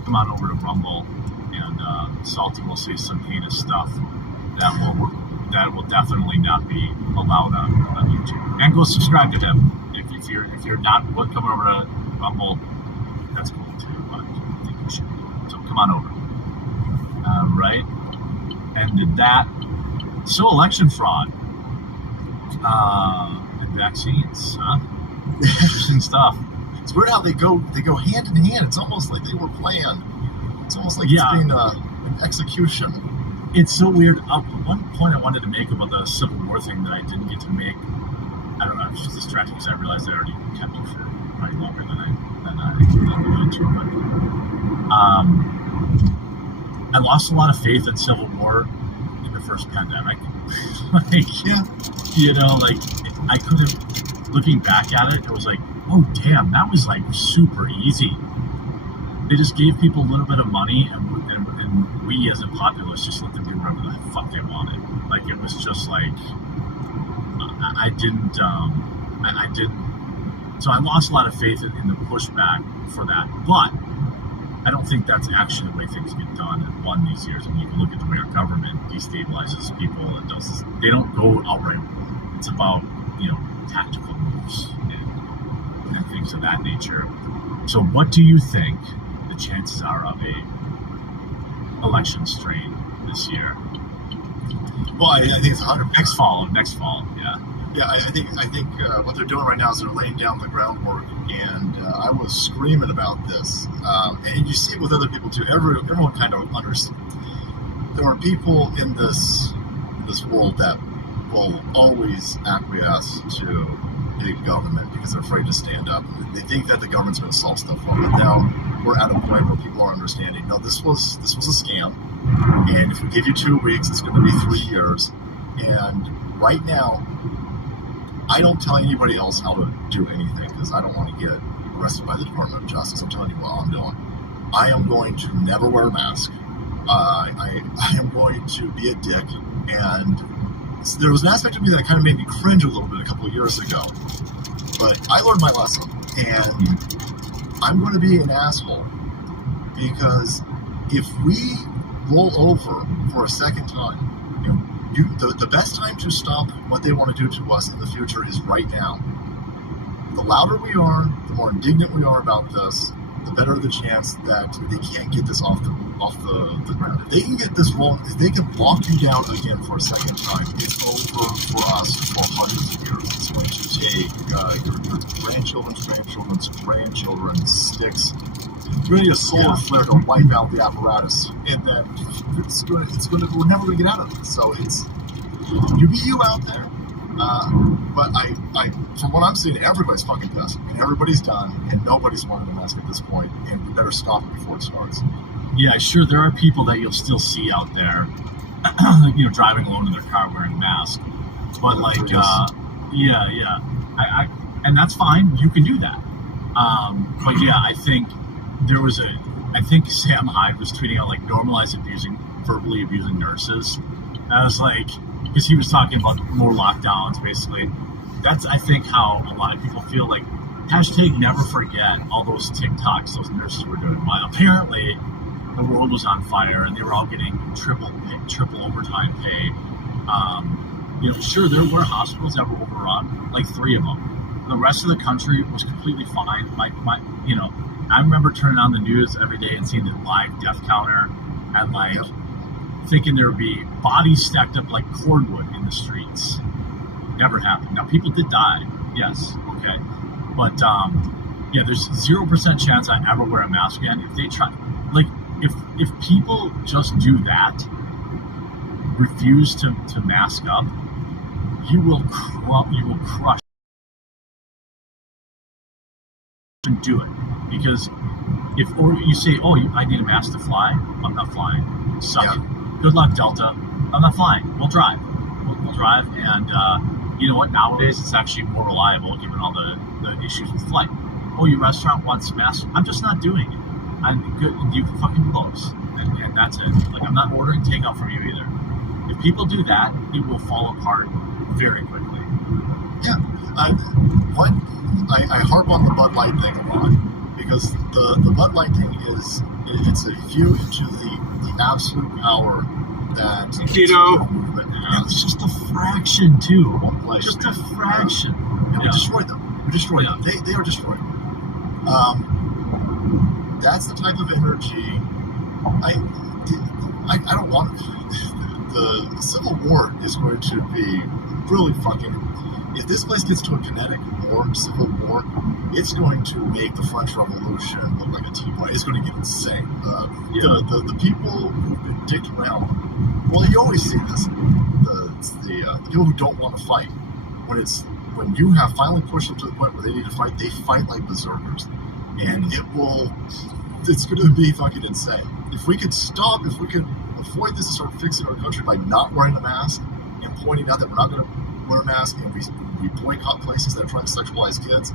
Come on over to Rumble, and Salty will say some heinous stuff that will definitely not be allowed on YouTube. And go subscribe to him. If you're not coming over to Rumble, that's cool too, but I think you should. So come on over. All right. And did that. So election fraud. And vaccines, huh? Interesting stuff. It's weird how they go hand in hand. It's almost like they were planned. It's almost like it's been an execution. It's so weird. One point I wanted to make about the Civil War thing that I didn't get to make. I don't know. I was just distracted because I realized I already kept it for probably longer than I alluded to. But I lost a lot of faith in Civil War in the first pandemic. I couldn't. Looking back at it, it was like, oh damn, that was like super easy. They just gave people a little bit of money, and we as a populace just let them do whatever the fuck they wanted. Like it was just like I didn't. So I lost a lot of faith in the pushback for that, but I don't think that's actually the way things get done and won these years. I mean, you can look at the way our government destabilizes people and does this. They don't go outright war. It's about tactical moves and things of that nature. So what do you think the chances are of a election strain this year? Well, I think it's 100%. Next fall, yeah. Yeah, I think what they're doing right now is they're laying down the groundwork, and I was screaming about this. And you see it with other people too. Everyone kind of understands. There are people in this world that will always acquiesce to big government because they're afraid to stand up. They think that the government's going to solve stuff for them. But now we're at a point where people are understanding. No, this was a scam, and if we give you 2 weeks, it's going to be 3 years. And right now, I don't tell anybody else how to do anything because I don't want to get arrested by the Department of Justice. I'm telling you what I'm doing. I am going to never wear a mask. I am going to be a dick, and there was an aspect of me that kind of made me cringe a little bit a couple of years ago. But I learned my lesson, and I'm going to be an asshole because if we roll over for a second time, the best time to stop what they want to do to us in the future is right now. The louder we are, the more indignant we are about this, the better the chance that they can't get this off the ground. If they can get this rolling, if they can lock you down again for a second time, it's over for us for hundreds of years. It's going to take your grandchildren's grandchildren's sticks. You're going to need a solar flare to wipe out the apparatus, and then we're never going to get out of it. So it's you be you out there. But from what I'm seeing, everybody's fucking pissed. Everybody's done, and nobody's wearing a mask at this point, and we better stop it before it starts. Yeah, sure, there are people that you'll still see out there, driving alone in their car wearing masks. But and that's fine. You can do that. But yeah, I think Sam Hyde was tweeting out like normalize verbally abusing nurses. And I was like, because he was talking about more lockdowns, basically. That's I think how a lot of people feel like hashtag never forget all those TikToks those nurses were doing. While apparently the world was on fire and they were all getting triple overtime pay. Sure, there were hospitals that were overrun, like 3 of them. The rest of the country was completely fine. I remember turning on the news every day and seeing the live death counter and thinking there would be bodies stacked up like cordwood in the streets. Never happened. Now, people did die, yes, okay. But, there's 0% chance I ever wear a mask again. If they try, if people just do that, refuse to mask up, you will crush and do it. Because or you say, I need a mask to fly, I'm not flying. Suck it. Good luck, Delta. I'm not flying. We'll drive. We'll drive, and you know what? Nowadays, it's actually more reliable, given all the issues with flight. Your restaurant wants masks. I'm just not doing it. I'm good. You can fucking close, and that's it. I'm not ordering takeout from you either. If people do that, it will fall apart very quickly. Yeah. I harp on the Bud Light thing a lot, because the Bud Light thing it's a view into the absolute power that keto movement has. It's just a fraction too. Just a fraction. We destroyed them. They are destroyed. That's the type of energy I don't want. The Civil War is going to be really fucking. If this place gets to a kinetic war, civil war, it's going to make the French Revolution look like a tea party. It's going to get insane. The people who've been dicked around. Well, you always see this. The people who don't want to fight. When you have finally pushed them to the point where they need to fight, they fight like berserkers, and it's going to be fucking insane. If we could avoid this and start fixing our country by not wearing a mask and pointing out that we're not going to wear a mask and we boycott places that are trying to sexualize kids,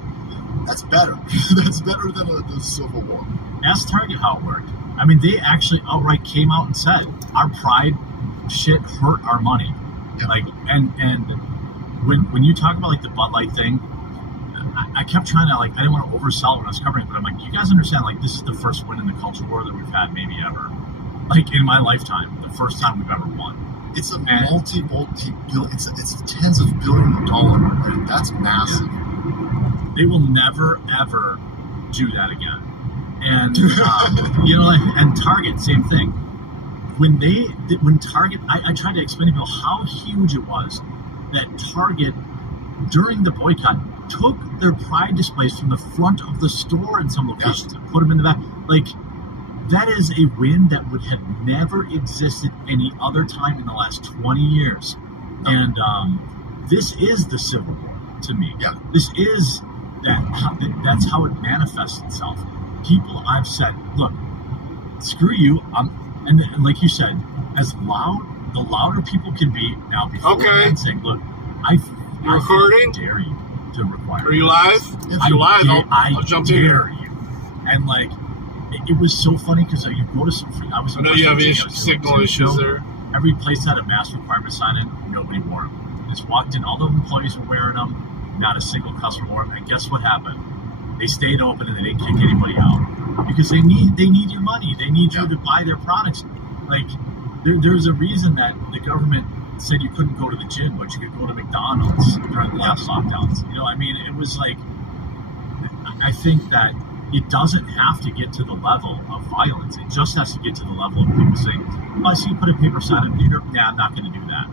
that's better. That's better than the Civil War. Ask Target how it worked. I mean, they actually outright came out and said our pride shit hurt our money. Yeah. And when you talk about the Bud Light thing, I kept trying to I didn't want to oversell it when I was covering it, but I'm like, you guys understand this is the first win in the culture war that we've had maybe ever. In my lifetime, the first time we've ever won. It's a multi-billion, it's tens of billions of dollars. That's massive. They will never, ever do that again. And, and Target, same thing. When Target, I tried to explain to people how huge it was that Target, during the boycott, took their pride displays from the front of the store in some locations and put them in the back. That is a win that would have never existed any other time in the last 20 years. No. And this is the Civil War to me. Yeah. This is that's how it manifests itself. People, I've said, look, screw you. And like you said, the louder people can be now before saying, look, I recording? Dare you to require. Are you live? If you're live, I'll jump in. Dare you. And it was so funny because you go to some. I know you have signal issues there. Every place had a mask requirement sign in. Nobody wore them. Just walked in. All the employees were wearing them. Not a single customer wore them. And guess what happened? They stayed open and they didn't kick anybody out because they need your money. They need you to buy their products. There's a reason that the government said you couldn't go to the gym, but you could go to McDonald's during the last lockdowns. It was I think that it doesn't have to get to the level of violence. It just has to get to the level of people saying, I see you put a paper sign in Europe. Nah, I'm not going to do that.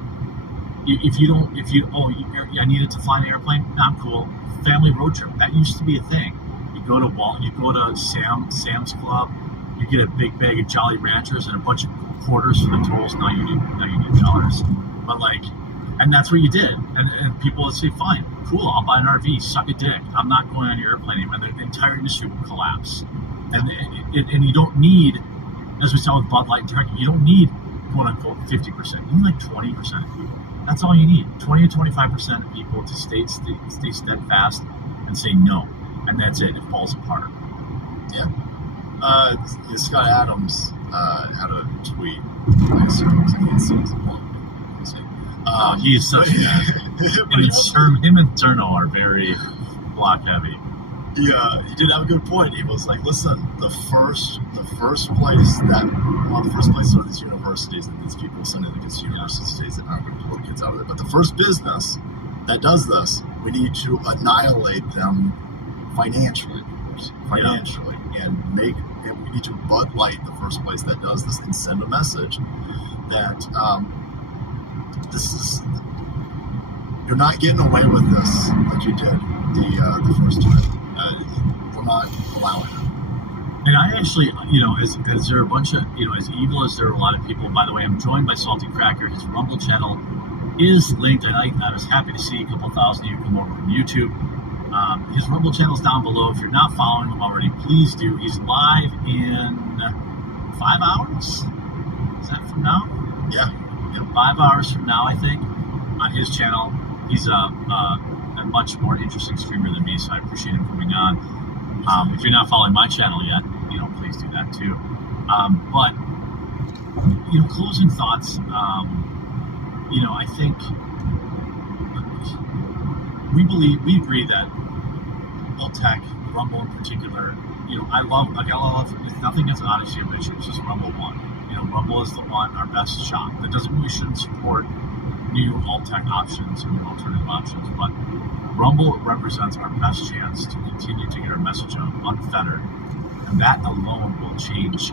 I needed to fly an airplane. Nah, I'm cool. Family road trip. That used to be a thing. You go to Sam's Club. You get a big bag of Jolly Ranchers and a bunch of quarters for the tolls. Now you need dollars. But And that's what you did. And people would say, fine, cool, I'll buy an RV, suck a dick. I'm not going on your airplane. And the entire industry would collapse. And you don't need, as we saw with Bud Light and Target, you don't need, quote unquote, 50%. You need like 20% of people. That's all you need. 20 to 25% of people to stay steadfast and say no. And that's it. It falls apart. Yeah. Scott Adams had a tweet. I can't see his he is such him and Cerno are very block heavy. Yeah, he did have a good point. He was like, listen, the first place are these universities and these people sending the kids to universities that aren't going to pull the kids out of it. But the first business that does this, we need to annihilate them financially, and we need to Bud Light the first place that does this and send a message that you're not getting away with this like you did the first time. We're not allowing it. And I actually, as there are a bunch of, as evil as there are a lot of people, by the way, I'm joined by Salty Cracker. His Rumble channel is linked. I was happy to see a couple thousand of you come over from YouTube. His Rumble channel's down below. If you're not following him already, please do. He's live in 5 hours? Is that from now? Yeah. 5 hours from now, I think, on his channel. He's a much more interesting streamer than me, so I appreciate him coming on. If you're not following my channel yet, please do that too. But closing thoughts. I think we agree that Tech, Rumble in particular. I love nothing against Odyssey or Mission. It's just Rumble one. Rumble is the one, our best shot. That doesn't mean we shouldn't support new alt-tech options and new alternative options, but Rumble represents our best chance to continue to get our message out unfettered, and that alone will change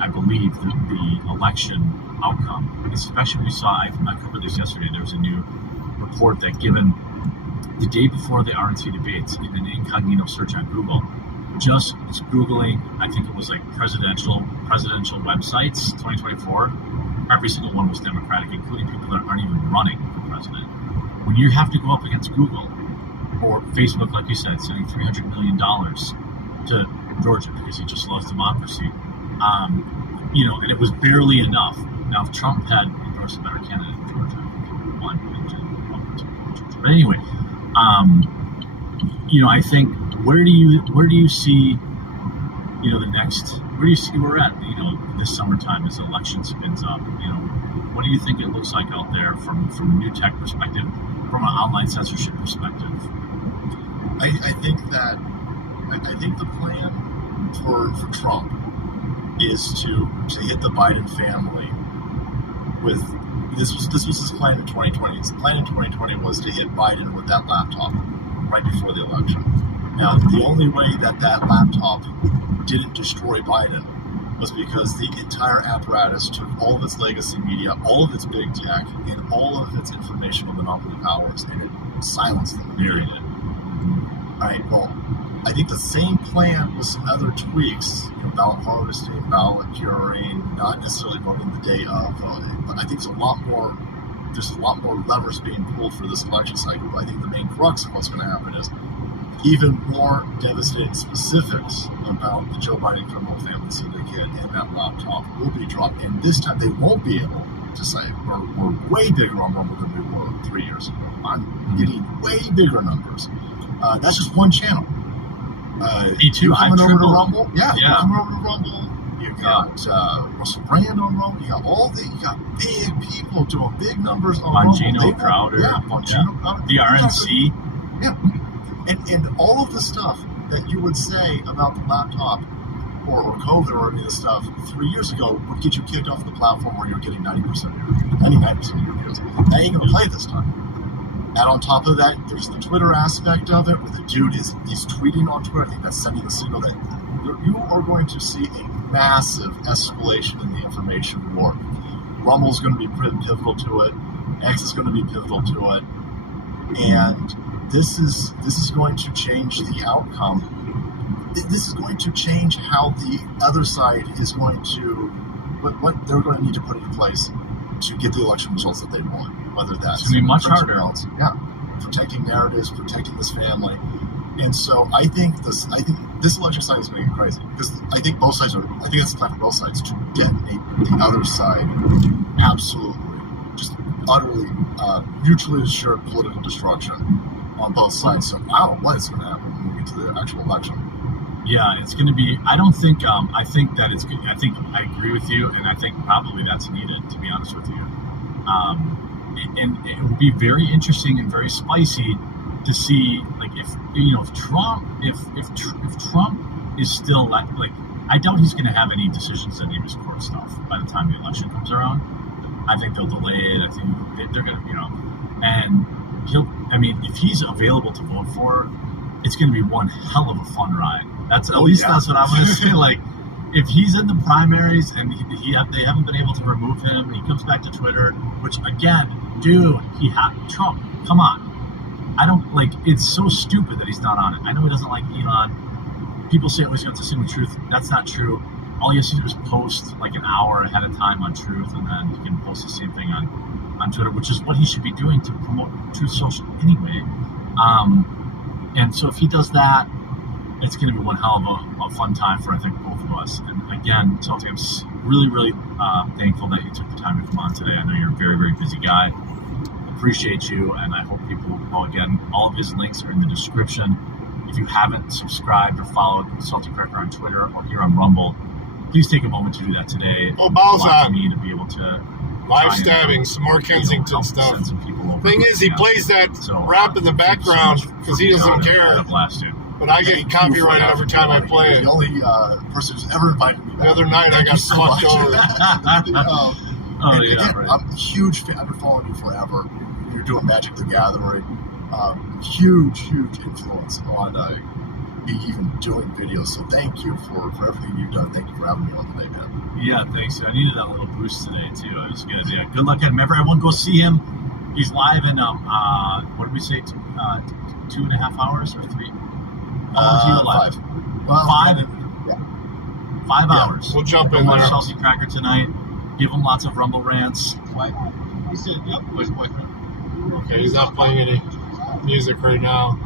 I believe the election outcome. Especially we saw, I covered this yesterday, there was a new report that given the day before the RNC debates in an incognito search on Google, just Googling, I think it was like presidential websites 2024, every single one was Democratic, including people that aren't even running for president. When you have to go up against Google or Facebook, like you said, sending $300 million to Georgia because he just loves democracy, and it was barely enough. Now, if Trump had endorsed a better candidate in Georgia, one, but anyway, I think where do you see, the next, where do you see we're at, this summertime as the election spins up? What do you think it looks like out there from a new tech perspective, from an online censorship perspective? I think the plan for Trump is to hit the Biden family with this was his plan in 2020. His plan in 2020 was to hit Biden with that laptop right before the election. Now, the only way that laptop didn't destroy Biden was because the entire apparatus took all of its legacy media, all of its big tech, and all of its informational monopoly powers, and it silenced them, buried it. All right, well, I think the same plan with some other tweaks, ballot harvesting, ballot curing, not necessarily voting the day of, but I think there's a lot more levers being pulled for this election cycle. But I think the main crux of what's going to happen is even more devastating specifics about the Joe Biden criminal family syndicate and that laptop will be dropped. And this time they won't be able to say we're way bigger on Rumble than we were 3 years ago. I'm getting way bigger numbers. That's just one channel. Me too. Coming over to Rumble? Yeah. Coming over to Rumble. You got Russell Brand on Rumble. You got big people doing big numbers on Bongino, Rumble. Crowder. Bongino, Crowder. The RNC. Yeah. And all of the stuff that you would say about the laptop or COVID or any of the stuff 3 years ago would get you kicked off the platform where you're getting 99% of your views. That ain't going to play this time. And on top of that, there's the Twitter aspect of it, where the dude he's tweeting on Twitter. I think that's sending the signal that you are going to see a massive escalation in the information war. Rumble's going to be pivotal to it. X is going to be pivotal to it. And this is going to change the outcome. This is going to change how the other side is going to, what they're going to need to put in place to get the election results that they want, whether that's it's gonna be much harder. Else. Yeah, protecting narratives, protecting this family, and so I think this election cycle is going to get crazy because I think both sides are. I think that's the plan for both sides to detonate the other side, absolutely, just utterly, mutually assured political destruction on both sides. So I don't know what is going to happen when we get to the actual election. Yeah, it's going to be. I don't think. I think that it's good. I think I agree with you, and I think probably that's needed. To be honest with you, and it will be very interesting and very spicy to see, like, if Trump, if Trump is still like, I doubt he's going to have any decisions that neighbors court stuff by the time the election comes around. I think they'll delay it. I think they're going to, and if he's available to vote for, it's going to be one hell of a fun ride. That's at least that's what I'm going to say. Like, if he's in the primaries and they haven't been able to remove him, he comes back to Twitter, which again, dude, Trump, come on. I don't it's so stupid that he's not on it. I know he doesn't like Elon. People say, oh, he's got to sing with Truth. That's not true. All you have to do is post like an hour ahead of time on Truth, and then you can post the same thing on Twitter, which is what he should be doing to promote Truth Social anyway. And so if he does that, it's going to be one hell of a fun time for, I think, both of us. And again, Salty, I'm really, really thankful that you took the time to come on today. I know you're a very, very busy guy. Appreciate you, and I hope people will. Again, all of his links are in the description. If you haven't subscribed or followed Salty Cracker on Twitter or here on Rumble, please take a moment to do that today. Oh, balls on me to be able to live stabbing, some more Kensington stuff. Thing is, he plays that rap in the background because he doesn't care. But I get copyrighted every time I play it. The only person who's ever invited me. The other night I got fucked over. Right. I'm a huge fan. I've been following you forever. You're doing Magic the Gathering. Huge influence on me even doing videos. So thank you for everything you've done. Thank you for having me on today, man. Yeah, thanks. I needed that little boost today too. It was good. Yeah, good luck at him. Everyone go see him. He's live in what did we say? 2.5 hours or 3? How long is he live? 5 hours. We'll jump in watch there. Salty Cracker tonight. Give him lots of Rumble rants. He said, yep, where's boyfriend? Okay, he's not playing any music right now.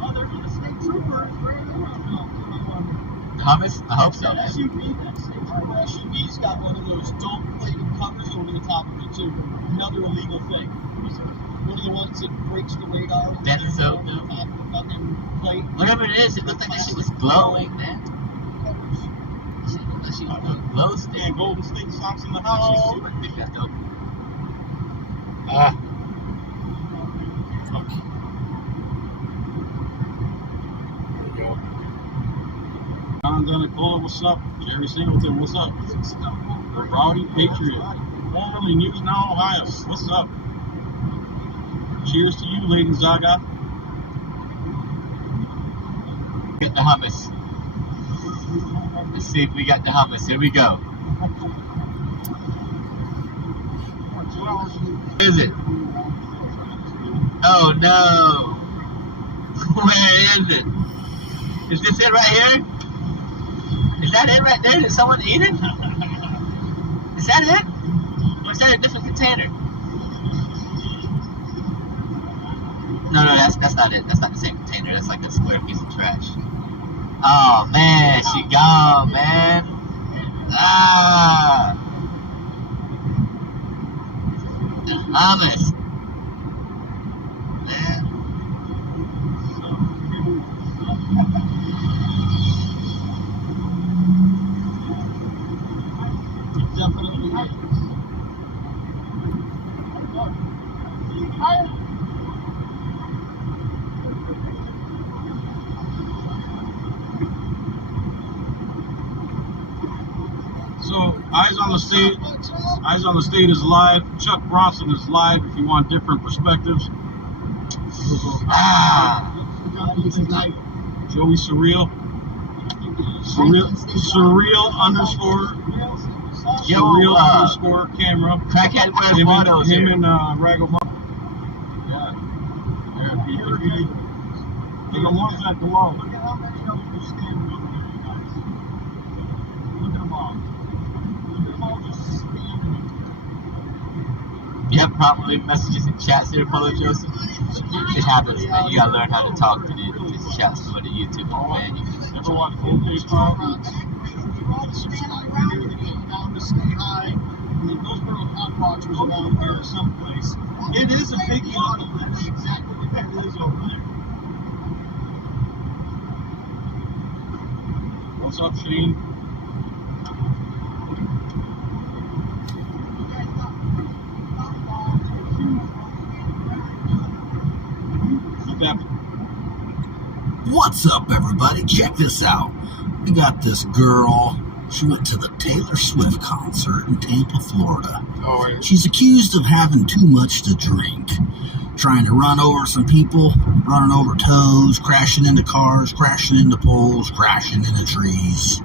Hummus? I hope so. SUV's got one of those dome-plated covers over the top of it, too. Another illegal thing. One of the ones that breaks the radar. That is so dope. Whatever it is, it looked like that shit was glowing, man. That shit was doing glow stick. Yeah, Golden State Sox in the house. I think that's dope. Fuck. There we go. Don Nicole, what's up? Jerry Singleton, what's up? The Rowdy Patriot. Formerly News Now Ohio, what's up? Cheers to you, Lady Zaga. Get the hummus. Let's see if we got the hummus. Here we go. Where is it? Oh no! Where is it? Is this it right here? Is that it right there? Did someone eat it? Is that it? Or is that a different container? No, that's not it. That's not the same container. That's like a square piece of trash. Oh man, she gone, man. Ah, the hummus. Man. So, Eyes on the State is live. Chuck Bronson is live if you want different perspectives. Joey Surreal underscore camera. Crackhead wears photos him here. and Ragabon. Yeah. B30. The ones at the wall. Look at how many of them are standing over there, you guys. Look at them all. Look at them all just standing. have a problem leaving messages in chats here, Polo Joseph? It happens, man. You gotta learn how to talk to these chats to go to YouTube, man. You Never want to Hillsboro Hot Rods was around here someplace. It is a big model. That's exactly what that is over there. What's up, Shane? What's up, everybody? Check this out. We got this girl. She went to the Taylor Swift concert in Tampa, Florida. Oh, yeah. She's accused of having too much to drink, trying to run over some people, running over toes, crashing into cars, crashing into poles, crashing into trees.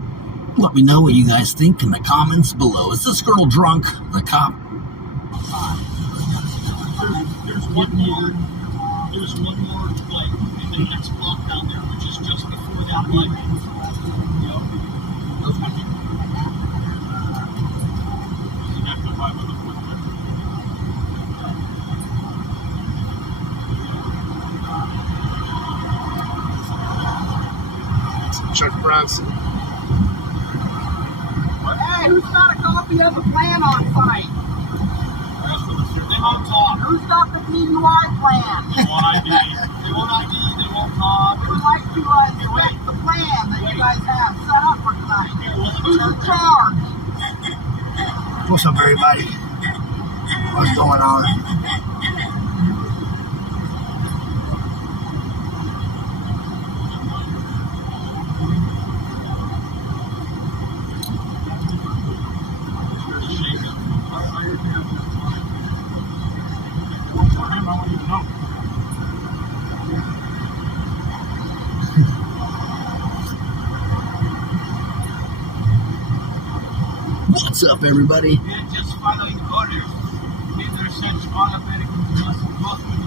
Let me know what you guys think in the comments below. Is this girl drunk? The cop. There's one more, like, in the next block down there, which is just before that light. Chuck Bronson. Hey, who's got a copy of the plan on site? They won't talk. Who's got the DUI plan? They won't ID. They won't ID. They won't talk. We would like to inspect the plan that you guys have set up for tonight. Who's in charge? What's up, everybody? What's going on? What's up, everybody? Just following orders.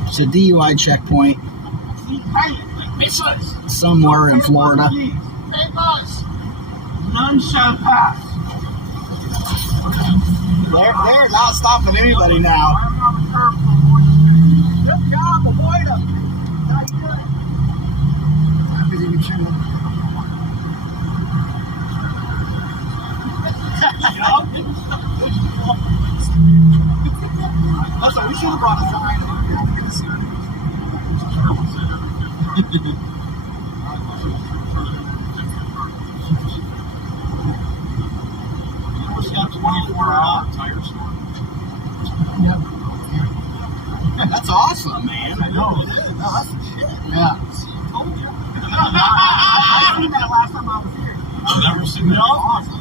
It's a DUI checkpoint somewhere in Florida. None shall pass. They're not stopping anybody now. Good job, avoid them. That's what we should have brought a sign. We got 24-hour tire store. That's awesome, man. I know. It is. No, that's the shit. Yeah. Told you. I seen that last time I was here. I've never seen that. Awesome.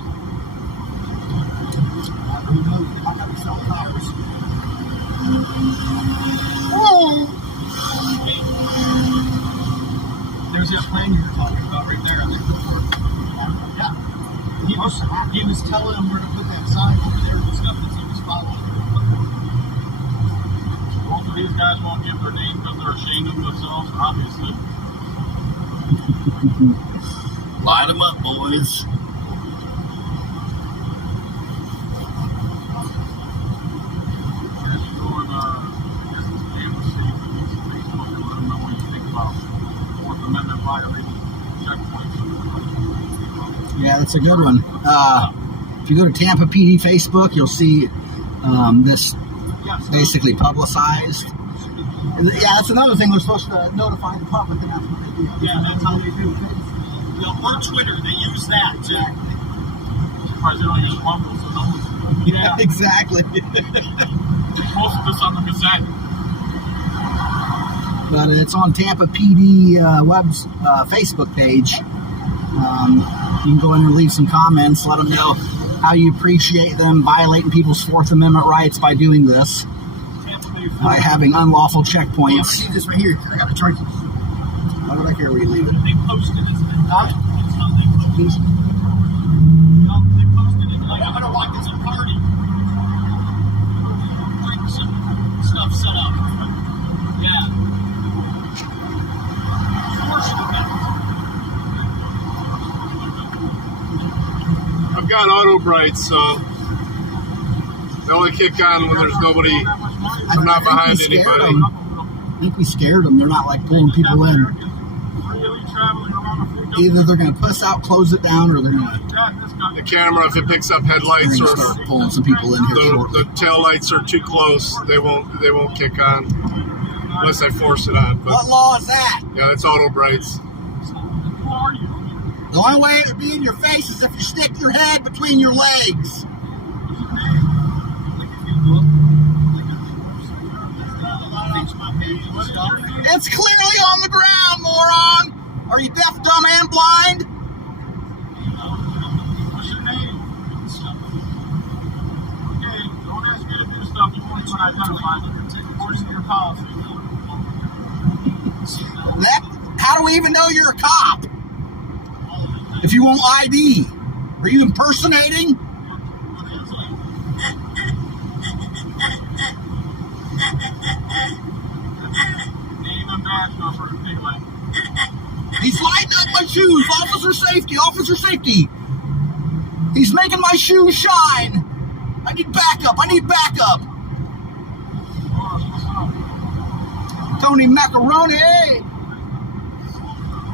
There's that plan you were talking about right there. I think. Yeah. He was telling him where to put that sign over there and stuff as he was following. Both of these guys won't give their name because they're ashamed of themselves, obviously. Light them up, boys. Yeah, that's a good one. If you go to Tampa PD Facebook, you'll see this basically publicized. Yeah, that's another thing. We're supposed to notify the public, and that's what they do. Yeah, that's how they do it. Or Twitter, they use that too. Surprised they don't use Rumble, so no one's. Yeah, exactly. Posted this on the Gazette. But it's on Tampa PD Facebook page. You can go in and leave some comments, let them know how you appreciate them violating people's Fourth Amendment rights by doing this, by having unlawful checkpoints. Yeah, I need this right here. I got to charge you. Why would I care where you leave it? They posted it. That's how they posted it. They posted it like, I'm going to walk this a party. Drinks and stuff set up. Yeah. Worship event. I've got auto brights, so they only kick on when there's nobody I'm not behind anybody. I think we scared them. They're not like pulling people in. Either they're going to puss out, close it down, or they're going to... The camera, if it picks up headlights or start pulling some people in here. The tail lights are too close, they won't kick on unless I force it on. But, what law is that? Yeah, that's auto brights. The only way it would be in your face is if you stick your head between your legs. It's clearly on the ground, moron! Are you deaf, dumb, and blind? What's your name? Okay, don't ask me to do stuff you won't even identify. According to your policy. How do we even know you're a cop? If you won't ID, are you impersonating? He's lighting up my shoes. Officer safety, officer safety. He's making my shoes shine. I need backup, Tony Macaroni.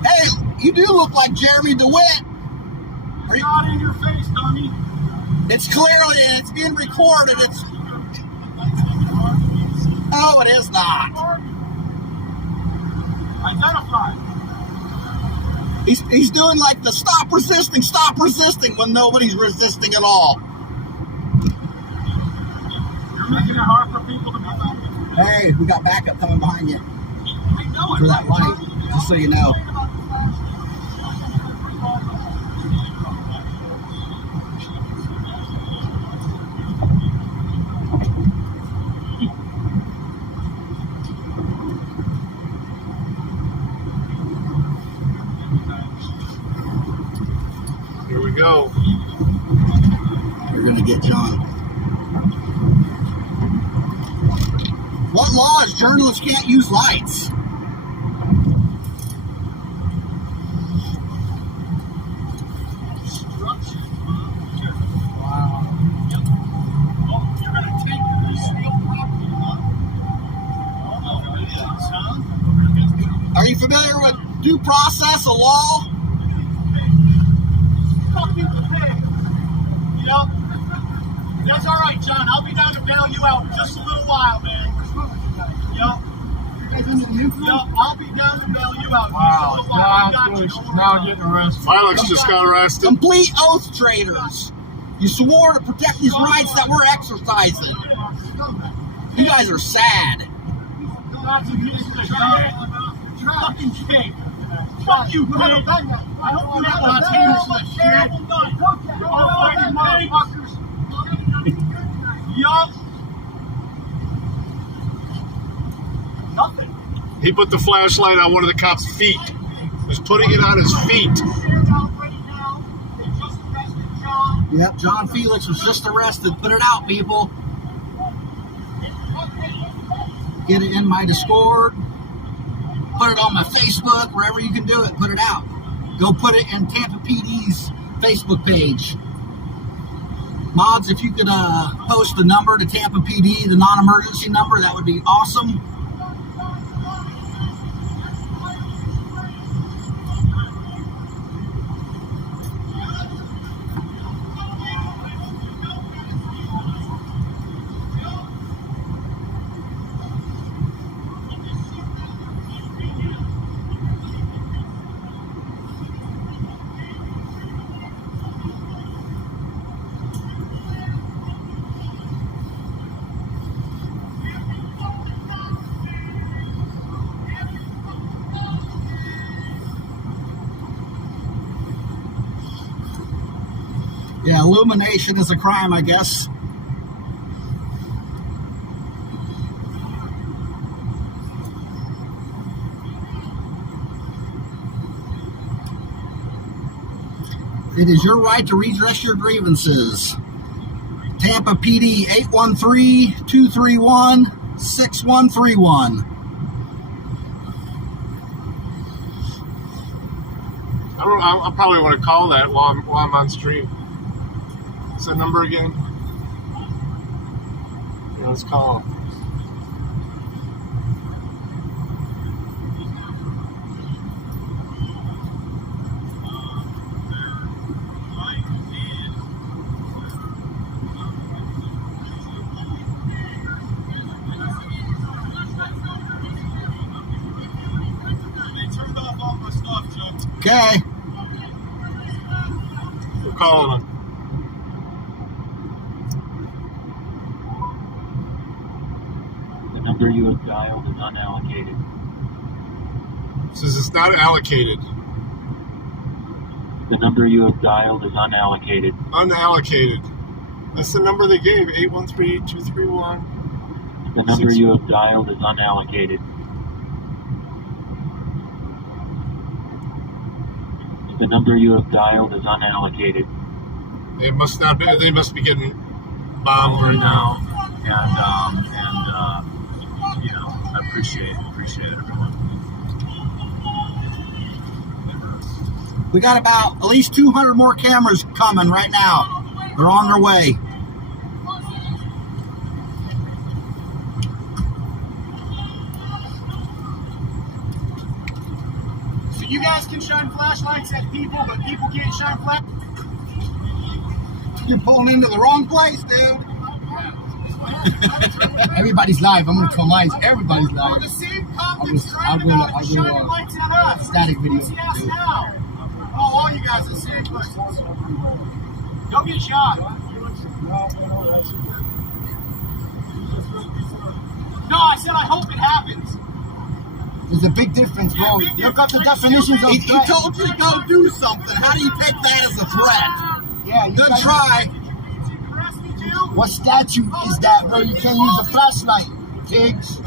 Hey, you do look like Jeremy DeWitt. It's not in your face, dummy. It's clearly, it's being recorded. No, it is not. Identify. He's doing like the stop resisting when nobody's resisting at all. You're making it hard for people to be found. Hey, we got backup coming behind you. For that light, just so you know. Here we go. We're gonna get John. What law is journalists can't use lights? Are you familiar with due process, a law? That's all right, John. I'll be down to bail you out in just a little while, man. Yup, I'll be down to bail you out in just a little while. Now getting arrested. Felix just got arrested. Complete oath traitors. You swore to protect these rights that we're exercising. You guys are sad. Fucking king. Fuck you, pig. I hope you have my tails like shit. You fucking motherfuckers. Yup. Nothing. He put the flashlight on one of the cops' feet. He was putting it on his feet. Yep, John Felix was just arrested. Put it out, people. Get it in my Discord. Put it on my Facebook, wherever you can do it. Put it out. Go put it in Tampa PD's Facebook page. Mods, if you could post the number to Tampa PD, the non-emergency number, that would be awesome. Yeah, illumination is a crime, I guess. It is your right to redress your grievances. Tampa PD 813-231-6131. I'll probably want to call that while I'm on stream. What's that number again? Yeah, let's call him. Okay. We're calling them. The number you have dialed is unallocated. Says it's not allocated. The number you have dialed is unallocated. Unallocated. That's the number they gave, 813-231. The number you have dialed is unallocated. The number you have dialed is unallocated. They must not be. They must be getting bombed right now. And you know, I appreciate everyone. We got about at least 200 more cameras coming right now. They're on their way. So you guys can shine flashlights at people, but people can't shine flashlights. You're pulling into the wrong place, dude. Everybody's live. I'm gonna tell mine. Everybody's live. The same cop that's driving out and shining lights at us. Static video. See us now. Oh, all you guys are the same person. Don't get shot. No, I said I hope it happens. There's a big difference, bro. Look up the definitions of threat. He told you to go do something. How do you take that as a threat? Yeah, good try. What statute is that, bro? You can't use a flashlight, pigs.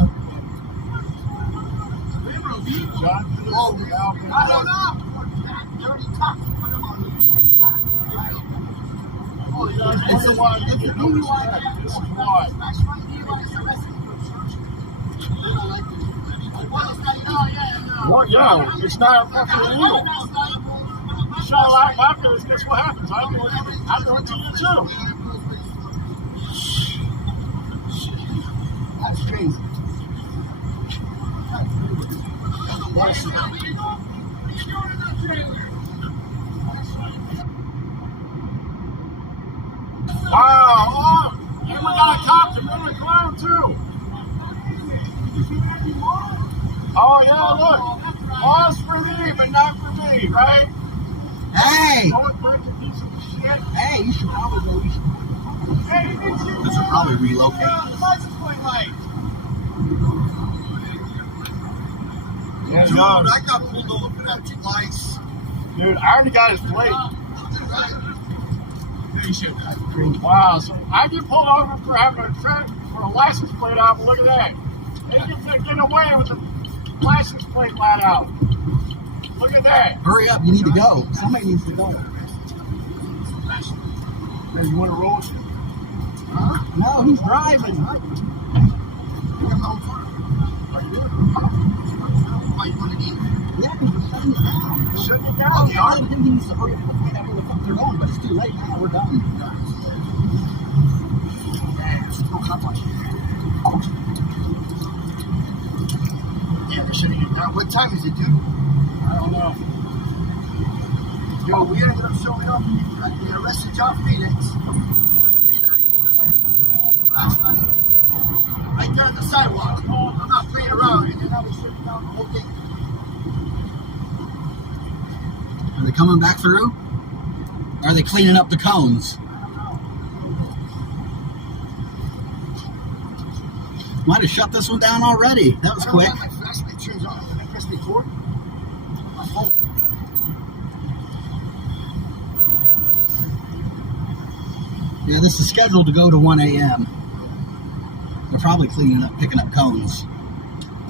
Oh, I don't know. It's a DUI. Well, yeah, it's not fucking illegal. You shot a lot of vodka, guess what happens? I do it to you too. That's crazy. Wow, oh, and we got a cop committing a crime too. Oh yeah, look. Pause for me, but not for me, right? Hey! Hey, you should probably go. Hey, This will probably relocate. License plate light. Yeah, dude, I got pulled over for that twice. Dude, I already got his plate. Wow, so I get pulled over for having a license plate out, but look at that. They get away with the license plate light out. Look at that. Hurry up, you need to go. Somebody needs to go. Hey, you want to roll? Huh? No, he's driving. Yeah, because we're shutting it down. Shutting it down. Oh, yeah, he needs to hurry up and find out where the fuck they're going, but it's too late now. We're done. Yeah, we're shutting it down. What time is it, dude? I don't know. Yo, we ended up showing up at the arrested John Phoenix. Last night. Right there on the sidewalk. I'm not playing around, and then I was shutting down the whole thing. Are they coming back through? Or are they cleaning up the cones? Might have shut this one down already. That was quick. My flashlight turns on when I press record. My phone. Yeah, this is scheduled to go to 1 a.m. They're probably cleaning up, picking up cones,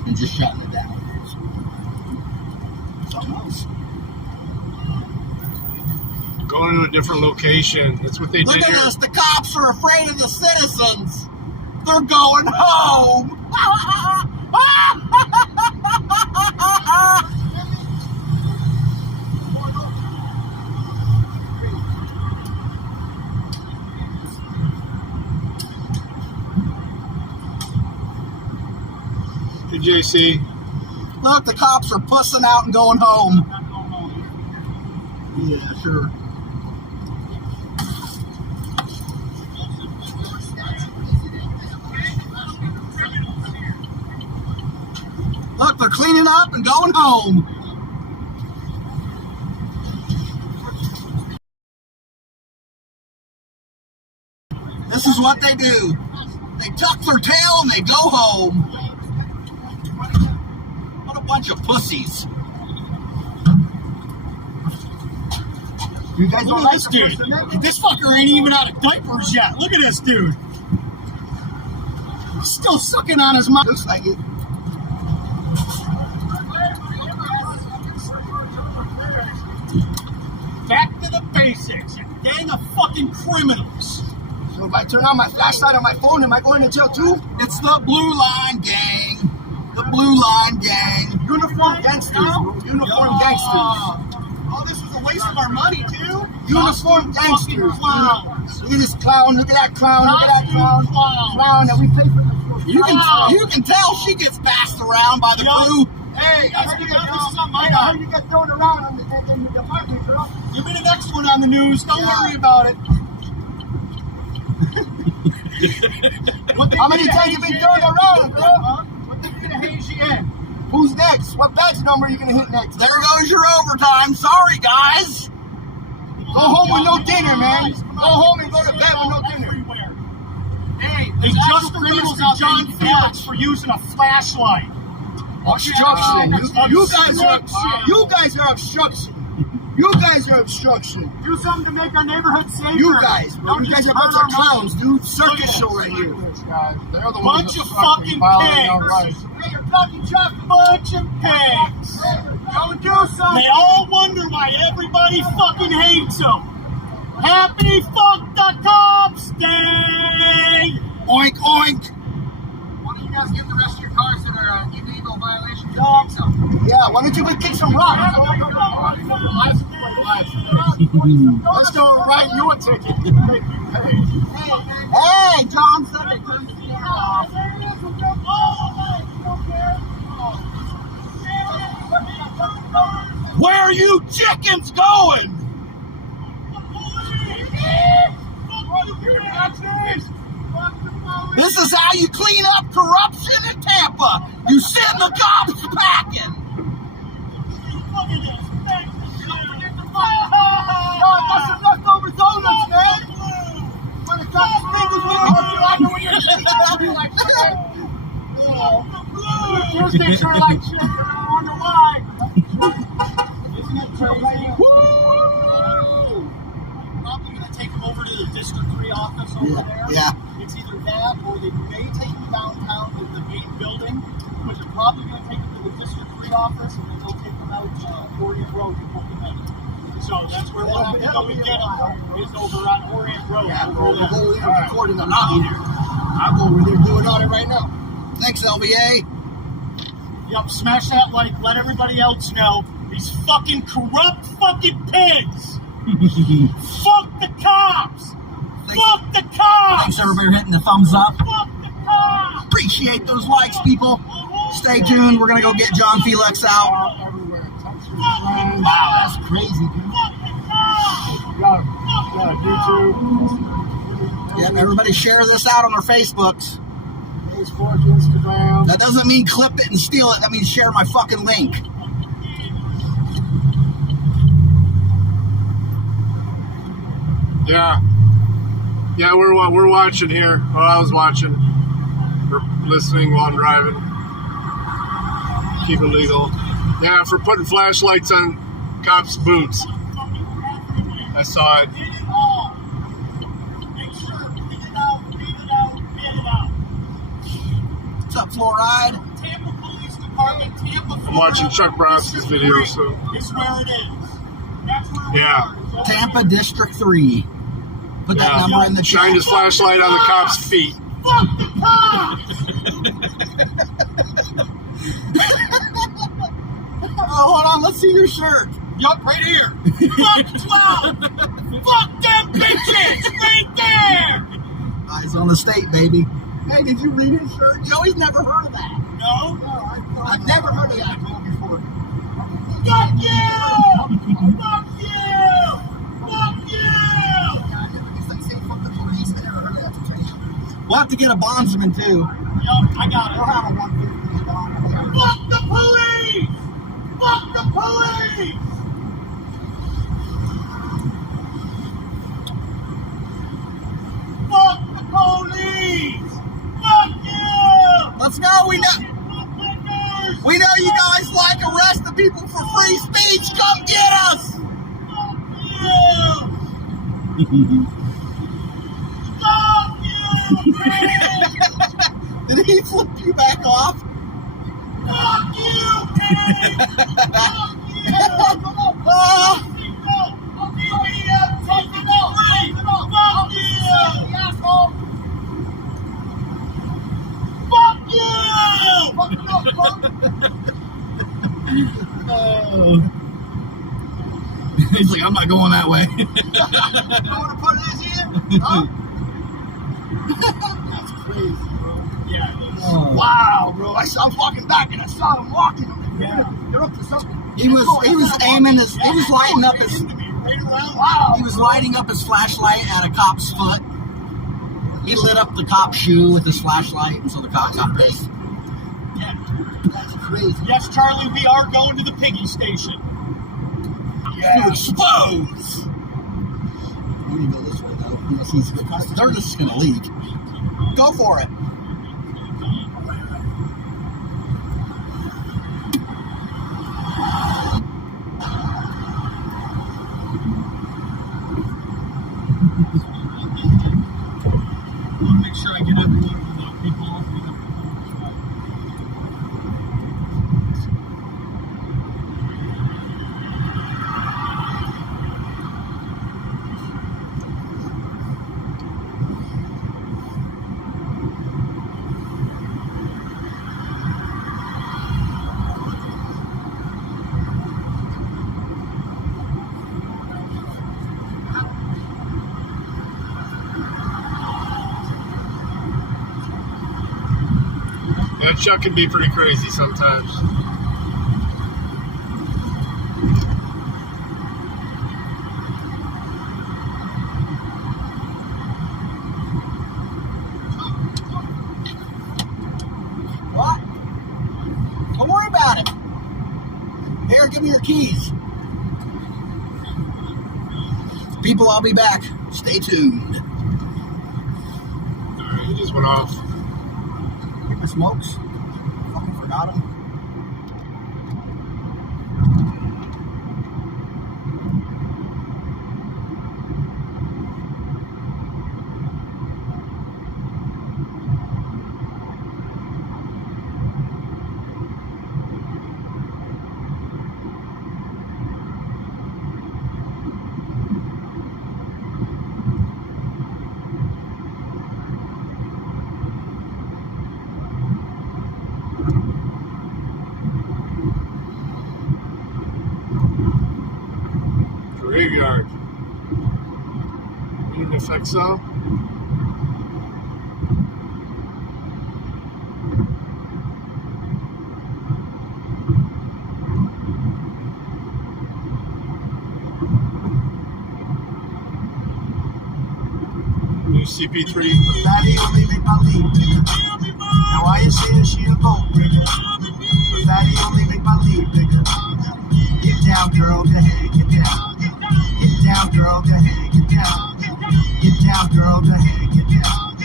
and just shutting it down. Something else. Going to a different location. That's what they Look did at here. this. The cops are afraid of the citizens. They're going home. Hey, JC. Look, the cops are pussing out and going home. Yeah, sure. Look, they're cleaning up and going home. tuck their tail and they go home. What a bunch of pussies. You guys Look at this dude. This fucker ain't even out of diapers yet. Look at this dude. Still sucking on his mouth. Looks like it. Back to the basics. A gang of fucking criminals. So if I turn on my flashlight on my phone, am I going to jail too? It's the Blue Line Gang. The Blue Line Gang. Uniform gangsters, bro. Uniform gangsters. Oh, this was a waste of our money, too. Uniform gangsters. Clowns. Look at this clown. Look at that clown. Look at that clown. Clown that we pay for. You can tell she gets passed around by the crew. Hey, I heard you get thrown around in the apartment, girl. Give me the next one on the news. Don't worry about it. How many times have you been thrown around, girl? What they gonna haze you in? Who's next? What badge number are you going to hit next? There goes your overtime. Sorry, guys. Go home with no dinner, man. Go home and go to bed with no dinner. Hey, they just released John Felix for using a flashlight. Obstruction. You guys are obstruction. You guys are obstruction. Do something to make our neighborhood safer. You guys, bro. You guys are a bunch of clowns, dude. Circus show right here. Bunch of fucking pigs. Hey, you're blocking traffic. Bunch of pigs. Don't do something. They all wonder why everybody fucking hates them. Happy fuck the cops day. Oink, oink. Why don't you guys get the rest of your cars that are illegal violations? Yeah, why don't you go kick some rocks? Let's go write you a ticket. Hey, John said they turned the camera off. Where are you chickens going? This is how you clean up corruption in Tampa. You send the cops packing. God, that's some leftover donuts, man. When the cops fingers with you, like Those things are like shit. I wonder why. Isn't it crazy? Woo! Probably going to take them over to the District 3 office over there. Yeah. It's either that or they may take them downtown to the main building, but they're probably going to take them to the District 3 office and then they'll take them out Orient Road and put them in. So that's where we'll have to go and get them, is over on Orient Road. Yeah, bro, we'll go there and record in the lobby there. I'll go over there doing all it right now. Thanks, LBA. Yep, smash that like, let everybody else know. These fucking corrupt fucking pigs! Fuck the cops! Fuck the cops! Thanks, everybody, for hitting the thumbs up. Fuck the cops! Appreciate those likes, people. Stay tuned. We're going to go get John Felix out. Wow, that's crazy, dude. YouTube. Yep, everybody share this out on their Facebooks. Facebook, Instagram. That doesn't mean clip it and steal it. That means share my fucking link. Yeah, we're watching here. Oh, I was watching. Or listening while I'm driving. Keep it legal. Yeah, for putting flashlights on cops' boots. I saw it. What's up, Fluoride? Tampa Police Department, Tampa, I'm watching Chuck Bronsky's video, so. It's where it is. That's where Yeah. Tampa District 3. Put that number in the chat. Shined his flashlight on the cops' feet. Fuck the cops! Oh, hold on. Let's see your shirt. Yup, right here. Fuck 12! Fuck them bitches! Right there! Eyes on the state, baby. Hey, did you read his shirt? Joey's never heard of that. No? I've never heard of that before. Fuck you! Fuck you! Fuck you! We'll have to get a bondsman, too. Yup, I got it. We'll have a 150 bond. Fuck the police! Fuck the police! Fuck the police! Fuck We know you guys like arresting people for free speech. Come get us. Did he flip you back off? Fuck you, man! Fuck you! He's like, I'm not going that way. You want to put this in? Huh? That's crazy, bro. Yeah, it is. Oh. Wow, bro. I was walking back and I saw him walking. Yeah. They're up to something. He was aiming his, he was lighting up his, Wow. he was lighting up his flashlight at a cop's foot. He lit up the cop's shoe with his flashlight, and so the cop got pissed. Yeah. That's crazy. Yes, Charlie, we are going to the piggy station. Yeah. Expose! We need to go this way, though. Unless he's good. They're just going to leave. Go for it. I want to make sure I get every one of the people opening up the doors. Yeah, Chuck can be pretty crazy sometimes. What? Don't worry about it. Here, give me your keys. People, I'll be back. Stay tuned. Alright, he just went off. Get my smokes. Fucking forgot them. Graveyard. Need an effect cell? New CP3. Daddy only make my lead bigger. Now why you saying she a gold digger? Daddy only make my lead bigger. Get down, girl, go ahead, get down. Get down, girl, go ahead, get down. Get down, girl, go ahead, get down.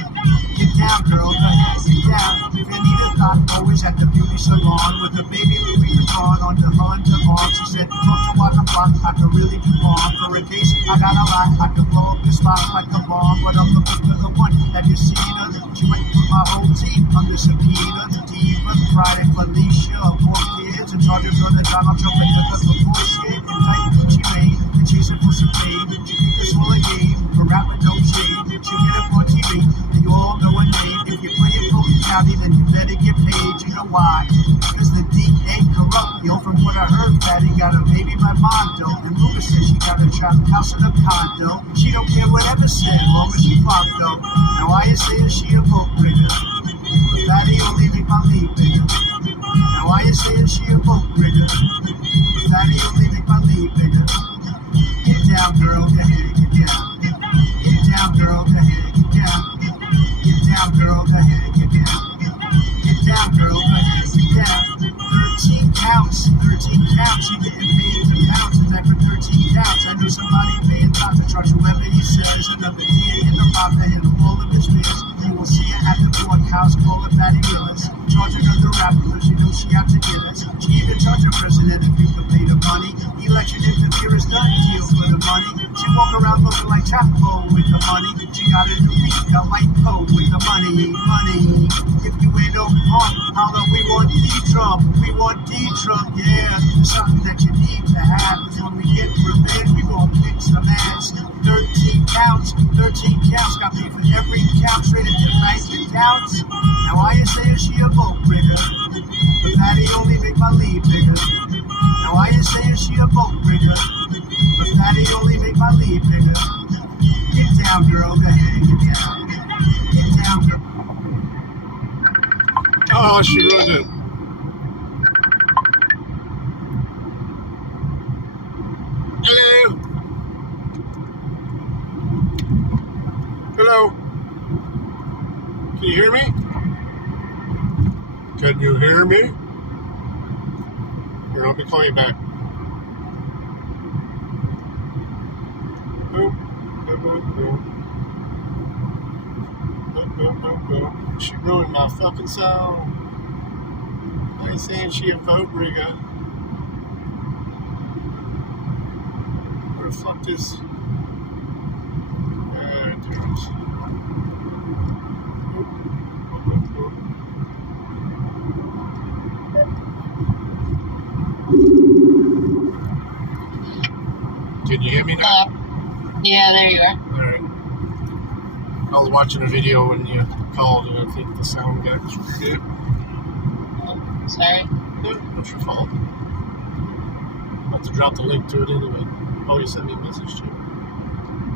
Get down, girl, go ahead, get down. Vanita thought always at the beauty salon with the baby Louis Vuitton on the run to on. She said, look to watch the clock, I could really be on. For a case, I got a lot, I could blow up the spot like a bomb. But I'm looking for the one, have you seen her? She might put my whole team under subpoena. Diva, Friday, Felicia, 4 kids, and charge her to Donald Trump and the bullshit. Tonight, she made, and she's a pussy pain. She think it's all a game, but rap with no shame. She get up on TV, and you all know her name. If you play it Fulton County, then you better get paid. You know why? Because the deep ain't corrupt. Yo, from what I heard, Patty got a baby by Mondo. And Lucas said she got a trap house in a condo. She don't care whatever said, long as she popped though. Now why you saying she a book bigger? Patty only make my lead bigger. Now why you saying she a book bigger? Patty only make my lead bigger. Get down, girl, go ahead, get down. Get down, girl, go ahead, get down. Get down, girl, go ahead, get down. Get down, girl, go ahead, get down. 13 counts, 13 counts. She getting paid in pounds, and that for 13 counts. I know somebody paying time to charge whoever he says. Another DA in the mouth that hit all of his fears. You will see it at the courthouse, call it Patty Willis. charge another rapper because she knows she had to get it. She even charged the president if you could pay the money. Election interference done deals for the money. She walk around looking like Chapo with the money. She got a new beat, got white coat with the money. If you ain't no punk, holla, we want D-Trump. We want D-Trump, yeah. Something that you need to have. Cause when we get revenge, we gon' kick some ass. 13 counts. Got paid for every count, traded to 90 counts. Now why you say she a vote rigger? But Fatty only make my lead bigger. Now why you say she a vote rigger? But Fatty only make my lead bigger. Get down, girl, go ahead, get down. Get down, girl. Oh, she ruined it. Hello. Hello. Can you hear me? Can you hear me? Here, let me call you back. She ruined my fucking sound. I ain't saying she a vote rigger. Where the fuck is... There it is. Can you hear me now? Yeah, there you are. Alright. I was watching a video when you called and I think the sound got screwed up. Sorry. No, that's your fault. I'll have to drop the link to it anyway. Oh, you sent me a message too.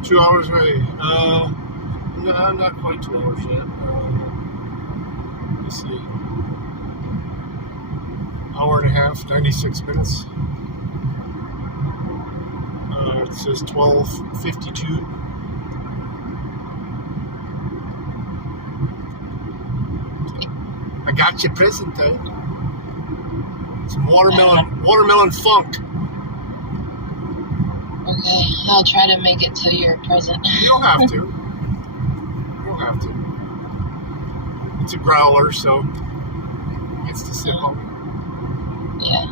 2 hours away. No, not quite 2 hours yet. Let's see. Hour and a half, 96 minutes. It says 12:52. I got you present though. Some watermelon funk. Okay, I'll try to make it to your present. You don't have to. You don't have to. It's a growler, so it gets to sip on me. Yeah,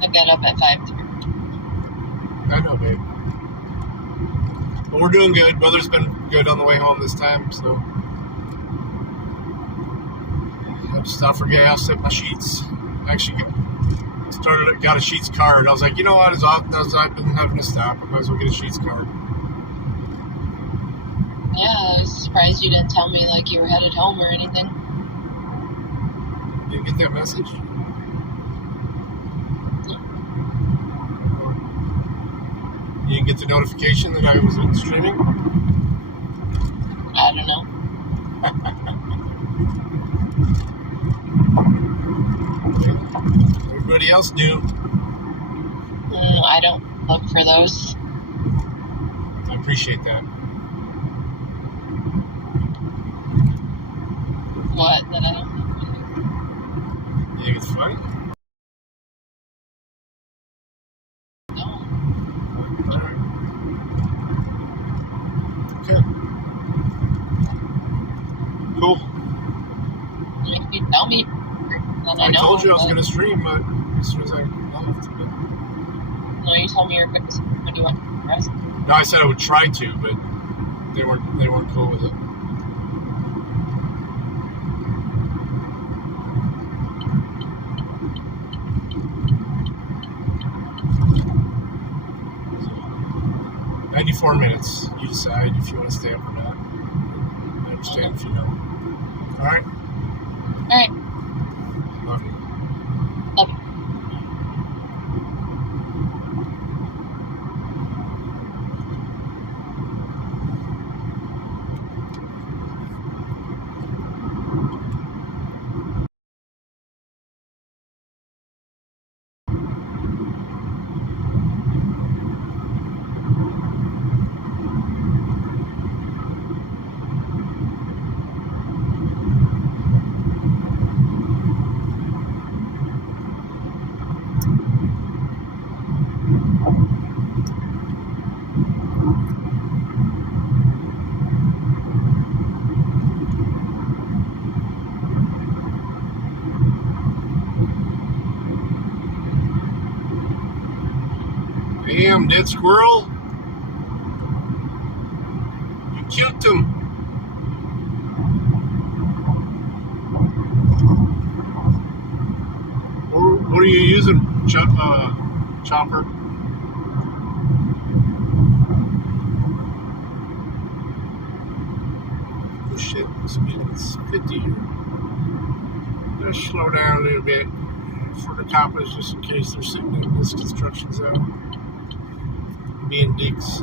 I got up at 5:30. I know, babe. But we're doing good. Brother's been good on the way home this time, so I just stopped for gas, set my sheets. Actually got a sheets card. I was like, you know what, as often as I've been having to stop, I might as well get a sheets card. Yeah, I was surprised you didn't tell me like you were headed home or anything. You didn't get that message? You didn't get the notification that I was streaming? I don't know. Everybody else knew. I don't look for those. I appreciate that. What? That I don't. You think it's funny? No. Alright. Okay. Cool. If you tell me, then I know. I told you I was going to stream, but as soon as I left. No, you told me you're when you went to rest. No, I said I would try to, but they weren't cool with it. So, 94 minutes. You decide if you want to stay up or not. I understand if you don't. All right. All right. Love you. Love you. Damn, dead squirrel. You killed him. What are you using, Chopper? Oh shit, it's 50 here. Let's slow down a little bit for the coppers just in case they're sitting in this construction zone. Being dicks.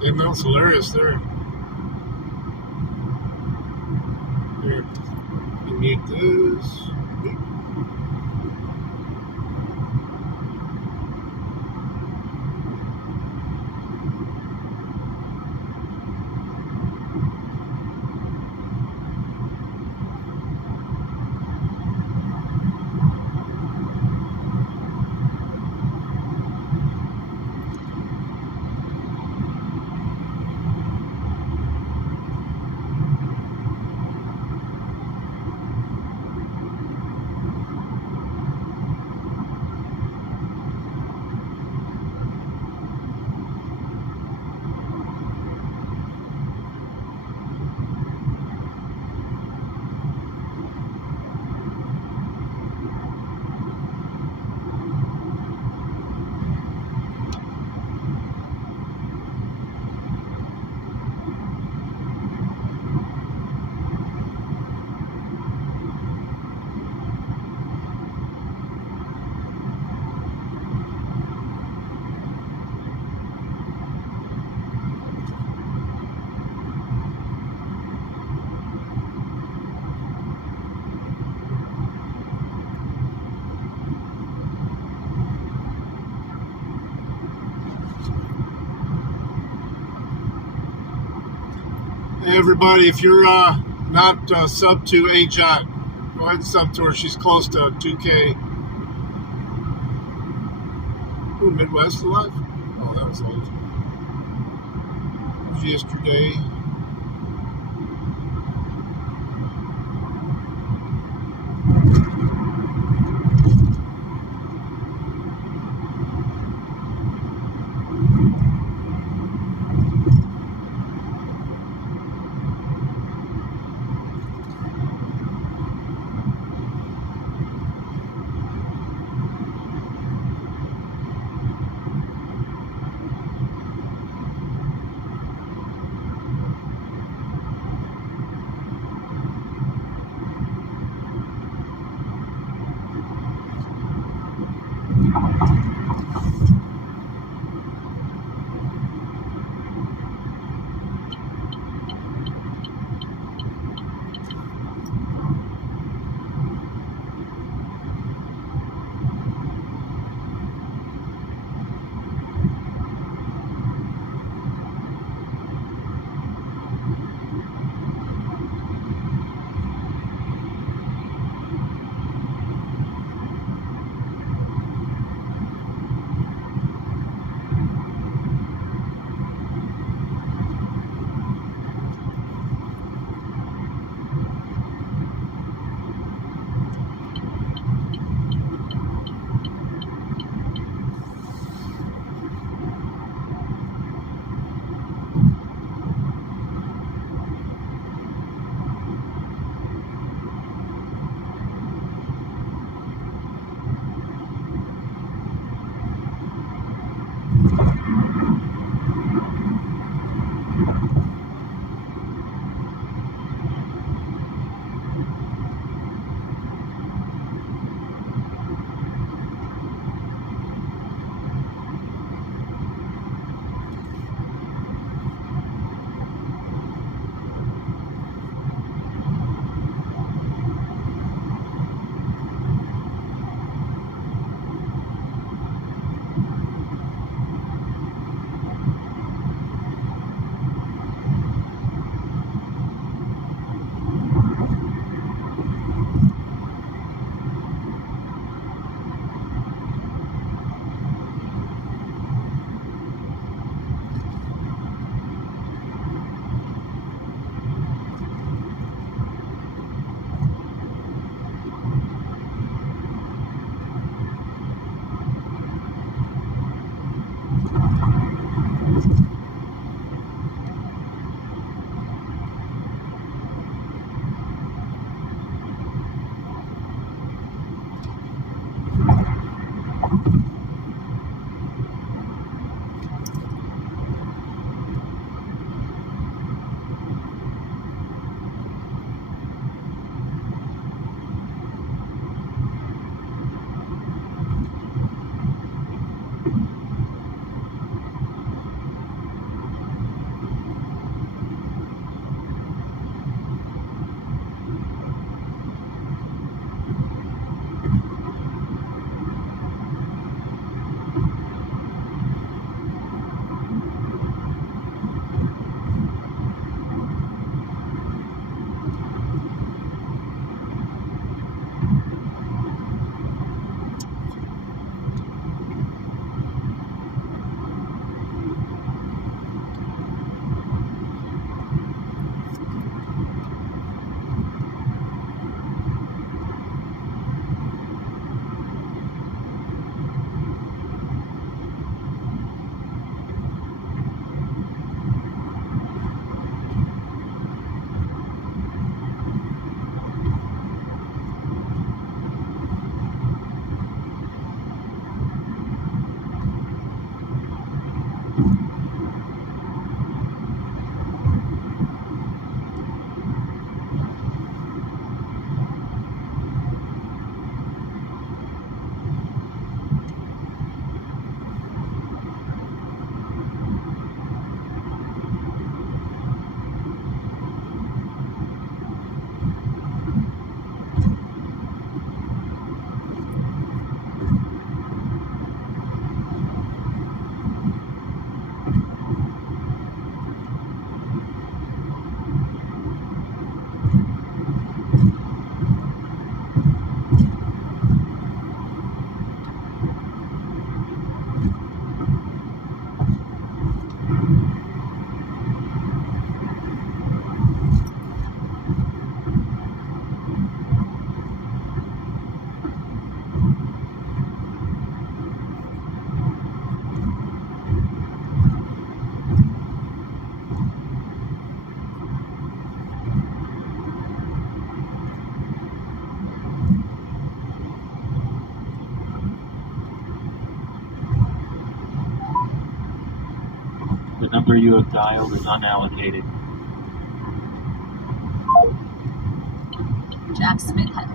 That mount's hilarious there. Here, you need this. Hey everybody, if you're not sub to AJOT, go ahead and sub to her. She's close to 2K. Ooh, Midwest Alive? Oh, that was old. It was yesterday. number you have dialed is unallocated. Jack Smith had,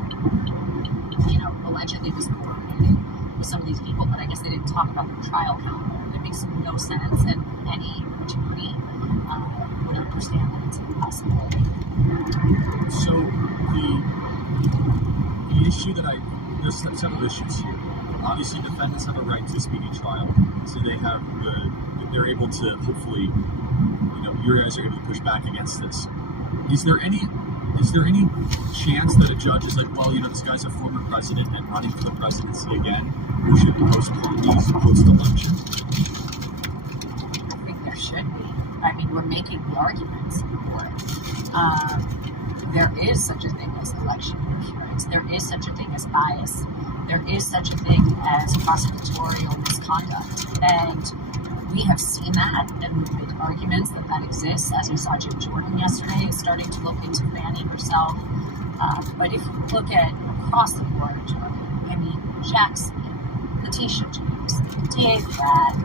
allegedly was coordinating with some of these people, but I guess they didn't talk about the trial calendar. It makes no sense, and any degree would understand that it's impossible. So the issue that there's several issues here. Obviously, defendants have a right to a speedy trial, so they're able to hopefully, you guys are able to push back against this. Is there any chance that a judge is like, well, this guy's a former president and running for the presidency again, we should postpone these post-election? I think there should be. I mean, we're making the arguments for it. There is such a thing as election interference. There is such a thing as bias. There is such a thing as prosecutorial misconduct. And we have seen that and make arguments that exists, as you saw Jim Jordan yesterday starting to look into Fannie herself. But if you look at across the board, Jack Smith, Letitia James, Dave Bragg,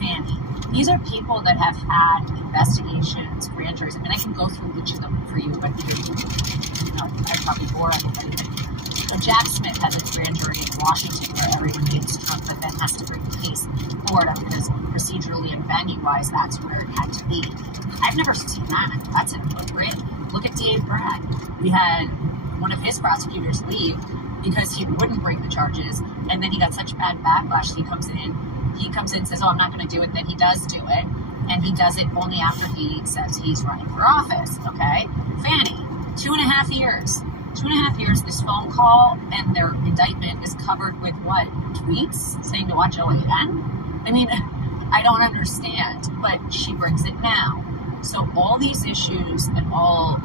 Fannie, these are people that have had investigations, grand juries. I mean, I can go through each of them for you, but I'd probably bore everybody. But Jack Smith has a grand jury in Washington where everyone hates Trump, but then has to bring the case in Florida because procedurally and venue-wise, that's where it had to be. I've never seen that. That's inappropriate. Look at Dave Bragg. We had one of his prosecutors leave because he wouldn't bring the charges, and then he got such bad backlash. He comes in, says, "Oh, I'm not going to do it." Then he does do it, and he does it only after he says he's running for office. Okay, Fannie, 2.5 years. 2.5 years, this phone call and their indictment is covered with what? Tweets saying to watch OAN? I mean, I don't understand, but she brings it now. So all these issues and all,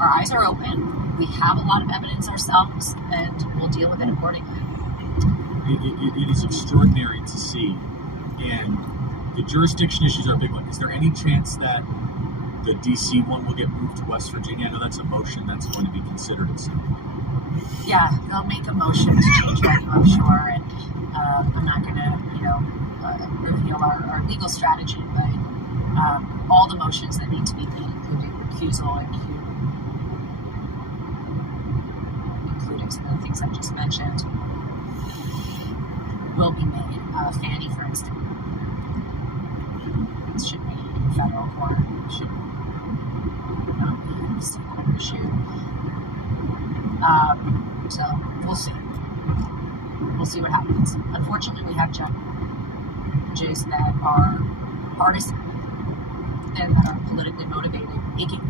our eyes are open. We have a lot of evidence ourselves, and we'll deal with it accordingly. It is extraordinary to see, and the jurisdiction issues are a big one. Is there any chance that the D.C. one will get moved to West Virginia? I know that's a motion that's going to be considered at some point. Yeah, they'll make a motion to change venue, I'm sure, and I'm not going to, reveal our legal strategy, but all the motions that need to be made, including recusal and including some of the things I just mentioned, will be made. Fannie, for instance, should be in federal court, should not be in state court issue. So we'll see. We'll see what happens. Unfortunately, we have judges that are partisan and that are politically motivated making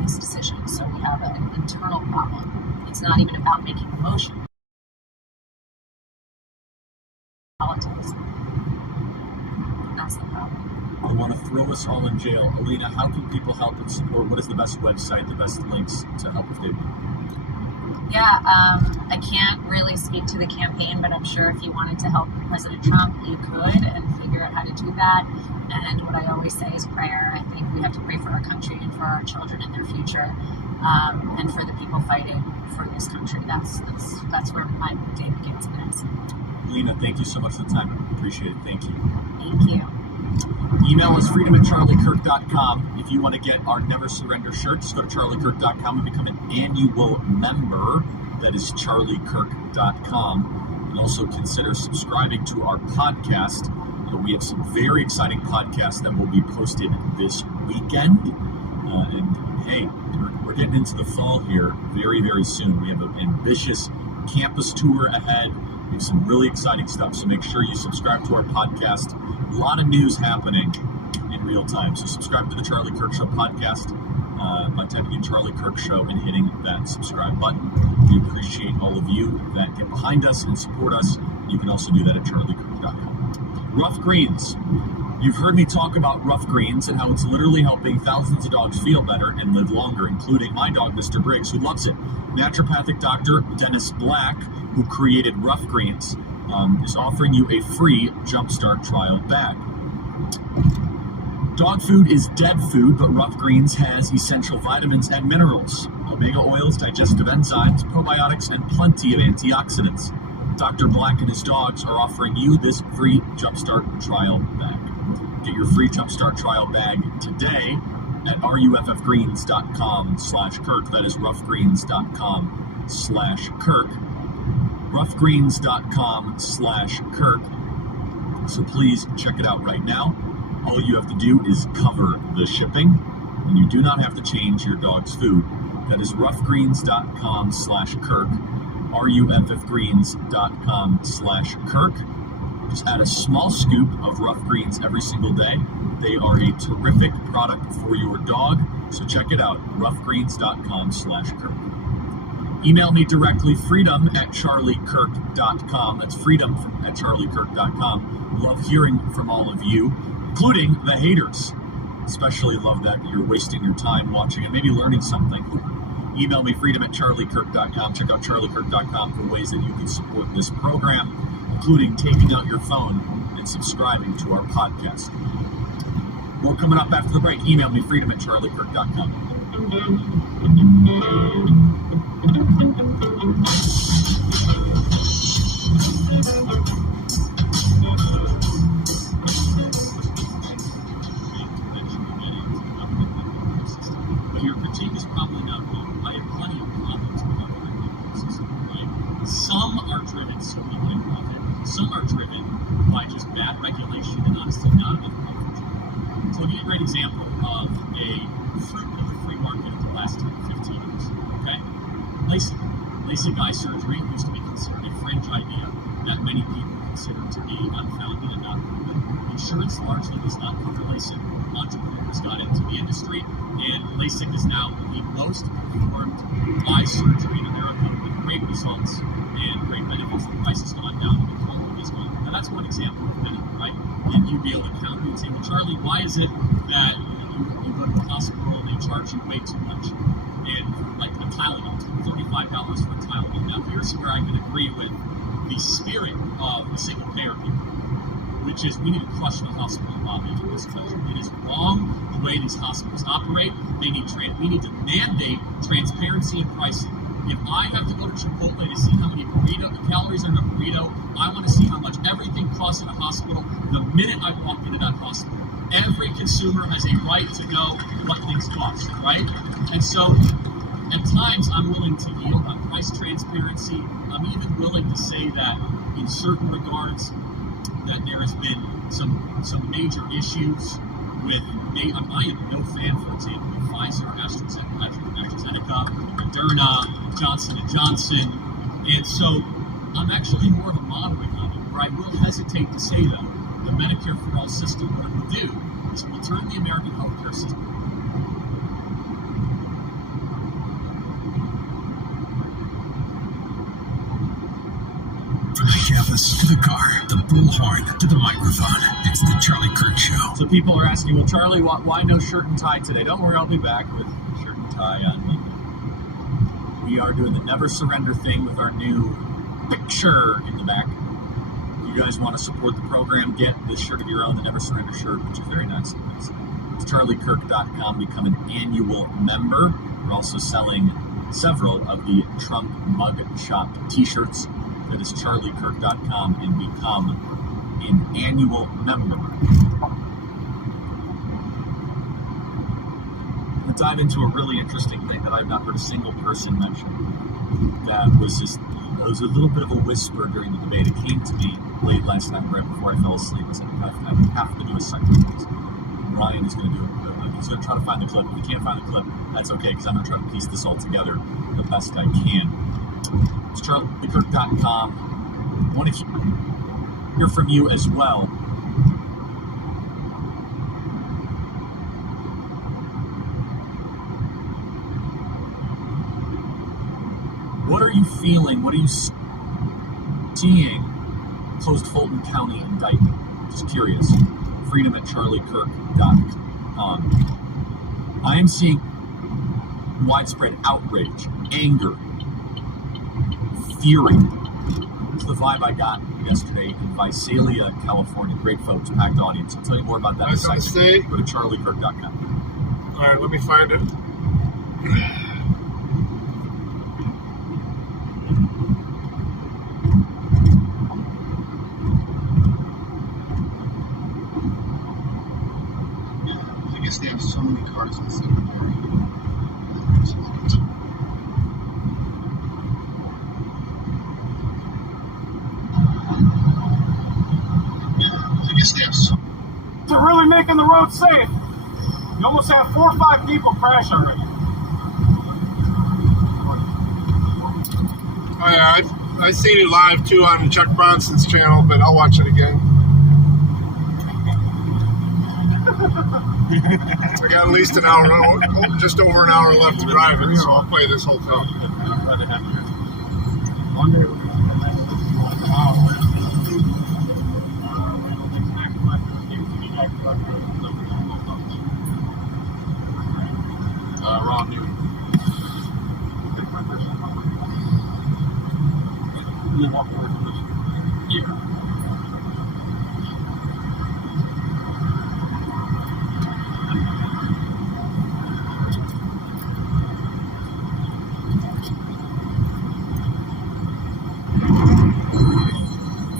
these decisions. So we have an internal problem. It's not even about making the motion. Politics. That's the problem. They want to throw us all in jail. Alina, how can people help and support? What is the best website, the best links to help if they want? Yeah, I can't really speak to the campaign, but I'm sure if you wanted to help President Trump, you could and figure out how to do that. And what I always say is prayer. I think we have to pray for our country and for our children and their future, and for the people fighting for this country. That's where my day begins and ends. Alina, thank you so much for the time. I appreciate it. Thank you. Thank you. Email us freedom@charliekirk.com. If you want to get our Never Surrender shirt, just go to charliekirk.com and become an annual member. That is charliekirk.com. And also consider subscribing to our podcast. We have some very exciting podcasts that will be posted this weekend. And hey, we're getting into the fall here very, very soon. We have an ambitious campus tour ahead. We have some really exciting stuff, so make sure you subscribe to our podcast. A lot of news happening in real time. So subscribe to the Charlie Kirk Show podcast by typing in Charlie Kirk Show and hitting that subscribe button. We appreciate all of you that get behind us and support us. You can also do that at charliekirk.com. Rough Greens. You've heard me talk about Rough Greens and how it's literally helping thousands of dogs feel better and live longer, including my dog, Mr. Briggs, who loves it. Naturopathic doctor Dennis Black, who created Rough Greens, is offering you a free Jumpstart trial bag. Dog food is dead food, but Rough Greens has essential vitamins and minerals, omega oils, digestive enzymes, probiotics, and plenty of antioxidants. Dr. Black and his dogs are offering you this free Jumpstart trial bag. Get your free Jumpstart trial bag today at ruffgreens.com/Kirk. That is roughgreens.com/Kirk. roughgreens.com/Kirk. So please check it out right now. All you have to do is cover the shipping, and you do not have to change your dog's food. That is roughgreens.com/Kirk. ruffgreens.com/Kirk. Just add a small scoop of Rough Greens every single day. They are a terrific product for your dog, so check it out, roughgreens.com/Kirk. Email me directly, freedom@charliekirk.com. That's freedom@charliekirk.com. Love hearing from all of you, including the haters. Especially love that you're wasting your time watching and maybe learning something. Email me, freedom@charliekirk.com. Check out charliekirk.com for ways that you can support this program, including taking out your phone and subscribing to our podcast. More coming up after the break. Email me, freedom@charliekirk.com. But your critique is probably not wrong. I have plenty of problems with our criminal system, right? Some are driven solely by profit. Some are driven by just bad regulation and honestly not enough coverage. So I'll give you a great example of a fruit of the free market of the last 10 to 15 years, okay? LASIK. LASIK eye surgery used to be considered a fringe idea that many people consider to be unfounded and not proven. Insurance largely does not cover LASIK. Entrepreneurs got into the industry, and LASIK is now the most performed eye surgery in America with great results and great benefits. The price has gone down and the quality has gone down. Now that's one example of many, right? And you'd be able to counter and say, well, Charlie, why is it that you go to the hospital and they charge you way too much? And like a Tylenol, $35 for a Tylenol. Now here's where I can agree with the spirit of the single payer people, which is we need to crush the hospital lobby in this country. It is wrong the way these hospitals operate. We need to mandate transparency in pricing. If I have to go to Chipotle to see how many calories are in a burrito, I want to see how much everything costs in a hospital the minute I walk into that hospital. Every consumer has a right to know what things cost, right? And so at times I'm willing to yield on price transparency. I'm even willing to say that in certain regards that there has been some major issues with, I am no fan, for example, of Pfizer, AstraZeneca, Moderna, Johnson & Johnson, and so I'm actually more of a moderate on it, where I will hesitate to say, though, the Medicare for All system, what it will do is it will turn the American healthcare system. From the campus to the car, the bullhorn to the microphone, it's the Charlie Kirk Show. So people are asking, well, Charlie, why no shirt and tie today? Don't worry, I'll be back with shirt and tie on me. We are doing the Never Surrender thing with our new picture in the back. If you guys want to support the program, get this shirt of your own, the Never Surrender shirt, which is very nice. It's charliekirk.com. Become an annual member. We're also selling several of the Trump Mug Shop t-shirts. That is charliekirk.com and become an annual member. We'll dive into a really interesting thing that I've not heard a single person mention. That was just, it was a little bit of a whisper during the debate. It came to me late last night, right before I fell asleep. I said, I have to do a second piece. Ryan is going to do it. He's going to try to find the clip. If you can't find the clip, that's okay, because I'm going to try to piece this all together the best I can. It's charliekirk.com. I want to hear from you as well. What are you feeling? What are you seeing post Fulton County indictment? Just curious. freedom@charliekirk.com. I am seeing widespread outrage, anger, fury. That's the vibe I got yesterday in Visalia, California. Great folks, packed audience. I'll tell you more about that in a second. Go to charliekirk.com. All right, let me find it. guess they have so many cars in the city. I guess they have so. They're really making the road safe. You almost have 4 or 5 people crash already. Oh yeah, I've seen it live too on Chuck Bronson's channel, but I'll watch it again. I got at least an hour, just over an hour left to drive it, so I'll play this whole thing. Ron Newman. Yeah.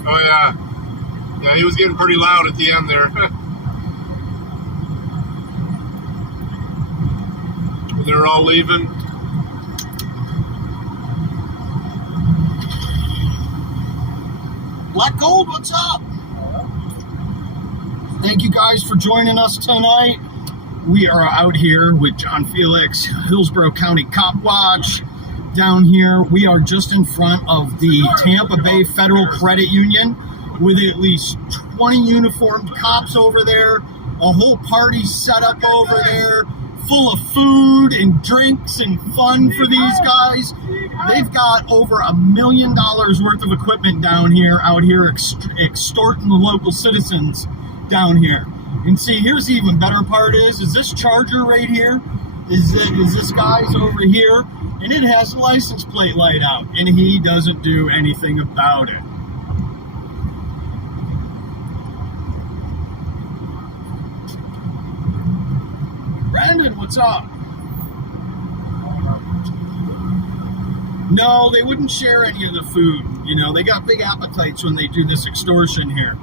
Oh yeah. Yeah, he was getting pretty loud at the end there. When they were all leaving. Black Gold, what's up? Thank you guys for joining us tonight. We are out here with John Felix, Hillsborough County Cop Watch. Down here, we are just in front of the Tampa Bay Federal Credit Union with at least 20 uniformed cops over there, a whole party set up over there, full of food and drinks and fun for these guys. They've got over $1 million worth of equipment down here, out here extorting the local citizens down here. And see, here's the even better part is this charger right here, is this guy's over here, and it has a license plate light out, and he doesn't do anything about it. Brandon, what's up? No, they wouldn't share any of the food. You know, they got big appetites when they do this extortion here.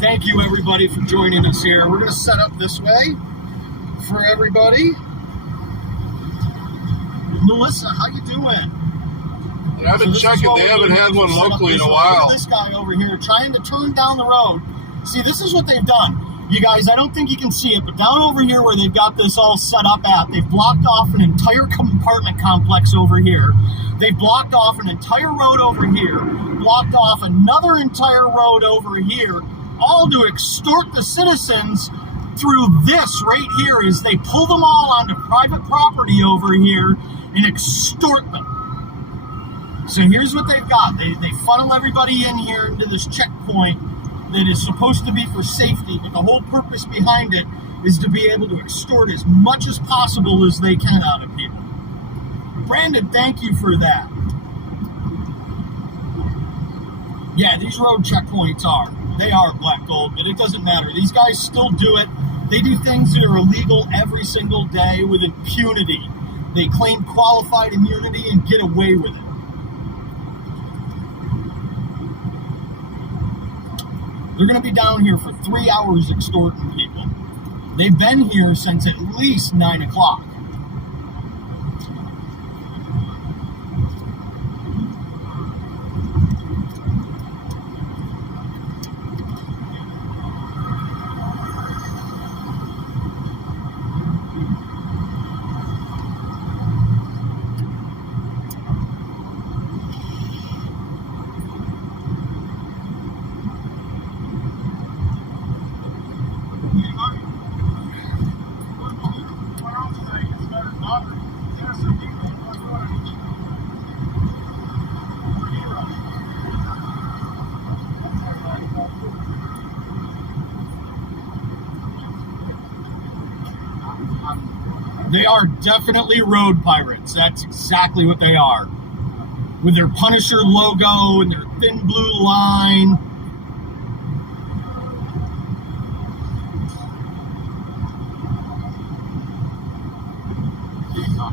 Thank you, everybody, for joining us here. We're going to set up this way for everybody. Melissa, how you doing? Yeah, I've been checking. They haven't had one locally in a while. This guy over here trying to turn down the road. See, this is what they've done. You guys, I don't think you can see it, but down over here where they've got this all set up at, they've blocked off an entire compartment complex over here. They've blocked off an entire road over here, blocked off another entire road over here, all to extort the citizens through this right here as they pull them all onto private property over here and extort them. So here's what they've got. They funnel everybody in here into this checkpoint that is supposed to be for safety, but the whole purpose behind it is to be able to extort as much as possible as they can out of people. Brandon, thank you for that. Yeah, these road checkpoints they are Black Gold, but it doesn't matter. These guys still do it. They do things that are illegal every single day with impunity. They claim qualified immunity and get away with it. They're going to be down here for 3 hours extorting people. They've been here since at least 9 o'clock. They are definitely road pirates. That's exactly what they are. With their Punisher logo and their thin blue line.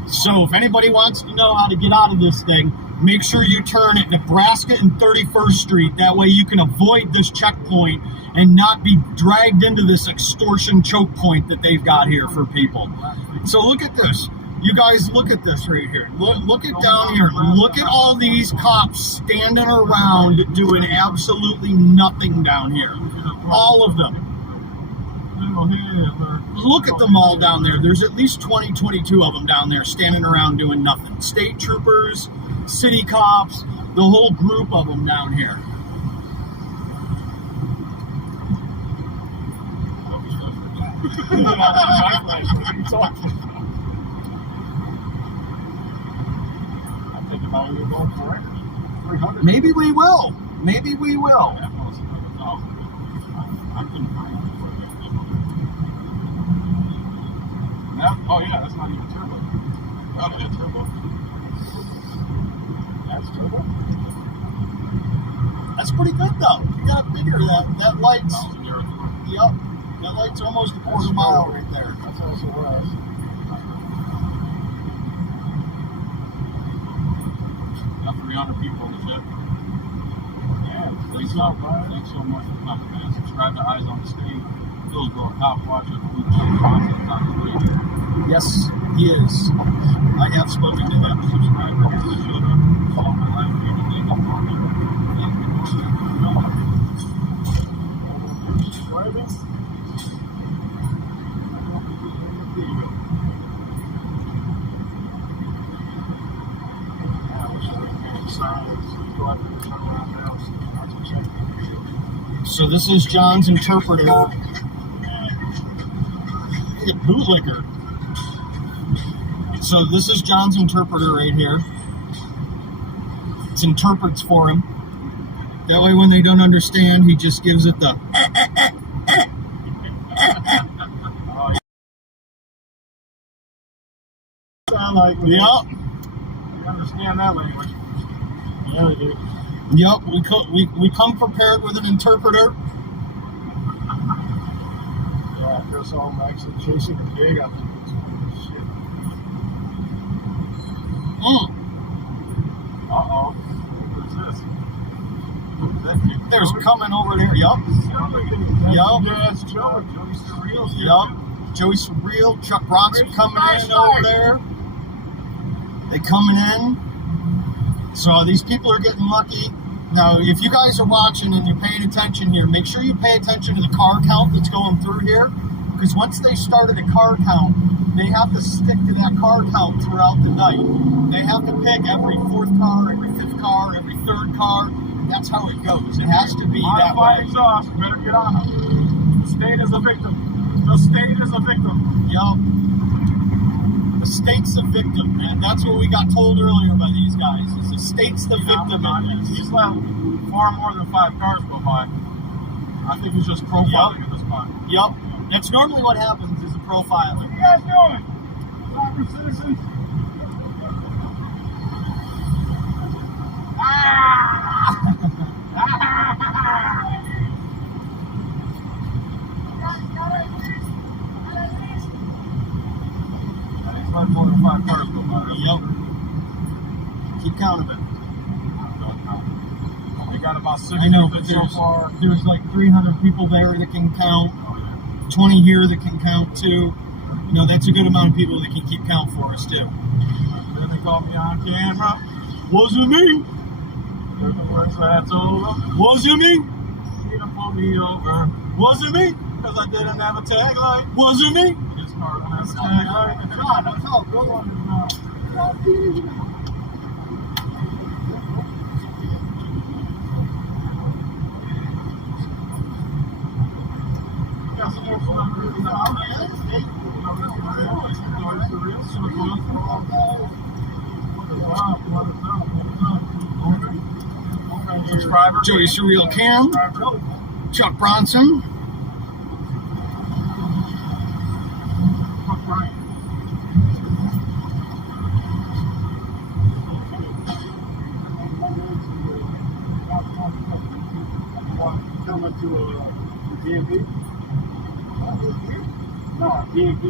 So if anybody wants to know how to get out of this thing, make sure you turn at Nebraska and 31st Street. That way you can avoid this checkpoint and not be dragged into this extortion choke point that they've got here for people. So look at this. You guys look at this right here. Look at down here. Look at all these cops standing around doing absolutely nothing down here. All of them. Look at them all down there. There's at least 20, 22 of them down there standing around doing nothing. State troopers, city cops, the whole group of them down here. Maybe we will. Maybe we will. Oh yeah, that's not even turbo. Oh, that's turbo. That's turbo. That's pretty good though. You gotta figure that light's. Yep. That light's almost a quarter mile right there. That's also us. Got 300 people in the ship. Yeah, thanks so much for coming, man. Subscribe to Eyes on the State. Phil's going top watcher. Yes, he is. I have spoken to him. Subscribe to the show. All my life, So this is John's interpreter. Bootlicker. So this is John's interpreter right here. It interprets for him. That way when they don't understand, he just gives it the sound like yep. You understand that language. Yeah, we do. Yep, we come prepared with an interpreter. Yeah, I guess I'm actually chasing a pig out there. Uh-oh. What is this? There's coming over there. Yup. Yeah, it's Joey. Joey Surreal. Yup. Joey Surreal. Chuck Bronson coming in over there. They coming in. So these people are getting lucky. Now, if you guys are watching and you're paying attention here, make sure you pay attention to the car count that's going through here. Because once they started a car count, they have to stick to that car count throughout the night. They have to pick every fourth car, every fifth car, every third car. That's how it goes. It has to be that way. Exhaust. Better get on them. The state is a victim. The state is a victim. Yup. The state's the victim, man. That's what we got told earlier by these guys. Is the state's the victim in this. He's let far more than 5 cars go by. I think he's just profiling at this point. Yup. That's normally what happens is a profiling. What are you guys doing? Soccer citizens? He's let more than 5 cars go by. Yup. Keep count of it. They got about 60 I know, but so far. There's like 300 people there that can count. 20 here that can count too. You know, that's a good amount of people that can keep count for us too. Then they caught me on camera. Wasn't me. That's over. Wasn't me. He done pulled me over. Wasn't me. Because I didn't have a tag light. Wasn't me. His car don't have a tag light. God, that's all good on his mouth. Joey Surreal Cam, Chuck Bronson. Coming to DMV? No, DMV.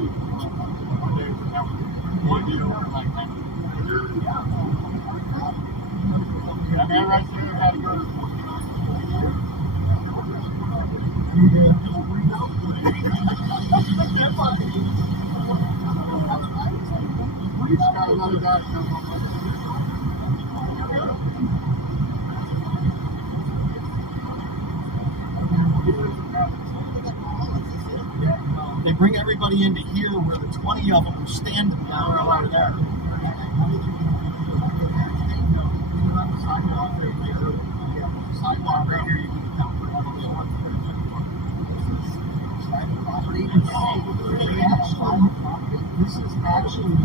That man right there had to go. He's got another guy coming. They bring everybody into here where the 20 of them are standing down over there. Sidewalk right here, you can count for this is actually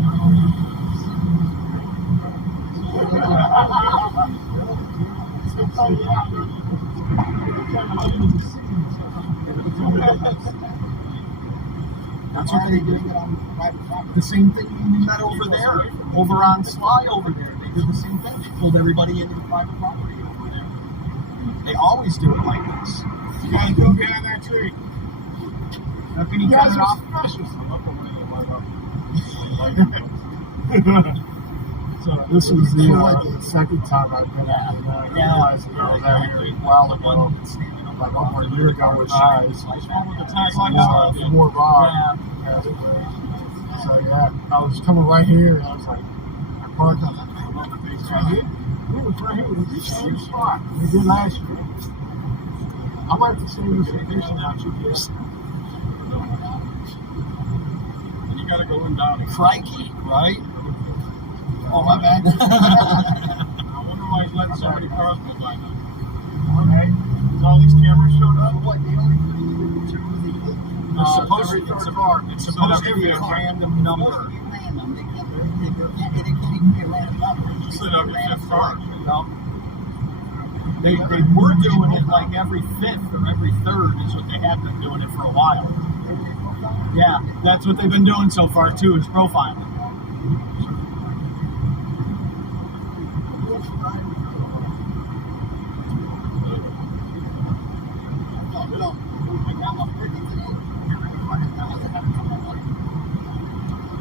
that's what they do. The same thing you met over there, over on Sly over there. They did the same thing. They pulled everybody into the private property over there. They always do it like this. You gotta go behind that tree. How can you cut it off? So this is the second time I've been at it. I realized that I was out here a while ago, like over a year ago with guys. More rock. So yeah, I was coming right here and I was like, I parked on that. Right here? It was right here. It was the same spot we did last year. I like to see this condition out you get. You gotta go in down. Crikey, right? Oh, my bad. I wonder why he's letting so many cars go by now. Okay. All these cameras showed up. What? It's supposed to be a random number. You said every fifth car. No. They were doing it like every fifth or every third is what they had been doing it for a while. Yeah, that's what they've been doing so far too, is profiling.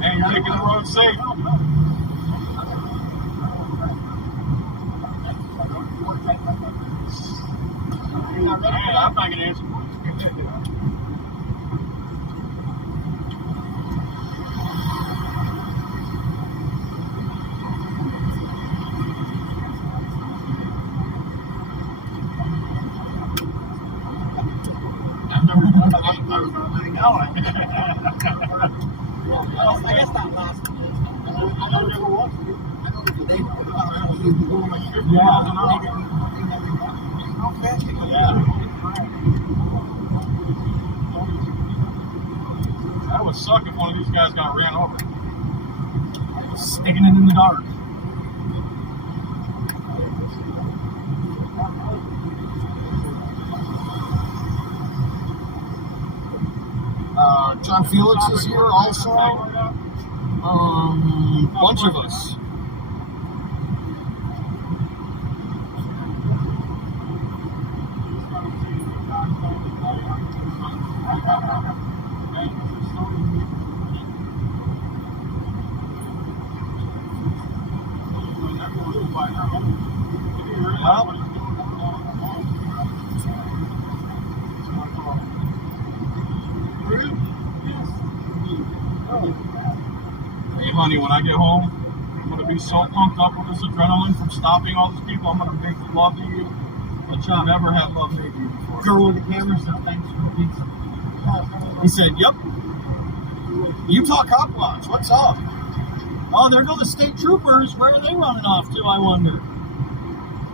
Hey, you're making the road safe. Hey, I'm not going to answer. I guess that last one. I never was. That would suck if one of these guys got ran over. Sticking it in the dark. John Felix is here also. Bunch of us. Hey, honey, when I get home, I'm going to be so pumped up with this adrenaline from stopping all these people. I'm going to make love to you, but you've never had love made to you before. Girl with the camera said, thanks for the pizza. He said, yep. Utah Cop Watch, what's up? Oh, there go the state troopers. Where are they running off to, I wonder?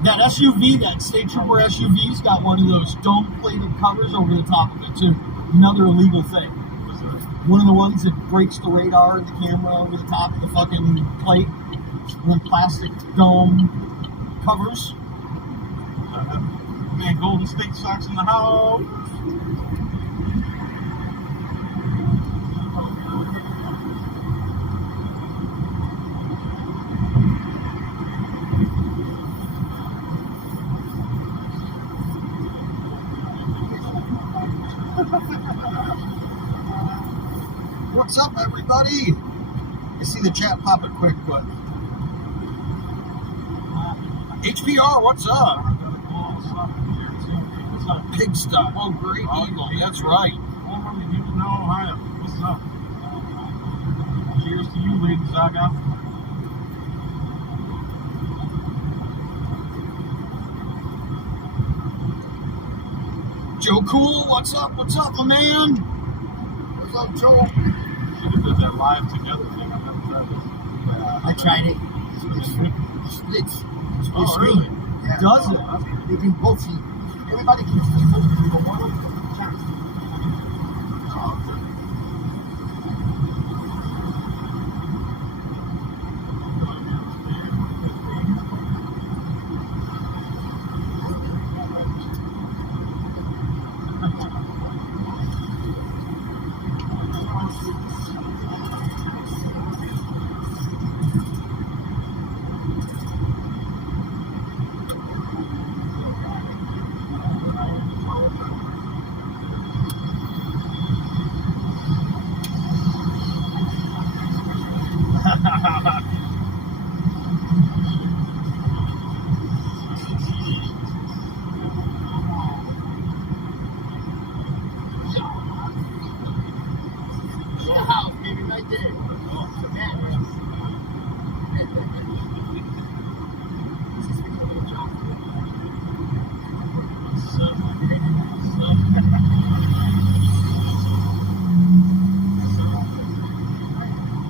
That SUV, that state trooper SUV's got one of those dome-plated covers over the top of it, too. Another illegal thing. One of the ones that breaks the radar and the camera over the top of the fucking plate. One plastic dome covers. Man, Golden State Sox in the house. What's up, everybody? I see the chat popping quick, but HPR, what's up? Pig stuff. Oh, great eagle. That's right. What's up? Cheers to you, Lady Zaga. Joe Cool, what's up? What's up, my man? What's up, Joe? Should have did that live together thing. I've never tried this. I tried it. It's Oh, really? Yeah. Does it? They can both see. Everybody can see both of you, but one of them can't.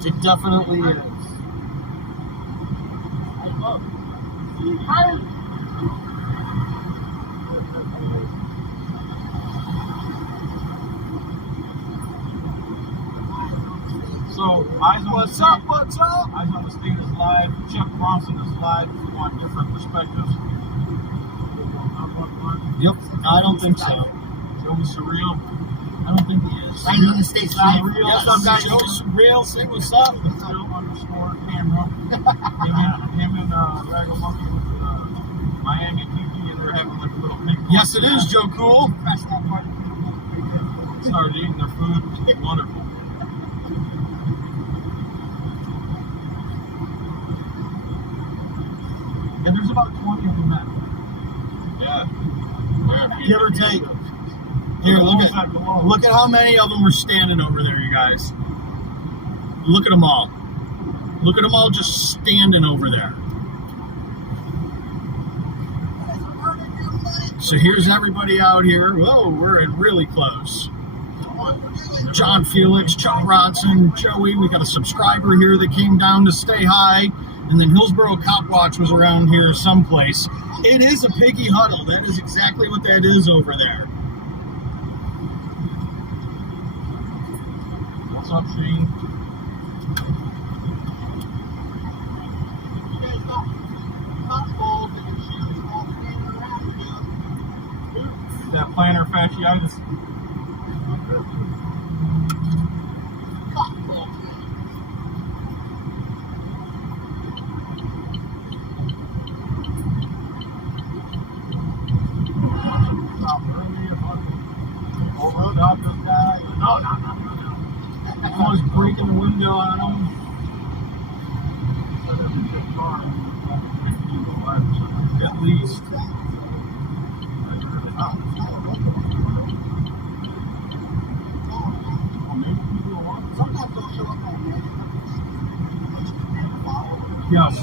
It definitely is. So, what's up? Eyes on the State is live. Jeff Bronson is live. If you want different perspectives. Yep, I don't think so. Joey Surreal. I don't think he is. Eyes on the State's live. What's up, guys? Joe Surreal, say what's up. Camera. him and Raggle Monkey with Miami TV, and they're having like a little picnic. Yes, it is, Joe Cool. Started eating their food. It's wonderful. And there's about 20 of them now. Yeah. Give or take. Here, look at how many of them are standing over there, you guys. Look at them all. Look at them all just standing over there. So here's everybody out here. Whoa, we're in really close. John Felix, Chuck Bronson, Joey. We got a subscriber here that came down to say hi. And then Hillsborough Cop Watch was around here someplace. It is a piggy huddle. That is exactly what that is over there. What's up, Shane? That plantar fasciitis. Almost breaking the window on them. At least. Yes.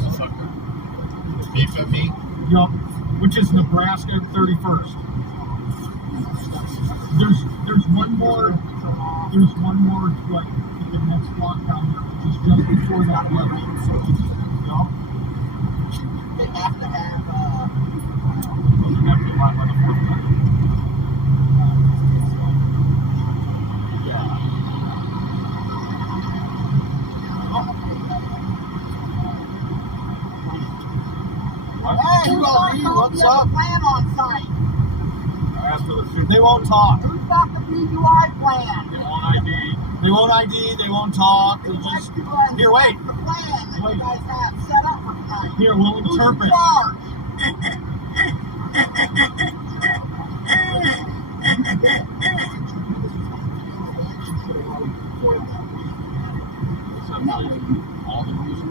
Beef at me? Yup. Which is Nebraska 31st. There's one more like the next block down there, which is just before that level. Yup. They have to have line by the 4th time. Hey, what's up? plan on site. They won't talk. Who's got the PUI plan? They won't ID. They won't ID. They won't talk. They'll just here. Wait. The plan that you guys have set up for tonight. Here, we'll interpret.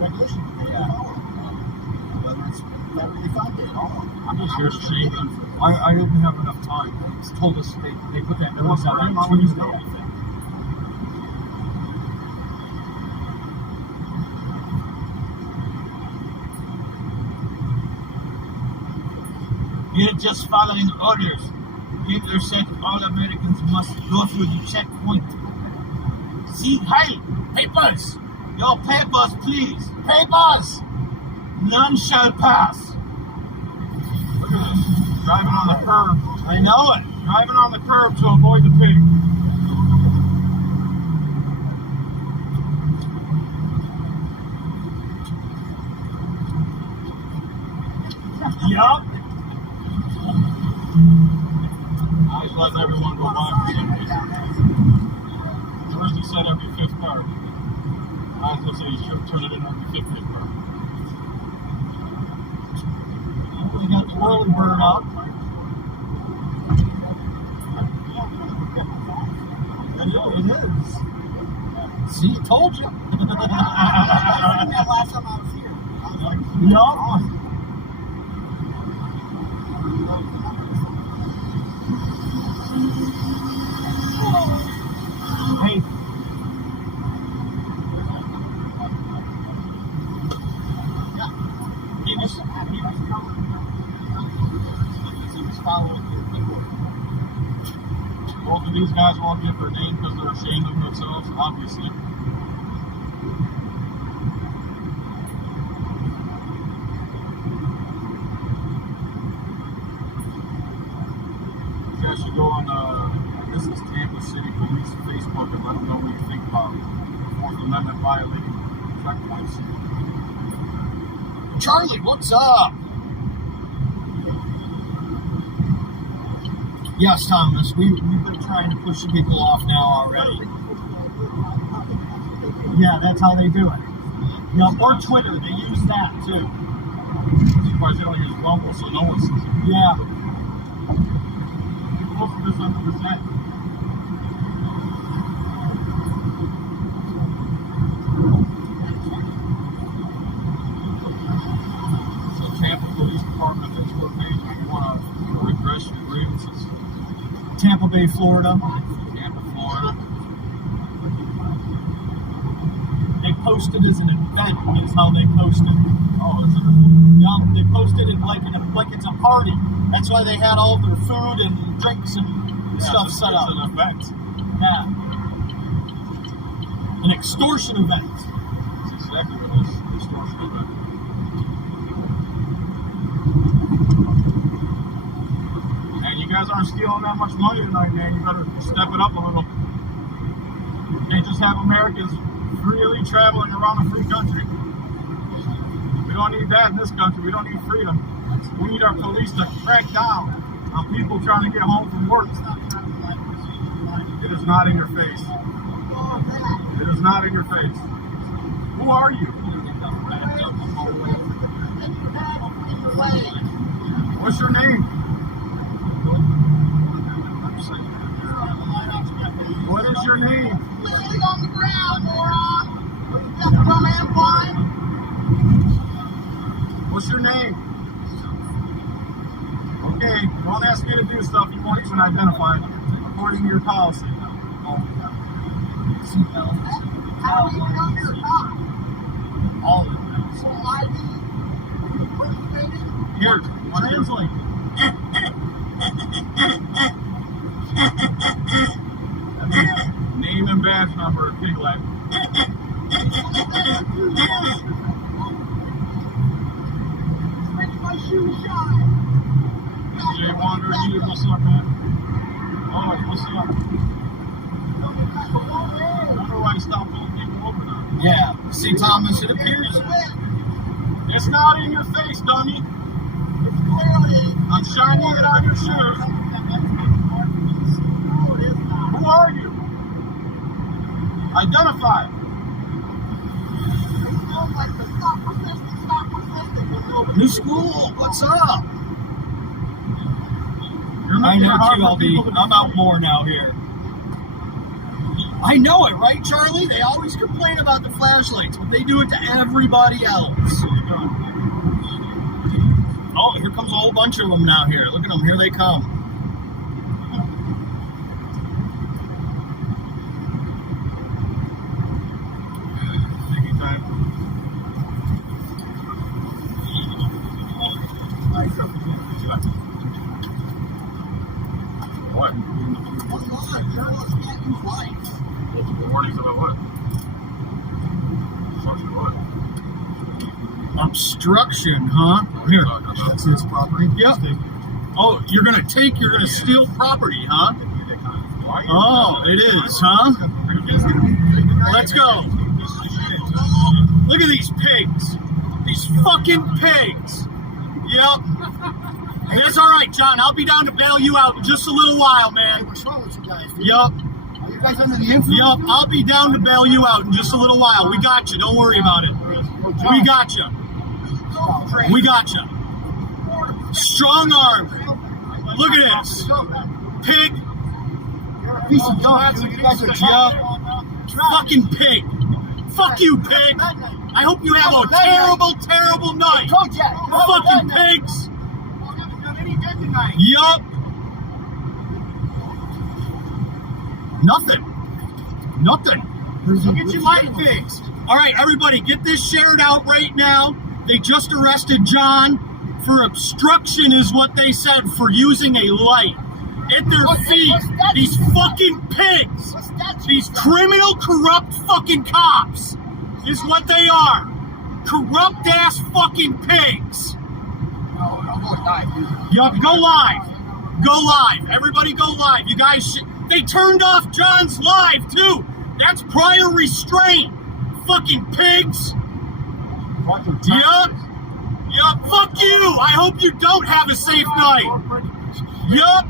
regulation. Yeah. Whether it's federally funded or all. I'm just here to shame them. I didn't have enough time. It's told us they put that notice out on Tuesday, I think. You're just following orders. Hitler said all Americans must go through the checkpoint. See, hey, papers! Your papers, please! Papers! None shall pass. Look at this. Driving on the curb. I know it. Driving on the curb to avoid the pig. Yup. I was letting everyone go by for some reason. First he said every fifth car. I was going to say you should turn it in every 50th car. We got the whirly bird up. It is. See, told you. Last time I was here. Yeah. Hey. Both of these guys won't give their name because they're ashamed of themselves, obviously. You guys should go on, this is Tampa City Police Facebook and let them know what you think about the Fourth Amendment violating checkpoints. Charlie, what's up? Yes, Thomas, we've been trying to push people off now already. Yeah, that's how they do it. Yeah, or Twitter, they use that too. I'm surprised they don't use Rumble so no one sees it. Yeah. You posted this on the Gazette. So Tampa Police Department Facebook page, if you want to redress your grievances. Tampa Bay, Florida. Tampa, Florida. They posted as an event is how they posted. Oh, is it? Yeah, they posted it like it's a party. That's why they had all their food and drinks and stuff set up. It's an event. Yeah. An extortion event. That's exactly what it is. Extortion event. And you guys aren't stealing that much money tonight, man. You better step it up a little. You can't just have Americans freely traveling around a free country. We don't need that in this country. We don't need freedom. We need our police to crack down on people trying to get home from work. It is not in your face. It is not in your face. Who are you? What's your name? What is your name? Literally on the ground, moron. Come and blind. What's your name? Okay, don't ask me to do stuff you won't even identify according to your policy. How do you know you're not? All of it. Here, translate. Name and badge number at Piglet. My shoe shine. DJ Wander, what's up, man? Oh, what's up? I wonder why you stopped pulling people over now. Yeah. See, Thomas, it appears. It's not in your face, dummy. I'm shining it on your shoes. Who are you? Identify. New school, what's up? You're I making it know hard too, for people to I'm out more now here. I know it, right, Charlie? They always complain about the flashlights, but they do it to everybody else. Oh, here comes a whole bunch of them now here. Look at them. Here they come. Taking time. What? Warnings about what? Obstruction, huh? Here. That's his property? Yep. Oh, you're gonna steal property, huh? Oh, it is, huh? Let's go. Look at these pigs. These fucking pigs. Yep. That's all right, John. I'll be down to bail you out in just a little while, man. What's wrong with you guys? Yup. Are you guys under the influence? Yup. I'll be down to bail you out in just a little while. We got you. Don't worry about it. We got you. We got you. Strong arm. Look at this. Pig. You're a piece of dog. You guys are Yup. Fucking pig. Fuck you, pig. I hope you have a terrible, terrible night. Fucking pigs. Yup. Nothing. Look at you white pigs. All right, everybody, get this shared out right now. They just arrested John for obstruction is what they said, for using a light at their feet. These fucking pigs. These criminal, corrupt fucking cops is what they are. Corrupt ass fucking pigs. Yup, go live. Go live. Everybody go live. You guys, they turned off John's live too. That's prior restraint. Fucking pigs. Yup. Yup. Fuck you. I hope you don't have a safe night. Yup.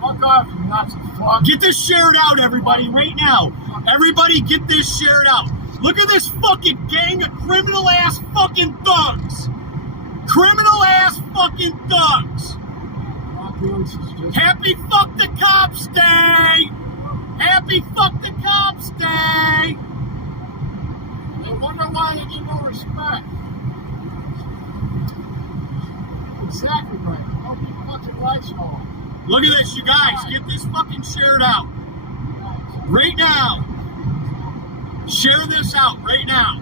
Fuck off, you Nazi fuck. Get this shared out, everybody, right now. Everybody get this shared out. Look at this fucking gang of criminal ass fucking thugs. Criminal ass fucking thugs. Happy fuck the cops day. Happy fuck the cops day. They wonder why they get no respect. Exactly right. Hope you fucking lights on. Look at this, you guys. Get this fucking shared out. Right now. Share this out right now.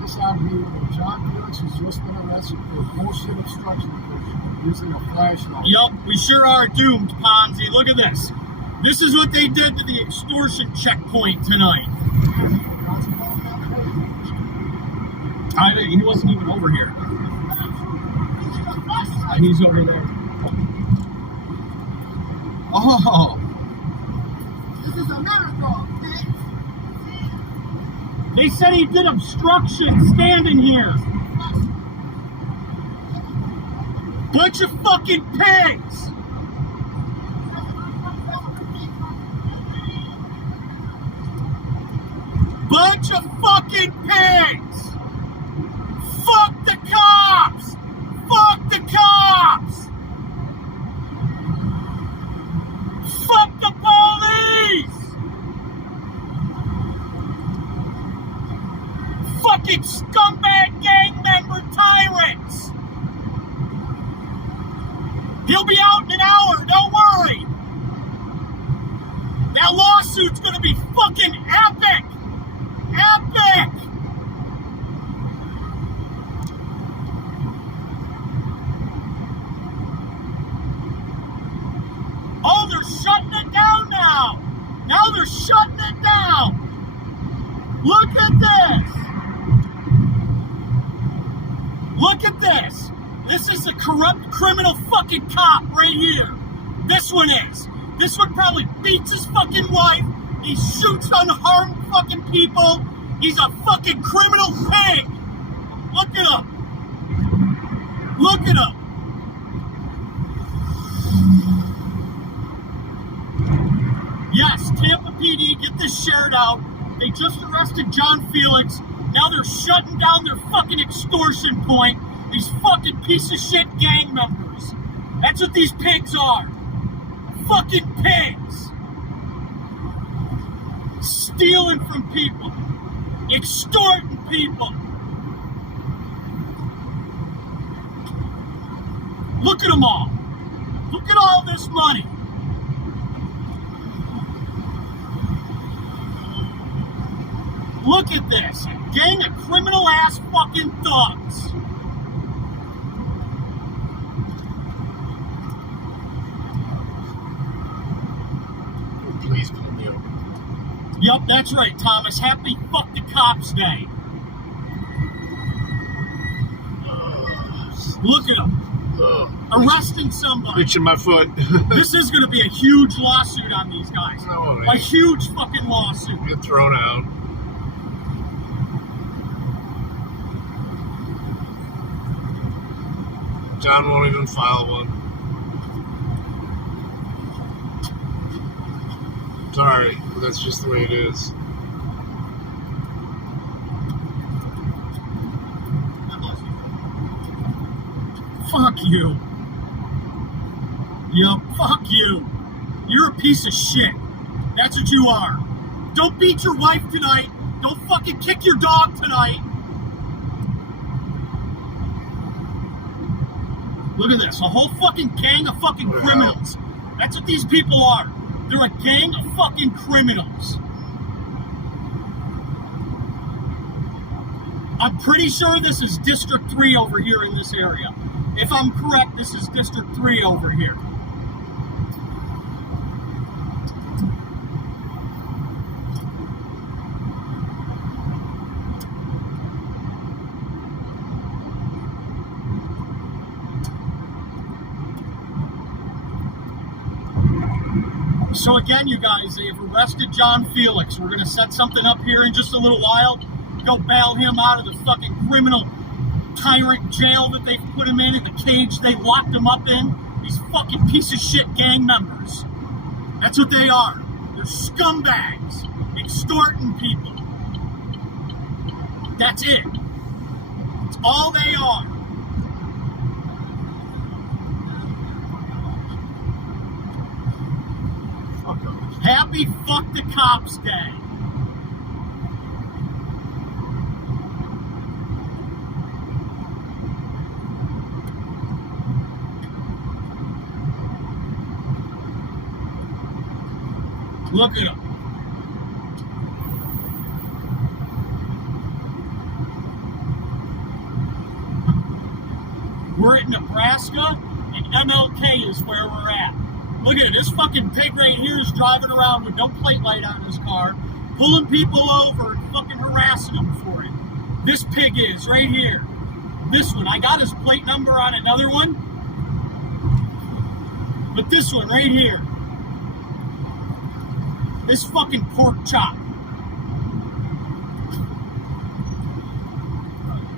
This out here, John Felix has just been arrested for motion obstruction for using a flashlight. Yup, we sure are doomed, Ponzi. Look at this. This is what they did to the extortion checkpoint tonight. He wasn't even over here. He's over there. Oh. This is America. They said he did obstruction standing here. Bunch of fucking pigs. Bunch of fucking pigs. Fuck the cops. Fuck the cops. Fuck the police. Fucking scumbag gang member tyrants. He'll be out in an hour, don't worry. That lawsuit's gonna be fucking epic. Epic. Oh, they're shutting it down now. Now they're shutting it down. Look at this. Look at this. This is a corrupt criminal fucking cop right here. This one is. This one probably beats his fucking wife. He shoots unharmed fucking people. He's a fucking criminal pig. Look at him. Look at him. Yes, Tampa PD, get this shared out. They just arrested John Felix. Now they're shutting down their fucking extortion point. These fucking piece of shit gang members. That's what these pigs are. Fucking pigs. stealing from people, extorting people. Look at them all. Look at all this money. Look at this. A gang of criminal ass fucking thugs. Please put me over. Yup, that's right, Thomas. Happy Fuck the Cops Day. Look at them. Arresting somebody. Itching my foot. This is going to be a huge lawsuit on these guys. No, a huge fucking lawsuit. Get thrown out. John won't even file one. Sorry, but that's just the way it is. Fuck you. Yup, fuck you. You're a piece of shit. That's what you are. Don't beat your wife tonight. Don't fucking kick your dog tonight. Look at this. A whole fucking gang of fucking criminals. That's what these people are. They're a gang of fucking criminals. I'm pretty sure this is District 3 over here in this area. If I'm correct, this is District 3 over here. So again, you guys, they have arrested John Felix. We're going to set something up here in just a little while. Go bail him out of the fucking criminal tyrant jail that they've put him in the cage they locked him up in. These fucking piece of shit gang members. That's what they are. They're scumbags. Extorting people. That's it. That's all they are. Happy Fuck the Cops Day. Look at them. We're at Nebraska, and MLK is where we're at. Look at it. This fucking pig right here is driving around with no plate light on his car, pulling people over and fucking harassing them for it. This pig is right here. This one. I got his plate number on another one. But this one right here. This fucking pork chop.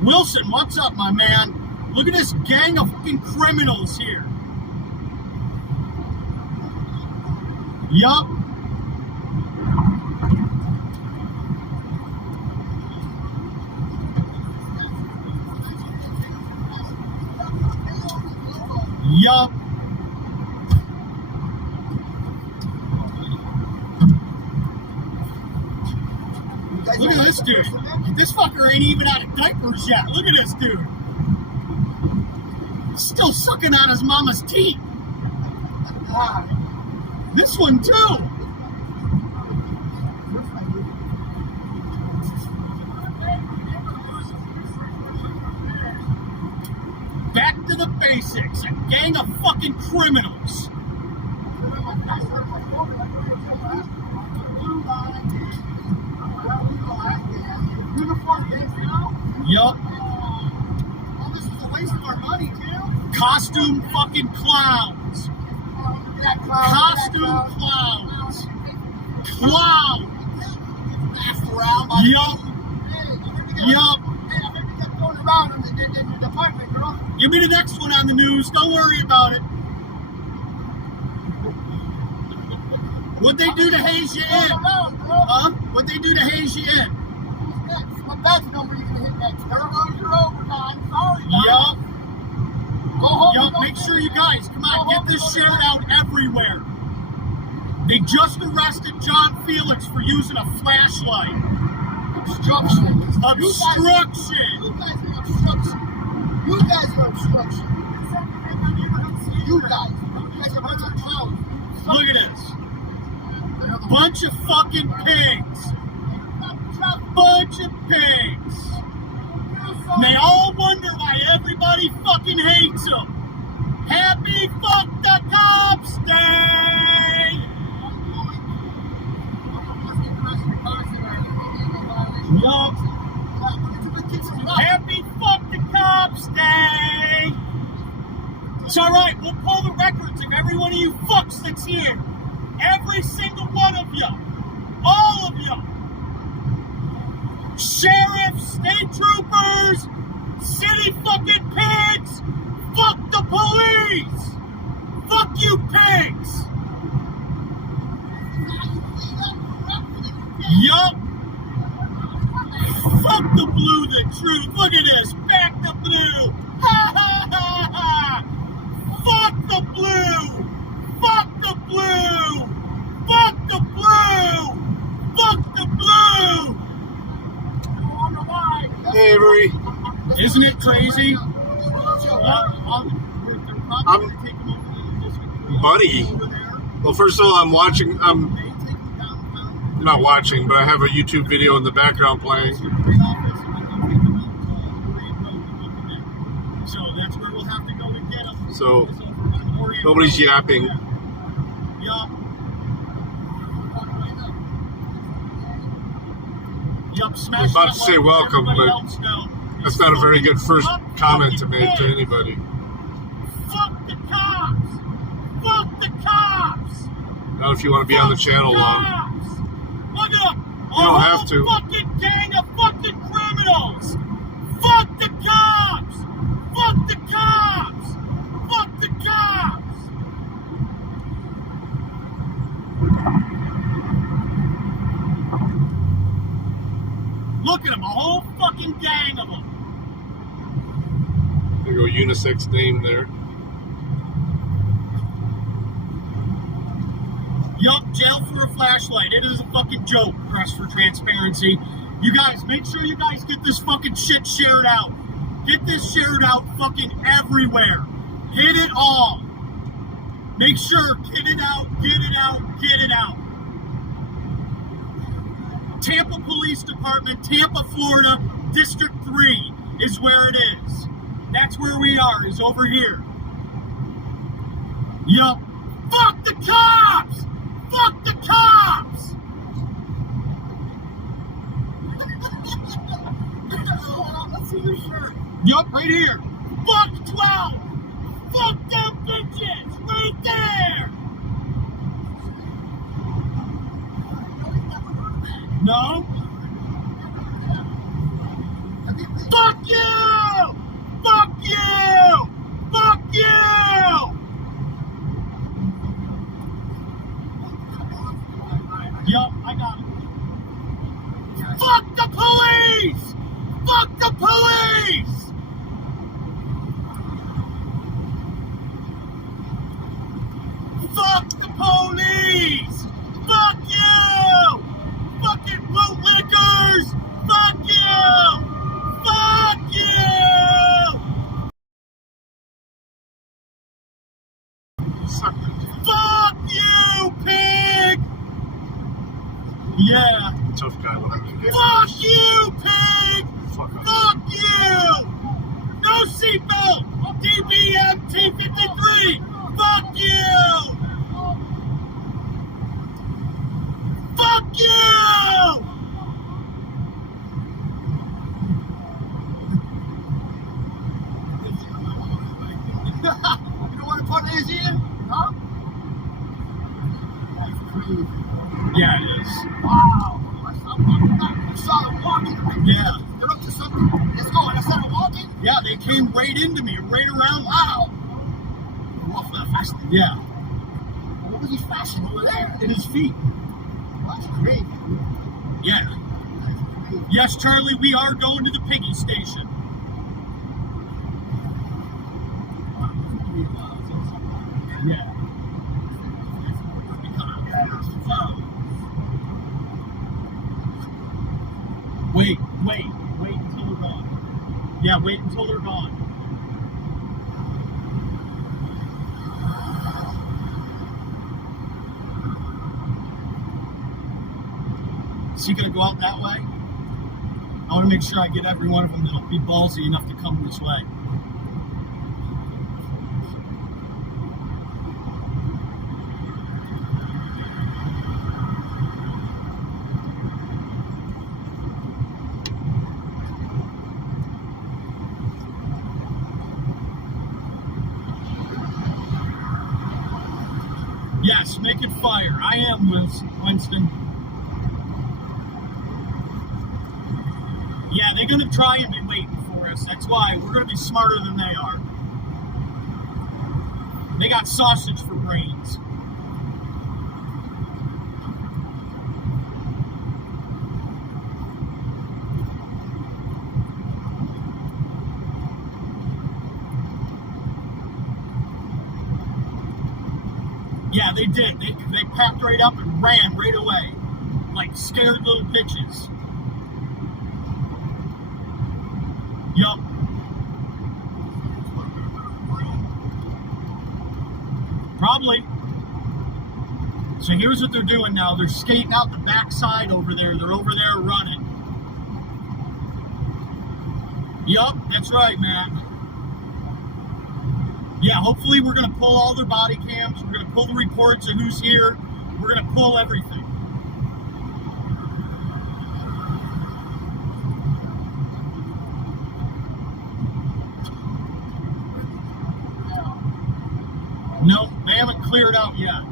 Wilson, what's up, my man? Look at this gang of fucking criminals here. Yup. Yup. Look at this dude. This fucker ain't even out of diapers yet. Look at this dude. Still sucking on his mama's teeth. This one too. Back to the basics. A gang of fucking criminals. Yup. Oh, this is a waste of our money, too. Costume fucking clowns. Costume clowns. Clowns. Yup. Yup. Give me the next one on the news. Don't worry about it. What'd they do to haze you in? Huh? What'd they do to haze you in? What badge number are you going to hit next? There goes your overtime. Sorry, Yup. Yup. Make sure you guys, come on, get this shared out everywhere. They just arrested John Felix for using a flashlight. Obstruction. Obstruction. You guys are obstruction. You guys are obstruction. You guys are a bunch of clowns. Look at this. Bunch of fucking pigs. Bunch of pigs. And they all wonder why everybody fucking hates them. Happy Fuck the Cops Day! Yup. Happy Fuck the Cops Day! It's alright, we'll pull the records of every one of you fucks that's here. Every single one of you. All of you. Sheriffs, state troopers, city fucking pigs. Fuck the police. Fuck you pigs. Yup. Fuck the blue, the truth. Look at this. Back the blue. Ha ha ha ha. Fuck the blue. Fuck the blue. Fuck the blue. Fuck the blue. Hey, Avery. Isn't it crazy? Buddy. Well, first of all, I'm watching. I'm not watching, but I have a YouTube video in the background playing. So that's where we'll have to go and get them. So nobody's yapping. Yup. I was about to say welcome, but that's not a very good first comment to make to anybody. Fuck the cops! Fuck the cops! Not if you want to be on the channel long. Look at them! You don't have to. Fucking gang of fucking criminals! Fuck the cops! Fuck the cops! Fuck the cops! Look at them, a whole fucking gang of them. There you go, unisex name there. Yup, jail for a flashlight. It is a fucking joke, Press for Transparency. You guys, make sure you guys get this fucking shit shared out. Get this shared out fucking everywhere. Hit it all. Make sure, get it out, get it out, get it out. Tampa Police Department, Tampa, Florida, District 3 is where it is. That's where we are, is over here. Yup. Fuck the cops! Fuck the cops! Let's see your shirt. Yup, right here. Fuck 12! Fuck them bitches! Right there! No? Fuck you! Fuck you! Fuck you! Yup, I got it. Fuck the police! Fuck the police! Fuck the police! Fuck you! Fucking bootlickers! Fuck you! Fuck you! Fuck you, pig! Yeah. Tough guy. Fuck you, pig! Fuck you! No seatbelt! DBM T53! Fuck you! Fuck you! You don't want to put his in? Huh? Yeah, it is. Wow. I saw them walking. Yeah. They're up to something. Let's go. And instead of walking? Yeah, they came right into me, right around. Wow. Walk that fast. Yeah. What was he flashing over there? In his feet. That's great. Yeah. Yes, Charlie, we are going to the piggy station. Yeah. Wait until they're gone. Yeah, wait until they're gone. Is he gonna go out that way? I want to make sure I get every one of them that'll be ballsy enough to come this way. Yes, make it fire. I am, Winston. Yeah, they're going to try and be waiting for us. That's why we're going to be smarter than they are. They got sausage for brains. Yeah, they did. They packed right up and ran right away. Like scared little bitches. Yup. Probably. So here's what they're doing now. They're skating out the backside over there. They're over there running. Yup, that's right, man. Yeah, hopefully we're going to pull all their body cams. We're going to pull the reports of who's here. We're going to pull everything. No, they haven't cleared out yet.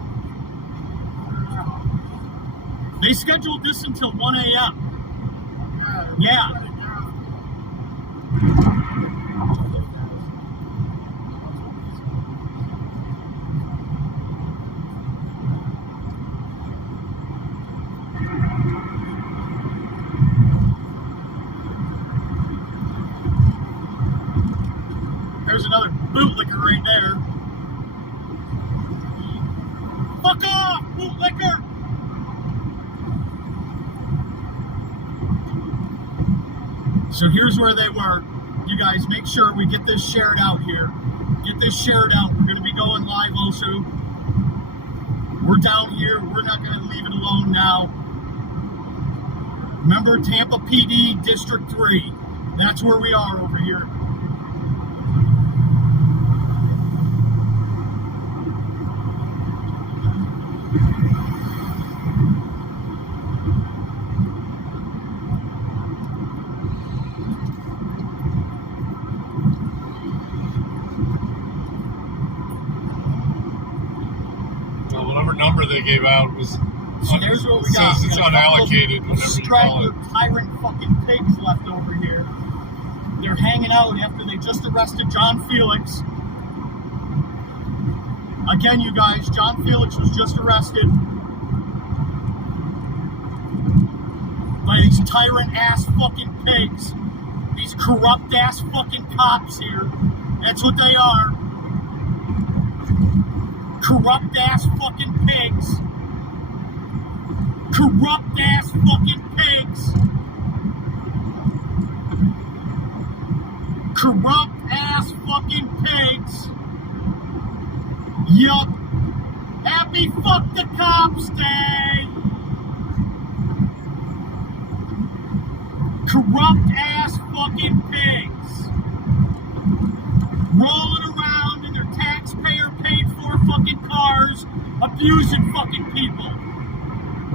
They scheduled this until 1 a.m. Yeah. There's another bootlicker right there. Fuck off, bootlicker! So here's where they were. You guys make sure we get this shared out here. Get this shared out. We're going to be going live also. We're down here. We're not going to leave it alone now. Remember Tampa PD District 3. That's where we are over here. Number they gave out was so here's what we got. It's unallocated. Straggler tyrant fucking pigs left over here. They're hanging out after they just arrested John Felix. Again, you guys, John Felix was just arrested by these tyrant ass fucking pigs. These corrupt ass fucking cops here. That's what they are. Corrupt ass fucking pigs. Corrupt ass fucking pigs. Corrupt ass fucking pigs. Yup. Happy fuck the cops day. Corrupt ass fucking pigs. Rolling around in their taxpayer paid for fucking cars, abusing fucking people.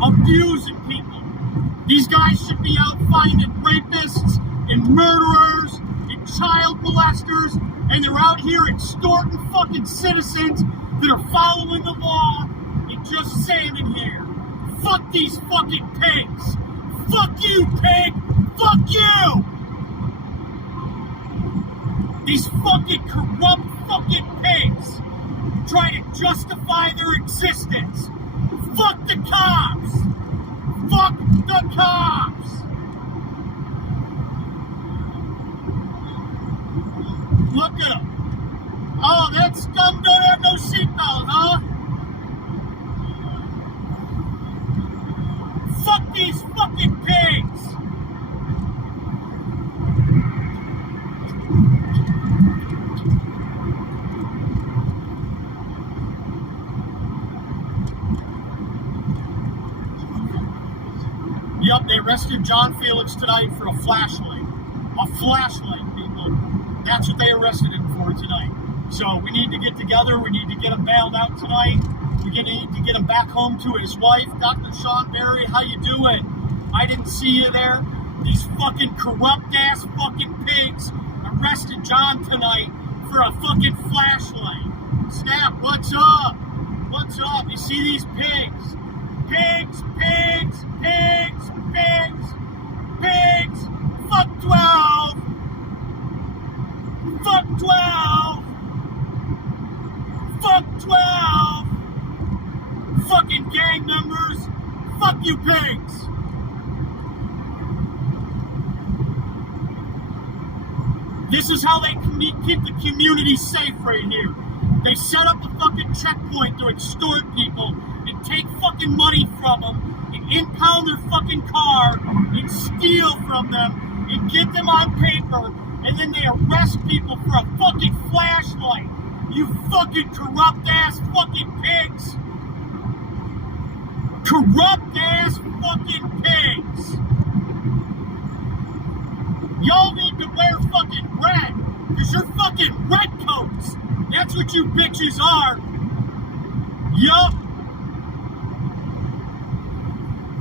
Abusing people. These guys should be out finding rapists and murderers and child molesters, and they're out here extorting fucking citizens that are following the law and just standing here. Fuck these fucking pigs. Fuck you, pig. Fuck you. These fucking corrupt fucking pigs try to justify their existence. Fuck the cops! Fuck the cops! Look at them. Oh, that scum don't have no seatbelt, huh? Fuck these fucking pigs! Yup, they arrested John Felix tonight for a flashlight. A flashlight, people. That's what they arrested him for tonight. So we need to get together. We need to get him bailed out tonight. We need to get him back home to his wife. Dr. Sean Berry, how you doing? I didn't see you there. These fucking corrupt-ass fucking pigs arrested John tonight for a fucking flashlight. Snap, what's up? What's up? You see these pigs? Pigs, pigs, pigs, pigs, pigs. Fuck 12. Fuck 12. Fuck 12. Fucking gang members. Fuck you pigs. This is how they keep the community safe right here. They set up a fucking checkpoint to extort people and take fucking money from them and impound their fucking car and steal from them and get them on paper, and then they arrest people for a fucking flashlight. You fucking corrupt-ass fucking pigs. Corrupt-ass fucking pigs. Y'all need to wear fucking red, because you're fucking redcoats. That's what you bitches are. Yup.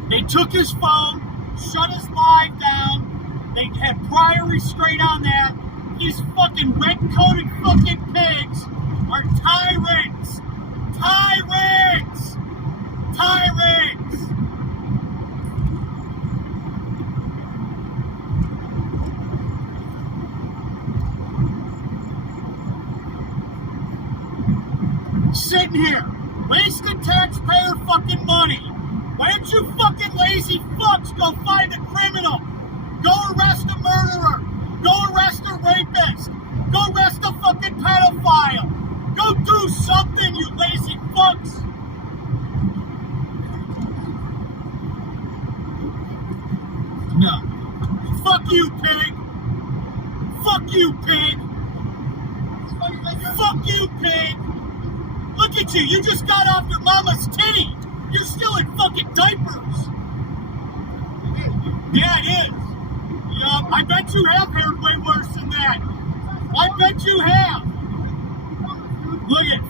They took his phone, shut his live down. They had prior restraint on that. These fucking red-coated fucking pigs are tyrants. Tyrants. Tyrants. Sitting here, wasting taxpayer fucking money. Why don't you fucking lazy fucks go find a criminal? Go arrest a murderer. Go arrest a rapist. Go arrest a fucking pedophile. Go do something, you lazy fucks. No. Fuck you, pig. Fuck you, pig. Fuck you, pig. Look at you. You just got off your mama's titty. You're still in fucking diapers. Yeah, it is. Yup. I bet you have hair way worse than that. I bet you have. Look at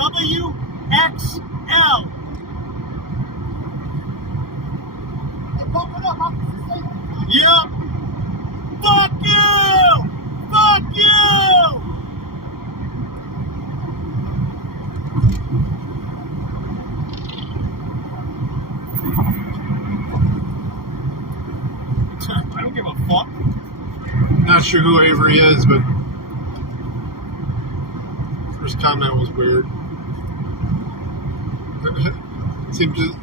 58AWXL. Yup. Fuck you. Fuck you. I don't give a fuck. Not sure who Avery is, but first comment was weird. Seems to,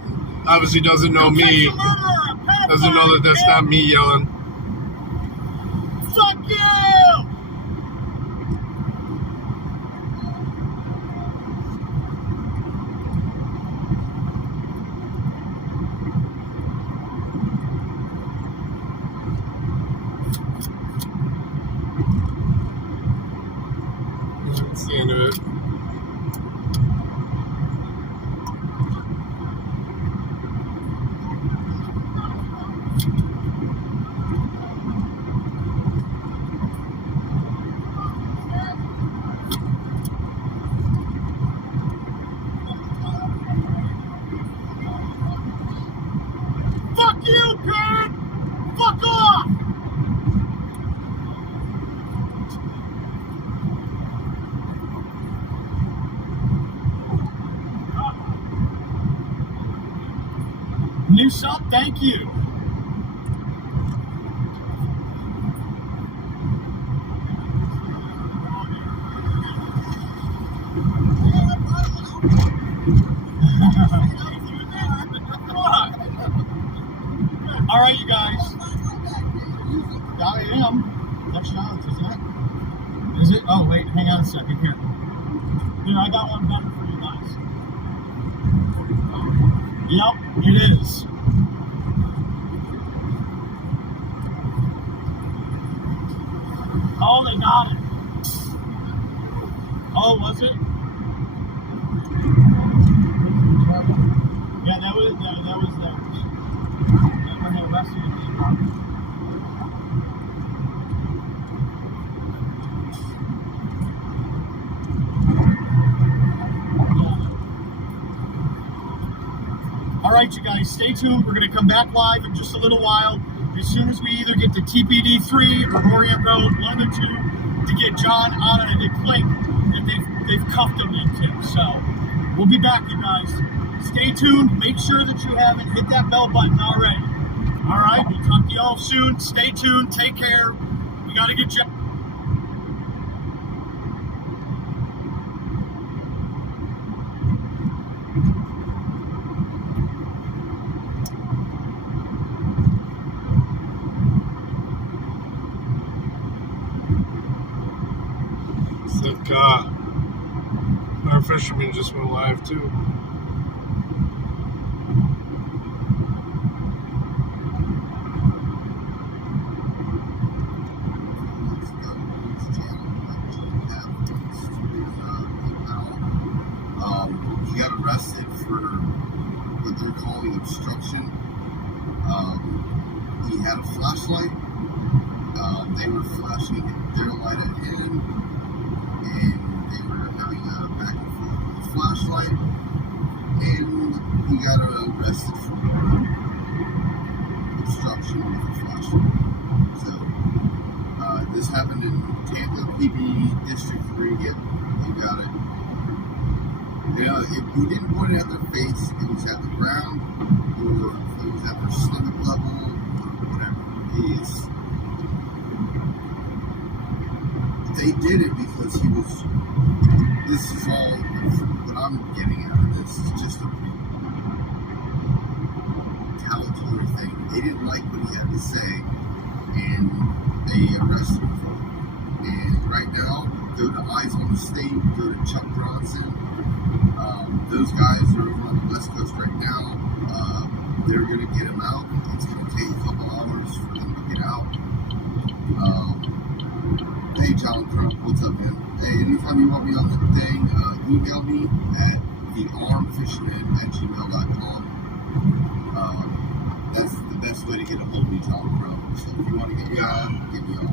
obviously doesn't know me. Doesn't know that that's not me yelling. Fuck you! That's the end of it. Fuck you, pig! Fuck off! New sub, thank you. All right, you guys. I am. That's Sean's, isn't it? Is it? Oh, wait. Hang on a second. Here. Here, I got one better for you guys. Yep, it is. Oh, they got it. Oh, was it? Yeah, that All right, you guys, stay tuned. We're going to come back live in just a little while. As soon as we either get to TPD 3 or Orient Road, one of the two, to get John out of the clink that they've cuffed him into. So we'll be back, you guys. Stay tuned. Make sure that you haven't hit that bell button already. All right, we'll talk to y'all soon. Stay tuned. Take care. We got to get John. Our fisherman just went live too. He got arrested for what they're calling obstruction. He had a flashlight. They were flashing their light at him, and they were having a back and forth with the flashlight, and he got arrested for obstruction with a flashlight. So this happened in Tampa PD District 3. Yep, you got it. You know, if you didn't point it at their face, it was at the ground, or it was at their stomach level, or whatever it is. They did it because he was. This is all what I'm getting out of this. It's just a retaliatory thing. They didn't like what he had to say, and they arrested him for it. And right now, go to Eyes on the State, go to Chuck Bronson. Those guys are over on the West Coast right now. They're going to get him out. It's going to take a couple hours for them to get out. Hey, John Crump, what's up, man? Hey, anytime you want me on the thing, email me at thearmedfisherman@gmail.com. That's the best way to get a hold of me, John Crump. So if you want to get me on, get me on.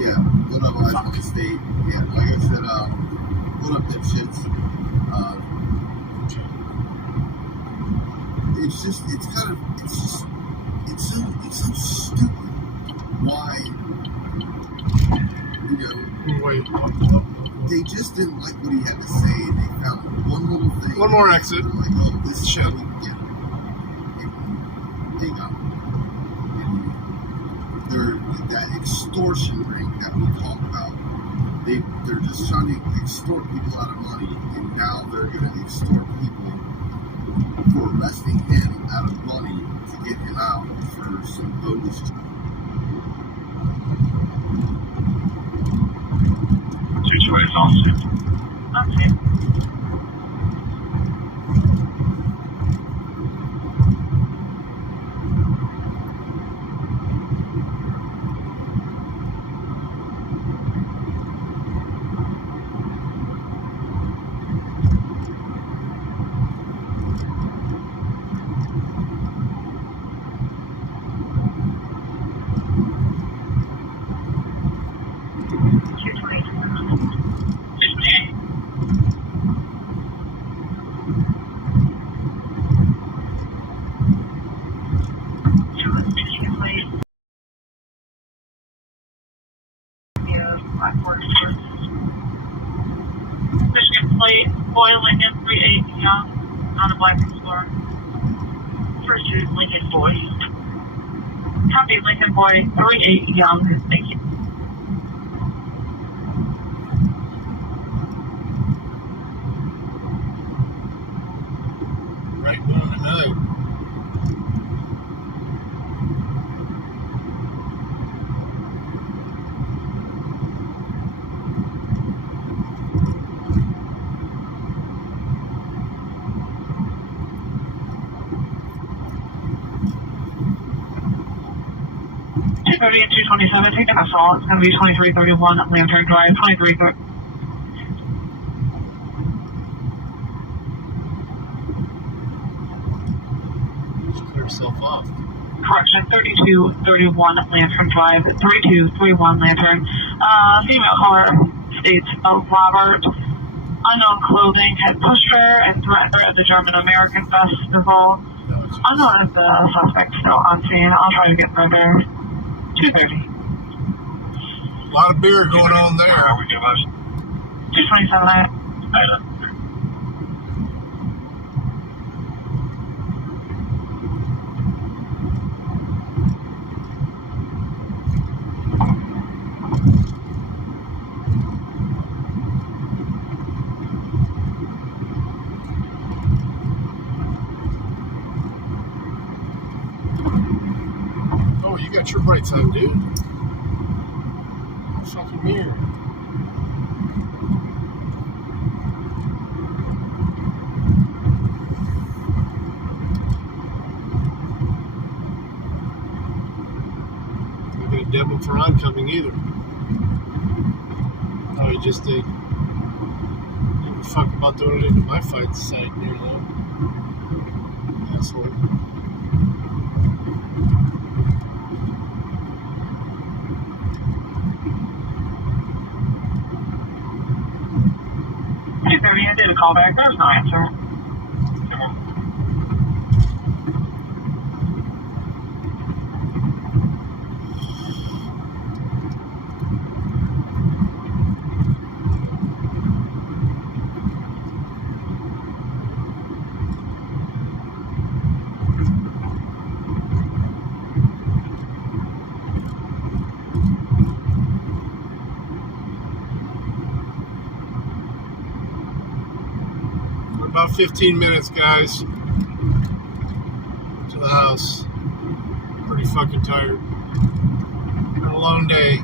Yeah, what up, Eyes on the State? Yeah, like I said, what up, dipshits? It's so stupid. Why? You know, they just didn't like what he had to say, and they found one little thing. One more exit. Like, oh, this is how we can get him. And they got him. And that extortion ring that we talk about, they're just trying to extort people out of money, and now they're going to extort people for arresting him out of money to get him out for some bogus. Situation also. Okay. Michigan plate, Boy Lincoln 38 Young on the Black Explorer. First is Lincoln Boy. Copy Lincoln Boy 38 Young. Thank you. Right on another. And 227, take that assault. It's going to be 2331 at Lantern Drive, 2330. Clear yourself off. Correction, 3231 Lantern Drive, 3231 Lantern. Female caller states Robert Unknown clothing had pushed her and threatened her at the German American Festival. Unknown is the suspect still on scene. I'll try to get further. 2:30. A lot of beer going on there. 2:27. Oh, you got your bright time, dude. Fucking mirror. Not gonna demo for oncoming either. Oh, you just did. Give a fuck about doing it into my fight site here, though. Asshole. I did a call back. There was no answer. About 15 minutes, guys, to the house. Pretty fucking tired. Been a long day.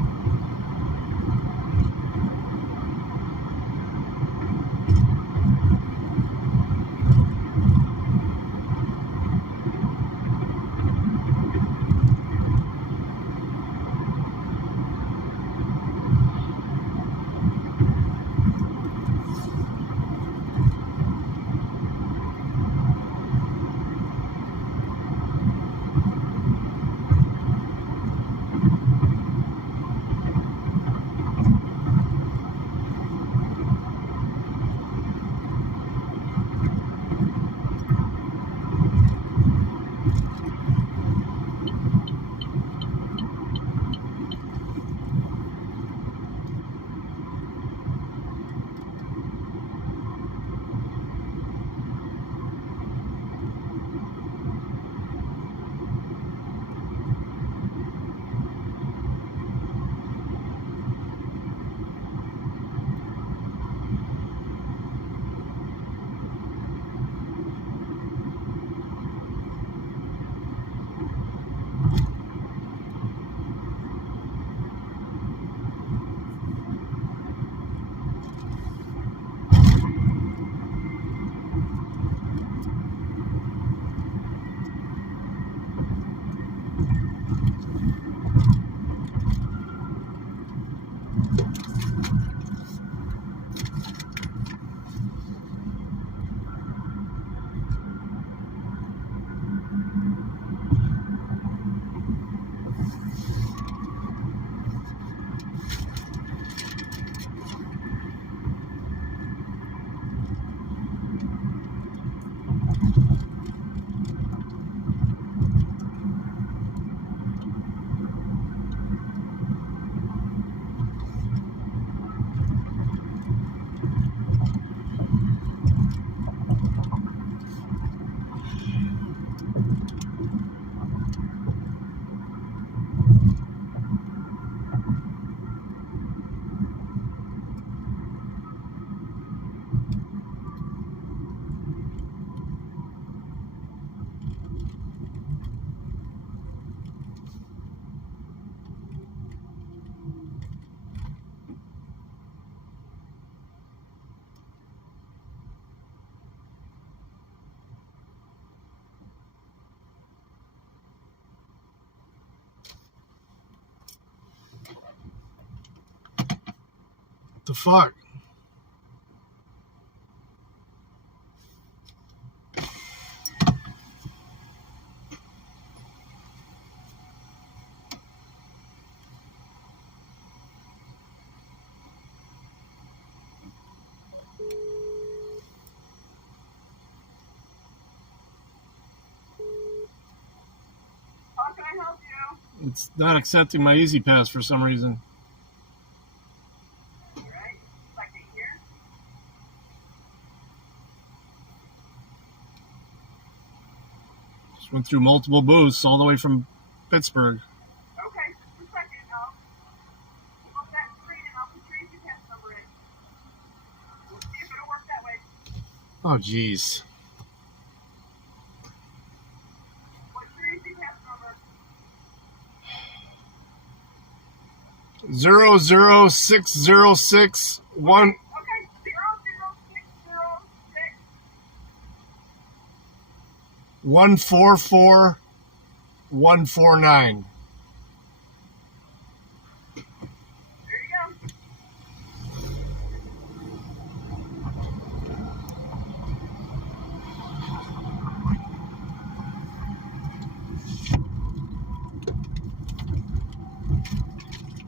What the fuck? It's not accepting my Easy Pass for some reason. Just went through multiple booths all the way from Pittsburgh. Okay, just a second. I'll pull up that screen and I'll put your Easy Pass number in. We'll see if it'll work that way. Oh, jeez. What's your Easy Pass number? 00606 1. Okay, 00606 144 149. There you go.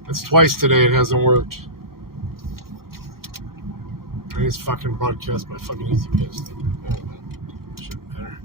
It's twice today it hasn't worked. I need to fucking broadcast my fucking Easy Pass thing. Shouldn't matter.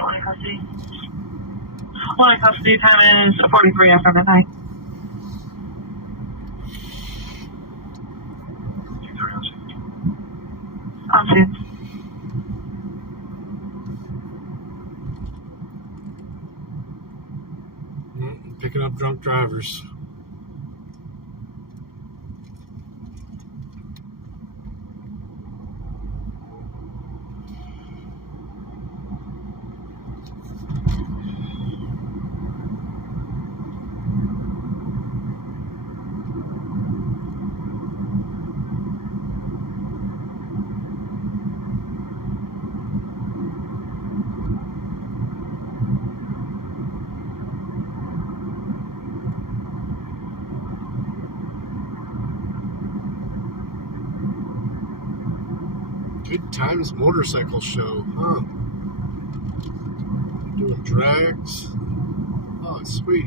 One in custody. One in custody, time is 43 after midnight. On scene. Picking up drunk drivers. Times Motorcycle Show, huh? Doing drags. Oh, it's sweet.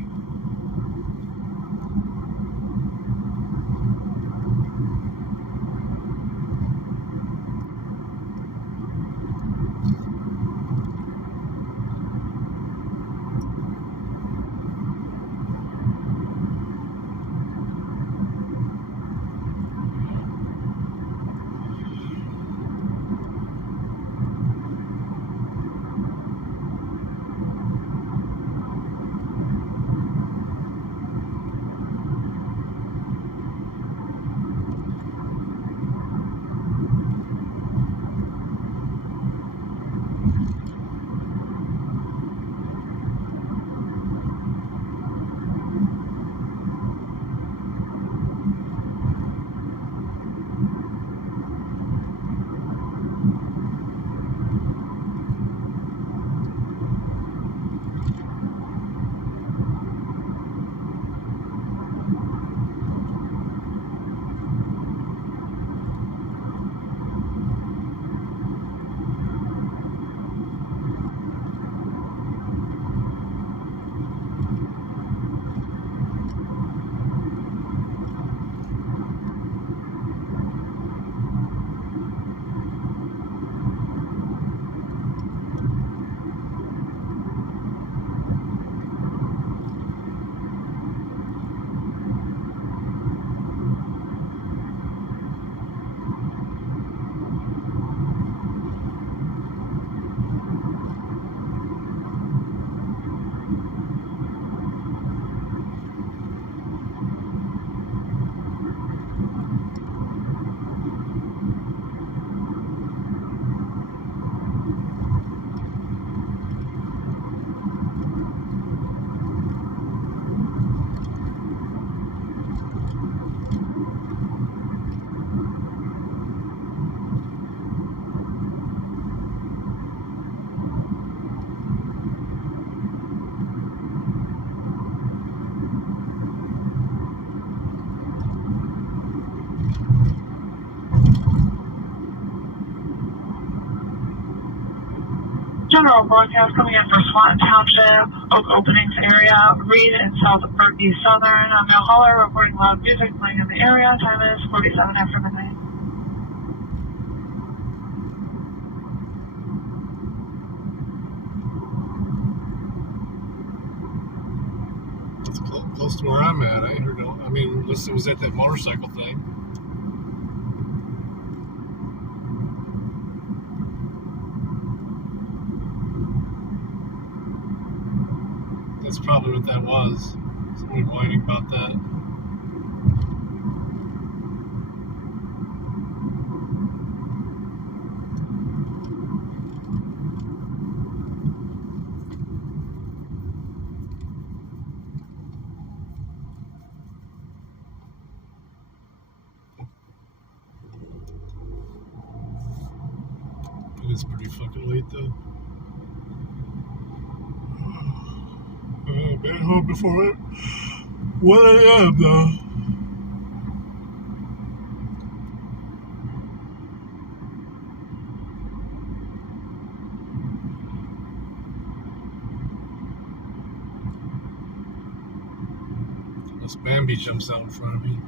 General broadcast coming in for Swanton Township, Oak Openings area, Reed and South of Berkeley Southern. I'm now Holler, reporting loud music playing in the area. Time is 47 after midnight. It's close to where I'm at. I heard. I mean, it was at that motorcycle thing. That's probably what that was. Somebody whining about that. It is pretty fucking late though. Been home before 1 a.m. though. Unless Bambi jumps out in front of me.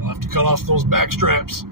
I'll have to cut off those back straps.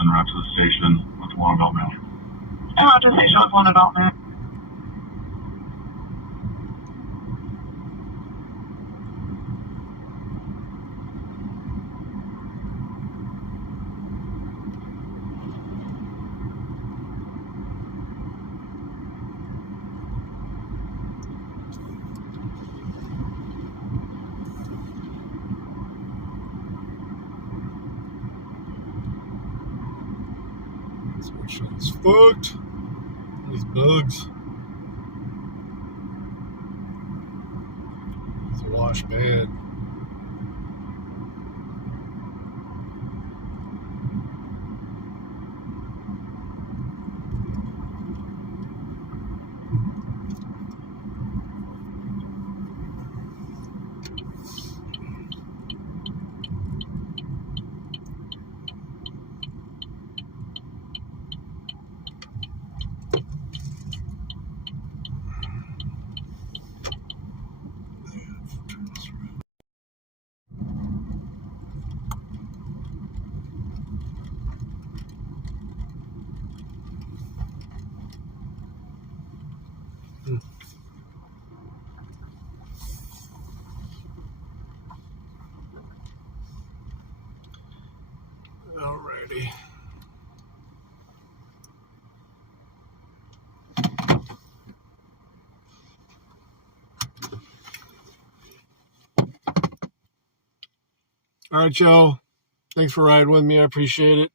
En route to the station with Warrenville Mail. I'll just say she was one about that. It's fucked. These bugs. It's a wash bad. Alrighty. All right, Joe. Thanks for riding with me. I appreciate it.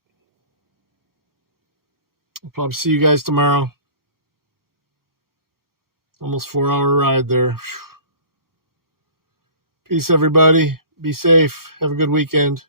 I'll probably see you guys tomorrow. Almost 4-hour ride there. Peace, everybody. Be safe. Have a good weekend.